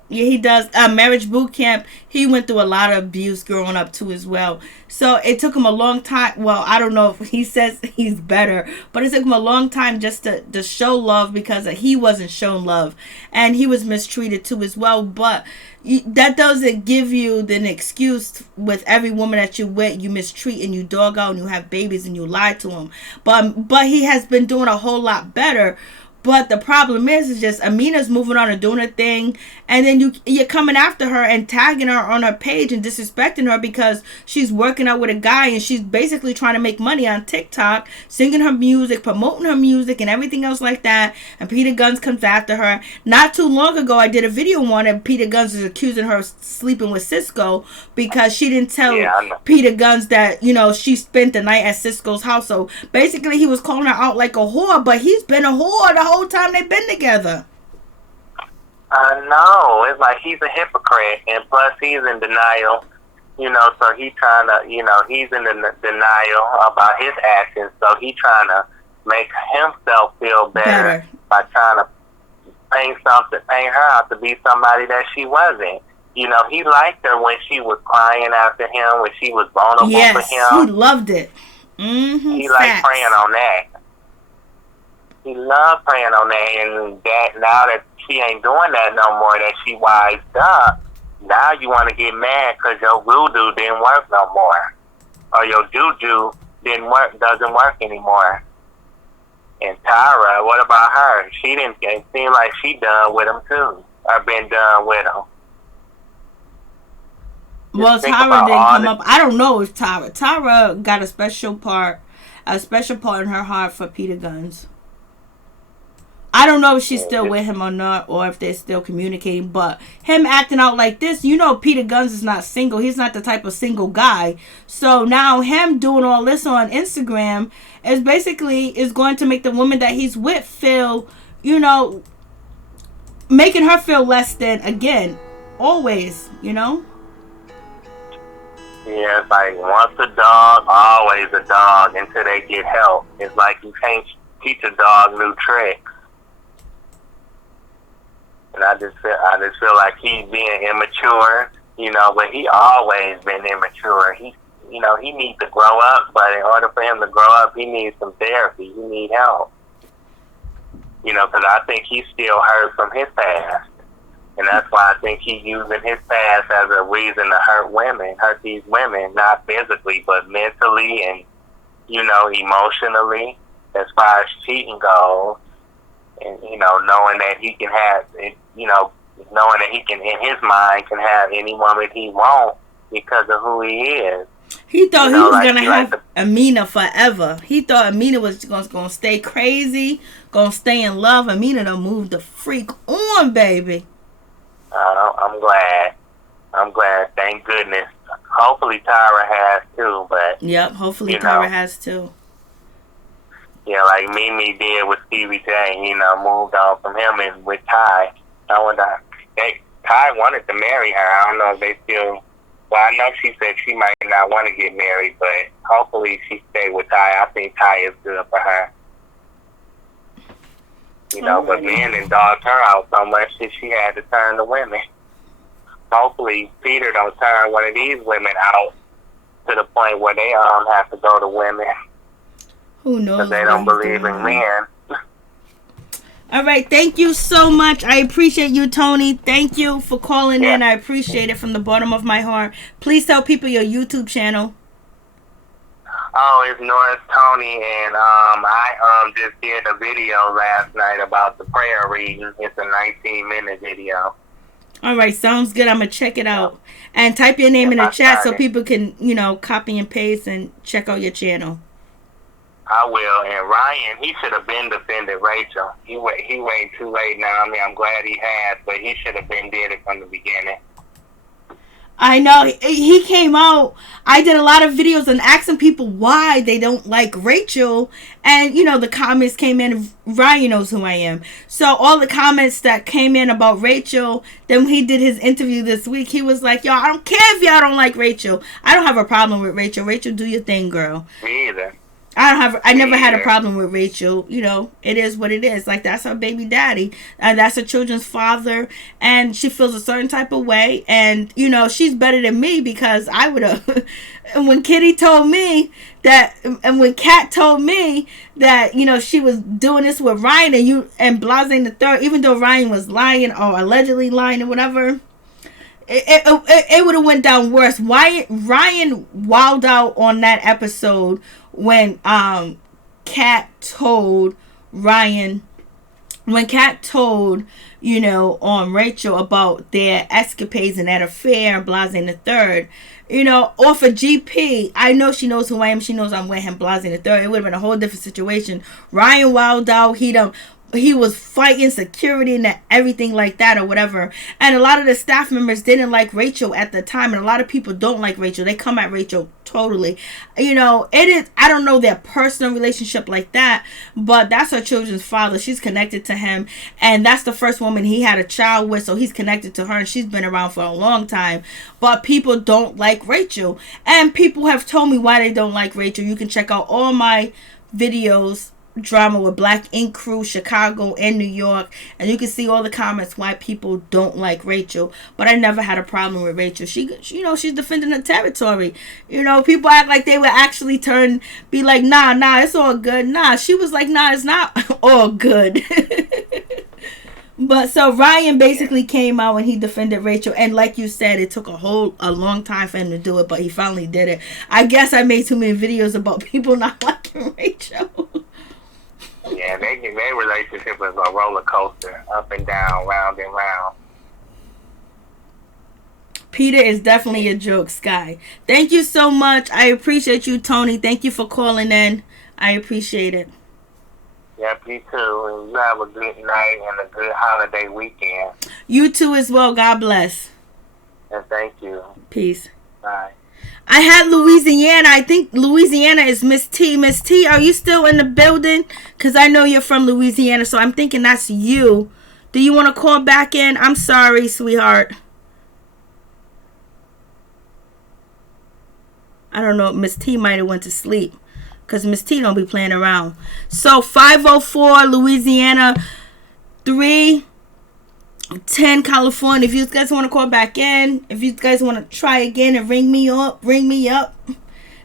He does. Marriage boot camp. He went through a lot of abuse growing up too, as well. So it took him a long time. Well, I don't know if he says he's better, but it took him a long time just to show love, because he wasn't shown love, and he was mistreated too as well. But that doesn't give you an excuse with every woman that you with, you mistreat and you dog out and you have babies and you lie to him. But he has been doing a whole lot better. But the problem is just Amina's moving on and doing her thing, and then you're coming after her and tagging her on her page and disrespecting her because she's working out with a guy and she's basically trying to make money on TikTok, singing her music, promoting her music, and everything else like that. And Peter Guns comes after her. Not too long ago, I did a video on it. Peter Guns is accusing her of sleeping with Cisco because she didn't tell Peter Guns that she spent the night at Cisco's house. So basically, he was calling her out like a whore, but he's been a whore the whole time they've been together. I know. It's like he's a hypocrite, and plus he's in denial. So he's trying to, he's in denial about his actions. So he's trying to make himself feel better by trying to paint her out to be somebody that she wasn't. He liked her when she was crying after him, when she was vulnerable for him. Yes, he loved it. He liked praying on that. He loved praying on that, and that now that she ain't doing that no more, that she wised up, now you want to get mad because your voodoo didn't work no more, or your juju doesn't work anymore. And Tyra, what about her? It seemed like she done with him too, or been done with him. Well, Tyra didn't come up. I don't know if Tyra got a special part in her heart for Peter Guns. I don't know if she's still with him or not, or if they're still communicating, but him acting out like this, Peter Guns is not single. He's not the type of single guy. So now him doing all this on Instagram is going to make the woman that he's with feel, making her feel less than, again, always, Yeah, it's like once a dog, always a dog until they get help. It's like you can't teach a dog new tricks. And I just feel like he's being immature, but he always been immature. He needs to grow up, but in order for him to grow up, he needs some therapy. He needs help. Because I think he's still hurt from his past. And that's why I think he's using his past as a reason to hurt these women, not physically, but mentally and, emotionally, as far as cheating goes. And, knowing that he can have it, knowing that he can, in his mind, can have any woman he wants because of who he is. He thought he was going to have Amina forever. He thought Amina was going to stay crazy, going to stay in love. Amina done moved the freak on, baby. I'm glad. Thank goodness. Hopefully Tyra has too, but... Yep, hopefully Tyra has too. Yeah, like Mimi did with Stevie J, you know, moved on from him and with Ty. Ty wanted to marry her. I don't know if they still, well, I know she said she might not want to get married, but hopefully she stay with Ty. I think Ty is good for her. You know, but men and dogged her out so much that she had to turn to women. Hopefully Peter don't turn one of these women out to the point where they have to go to women. Who knows? Because they don't believe in men. All right, thank you so much. I appreciate you, Tony. Thank you for calling in. I appreciate it from the bottom of my heart. Please tell people your YouTube channel. Oh, it's Norris Tony, and I just did a video last night about the prayer reading. It's a 19-minute video. All right, sounds good. I'm going to check it out. And type your name in the chat so people can, you know, copy and paste and check out your channel. I will. And Ryan, he should have been defended Rachel. He waited too late now. I mean, I'm glad he has, but he should have been did it from the beginning. I know. He came out. I did a lot of videos and asking people why they don't like Rachel. And, you know, the comments came in. Ryan knows who I am. So all the comments that came in about Rachel, then when he did his interview this week, he was like, y'all, I don't care if y'all don't like Rachel. I don't have a problem with Rachel. Rachel, do your thing, girl. Me either. I never had a problem with Rachel. You know, it is what it is. Like, that's her baby daddy. And that's her children's father. And she feels a certain type of way. And, you know, she's better than me because I would have. And when Kitty told me that, and when Kat told me that, you know, she was doing this with Ryan and Blase the third, even though Ryan was lying or allegedly lying or whatever, it would have went down worse. Ryan wilded out on that episode when Kat told Ryan, when Kat told, you know, Rachel about their escapades and that affair and Blase the third, you know, off of GP, I know she knows who I am. She knows I'm with him, Blase the third. It would have been a whole different situation. Ryan wilded out. He was fighting security and everything like that or whatever. And a lot of the staff members didn't like Rachel at the time. And a lot of people don't like Rachel. They come at Rachel totally. You know, it is, I don't know their personal relationship like that, but that's her children's father. She's connected to him. And that's the first woman he had a child with. So he's connected to her and she's been around for a long time. But people don't like Rachel. And people have told me why they don't like Rachel. You can check out all my videos, Drama with Black Ink Crew, Chicago and New York, and you can see all the comments why people don't like Rachel. But I never had a problem with Rachel. She you know, she's defending her territory. You know, people act like they would actually be like, nah, it's all good. Nah, she was like, nah, it's not all good. But so Ryan basically came out and he defended Rachel, and like you said, it took a long time for him to do it, but he finally did it. I guess I made too many videos about people not liking Rachel. Yeah, their relationship was a roller coaster, up and down, round and round. Peter is definitely a joke, Sky. Thank you so much. I appreciate you, Tony. Thank you for calling in. I appreciate it. Yeah, me too. And you have a good night and a good holiday weekend. You too as well. God bless. And thank you. Peace. Bye. I had Louisiana. I think Louisiana is Miss T. Miss T, are you still in the building? Because I know you're from Louisiana, so I'm thinking that's you. Do you want to call back in? I'm sorry, sweetheart. I don't know. Miss T might have went to sleep. Because Miss T don't be playing around. So 504 Louisiana, 310 California. If you guys want to call back in, if you guys want to try again and ring me up,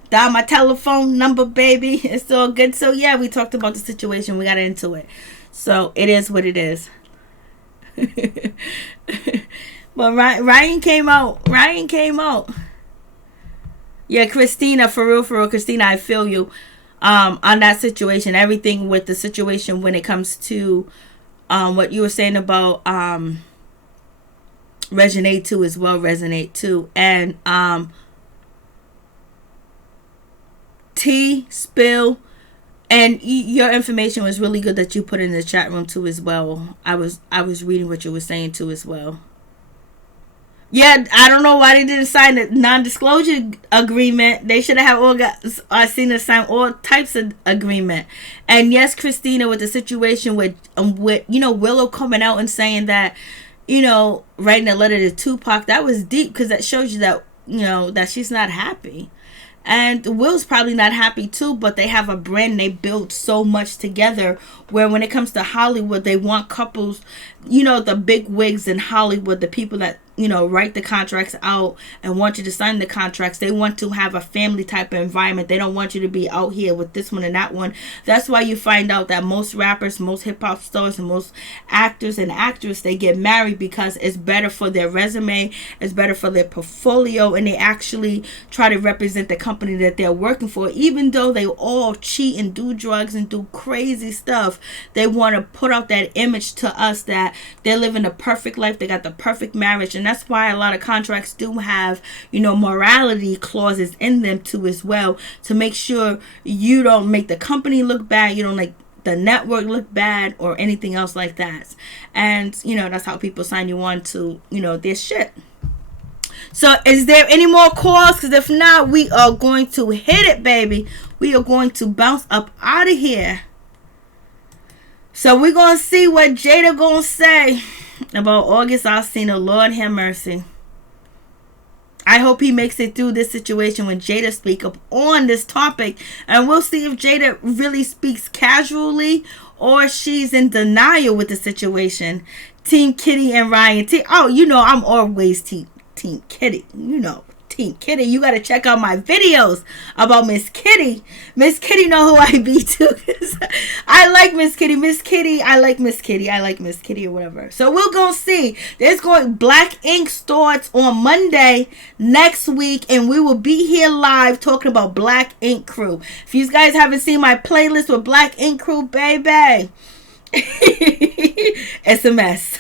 dial my telephone number, baby. It's all good. So yeah, we talked about the situation. We got into it. So it is what it is. But Ryan came out. Yeah, Christina, for real, Christina, I feel you on that situation. Everything with the situation when it comes to what you were saying about Reginae too as well, resonate too. And T, Spill, and your information was really good that you put in the chat room too as well. I was reading what you were saying too as well. Yeah, I don't know why they didn't sign the non-disclosure agreement. They should have all got Alsina sign all types of agreement. And yes, Christina, with the situation with Willow coming out and saying that, writing a letter to Tupac, that was deep because that shows you that that she's not happy. And Will's probably not happy too, but they have a brand they built so much together where when it comes to Hollywood, they want couples, the big wigs in Hollywood, the people that, write the contracts out and want you to sign the contracts. They want to have a family type of environment. They don't want you to be out here with this one and that one. That's why you find out that most rappers, most hip hop stars, and most actors and actresses, they get married because it's better for their resume, it's better for their portfolio, and they actually try to represent the company that they're working for. Even though they all cheat and do drugs and do crazy stuff, they want to put out that image to us that they're living a perfect life, they got the perfect marriage. And that's why a lot of contracts do have, morality clauses in them too as well, to make sure you don't make the company look bad, you don't make the network look bad or anything else like that. And, that's how people sign you on to, their shit. So is there any more calls? Because if not, we are going to hit it, baby. We are going to bounce up out of here. So we're going to see what Jada going to say about August Alsina. Lord have mercy. I hope he makes it through this situation when Jada speak up on this topic. And we'll see if Jada really speaks casually or she's in denial with the situation. Team Kitty and Ryan. I'm always Team Kitty. Team Kitty. You got to check out my videos about Miss Kitty. Miss Kitty know who I be too. I like Miss Kitty. Miss Kitty. I like Miss Kitty. I like Miss Kitty or whatever. So we're going to see. There's going Black Ink starts on Monday next week. And we will be here live talking about Black Ink Crew. If you guys haven't seen my playlist with Black Ink Crew, baby. It's a mess.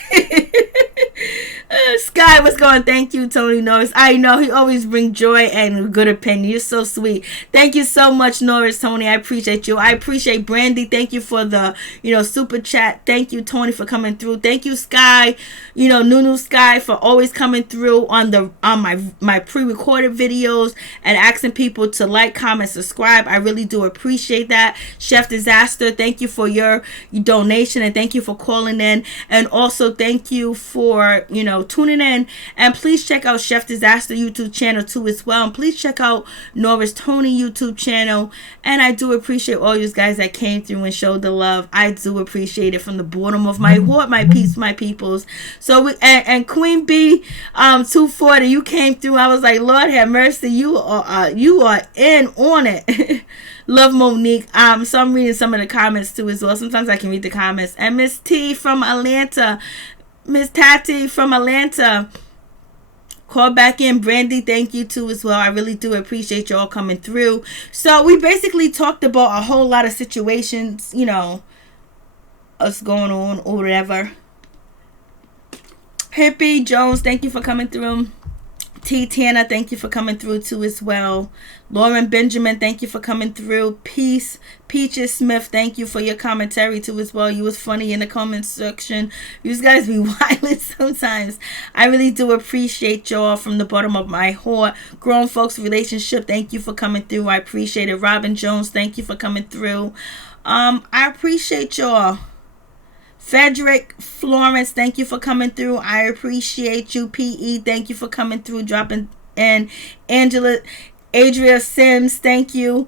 Sky, what's going? Thank you, Tony Norris. I know he always brings joy and good opinion. You're so sweet. Thank you so much, Norris, Tony. I appreciate you. I appreciate Brandy. Thank you for the super chat. Thank you, Tony, for coming through. Thank you, Sky. Nunu Sky, for always coming through on my pre-recorded videos and asking people to like, comment, subscribe. I really do appreciate that. Chef Disaster, thank you for your donation and thank you for calling in, and also thank you for tuning in. And please check out Chef Disaster YouTube channel too as well, and please check out Norris Tony YouTube channel. And I do appreciate all you guys that came through and showed the love. I do appreciate it from the bottom of my heart, my peeps, my peoples. So and Queen B 240, you came through. I was like, Lord have mercy, you are in on it. Love Monique. So I'm reading some of the comments too as well. Sometimes I can read the comments. And Miss T from Atlanta, Miss Tati from Atlanta, call back in. Brandy, thank you too as well. I really do appreciate y'all coming through. So we basically talked about a whole lot of situations, us going on or whatever. Hippie Jones, thank you for coming through. T. Tana, thank you for coming through too as well. Lauren Benjamin, thank you for coming through. Peaches Smith, thank you for your commentary too as well. You was funny in the comment section. You guys be wild sometimes. I really do appreciate y'all from the bottom of my heart. Grown Folks Relationship, thank you for coming through. I appreciate it. Robin Jones, thank you for coming through. I appreciate y'all. Frederick Florence, thank you for coming through. I appreciate you. PE, thank you for coming through, dropping in. Adria Sims, thank you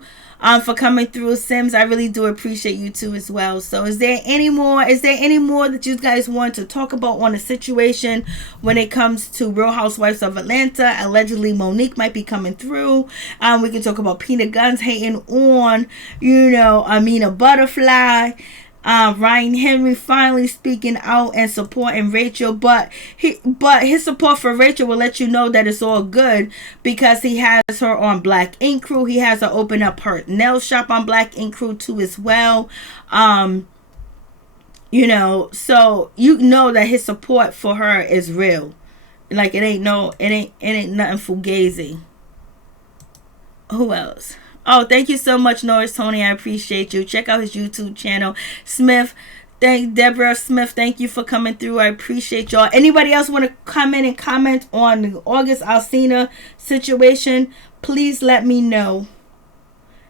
for coming through. Sims, I really do appreciate you too as well. So is there any more that you guys want to talk about on the situation when it comes to Real Housewives of Atlanta? Allegedly Monique might be coming through. We can talk about Peanut Guns hating on Amina Butterfly. Ryan Henry finally speaking out and supporting Rachel, but his support for Rachel will let you know that it's all good because he has her on Black Ink Crew. He has her open up her nail shop on Black Ink Crew too as well. So you know that his support for her is real. Like it ain't nothing fugazi. Who else? Oh, thank you so much, Norris Tony. I appreciate you. Check out his YouTube channel. Smith Thank Deborah Smith. Thank you for coming through. I appreciate y'all. Anybody else want to come in and comment on the August Alsina situation? Please let me know.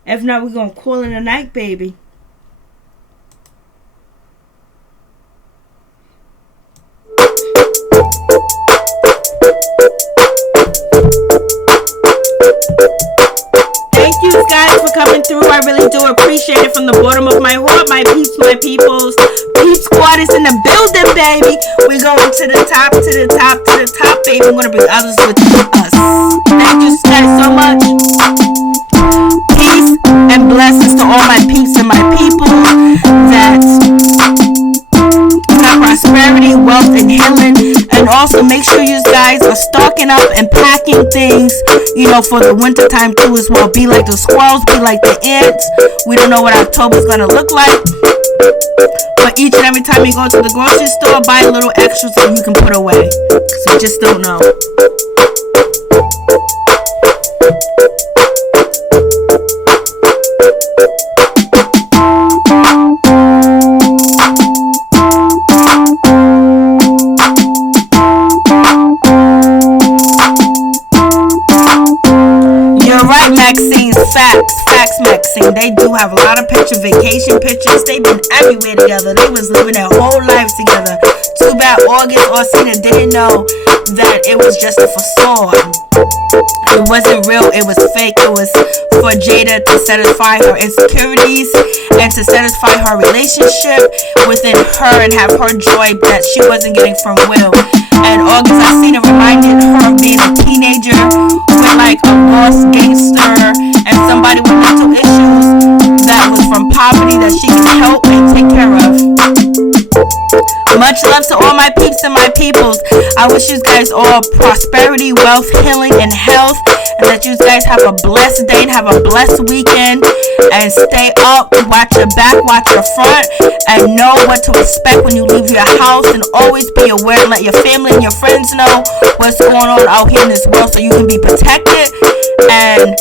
If not, we're going to call it a night, baby. Thank you guys for coming through. I really do appreciate it from the bottom of my heart. My peeps, my peoples. Peep Squad is in the building, baby. We're going to the top, to the top, to the top, baby. We're going to bring others with us. Thank you guys so much. Peace and blessings to all my peeps and my people that have prosperity, wealth, and healing. And also make sure you guys are stocking up and packing things, for the winter time too as well. Be like the squirrels, be like the ants. We don't know what October's gonna look like, but each and every time you go to the grocery store, buy a little extra so you can put away, because you just don't know. Facts, Maxine. They do have a lot of vacation pictures. They've been everywhere together. They was living their whole lives together. Too bad August Alsina didn't know that it was just a facade. It wasn't real. It was fake. It was for Jada to satisfy her insecurities and to satisfy her relationship within her and have her joy that she wasn't getting from Will. And August Alsina reminded her of being a teenager with like a lost gangster and somebody with mental issues that was from poverty that she can help and take care of. Much love to all my peeps and my peoples. I wish you guys all prosperity, wealth, healing, and health, and that you guys have a blessed day and have a blessed weekend. And stay up, watch your back, watch your front, and know what to expect when you leave your house. And always be aware and let your family and your friends know what's going on out here in this world so you can be protected. And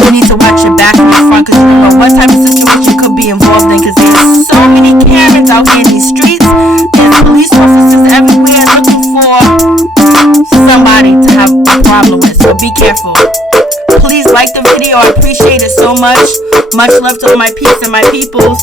you need to watch your back and your front, because you don't know what type of situation you could be involved in, because there's so many Karens out here in these streets. There's police officers everywhere looking for somebody to have a problem with, so be careful. Please like the video. I appreciate it so much. Much love to all my peeps and my peoples.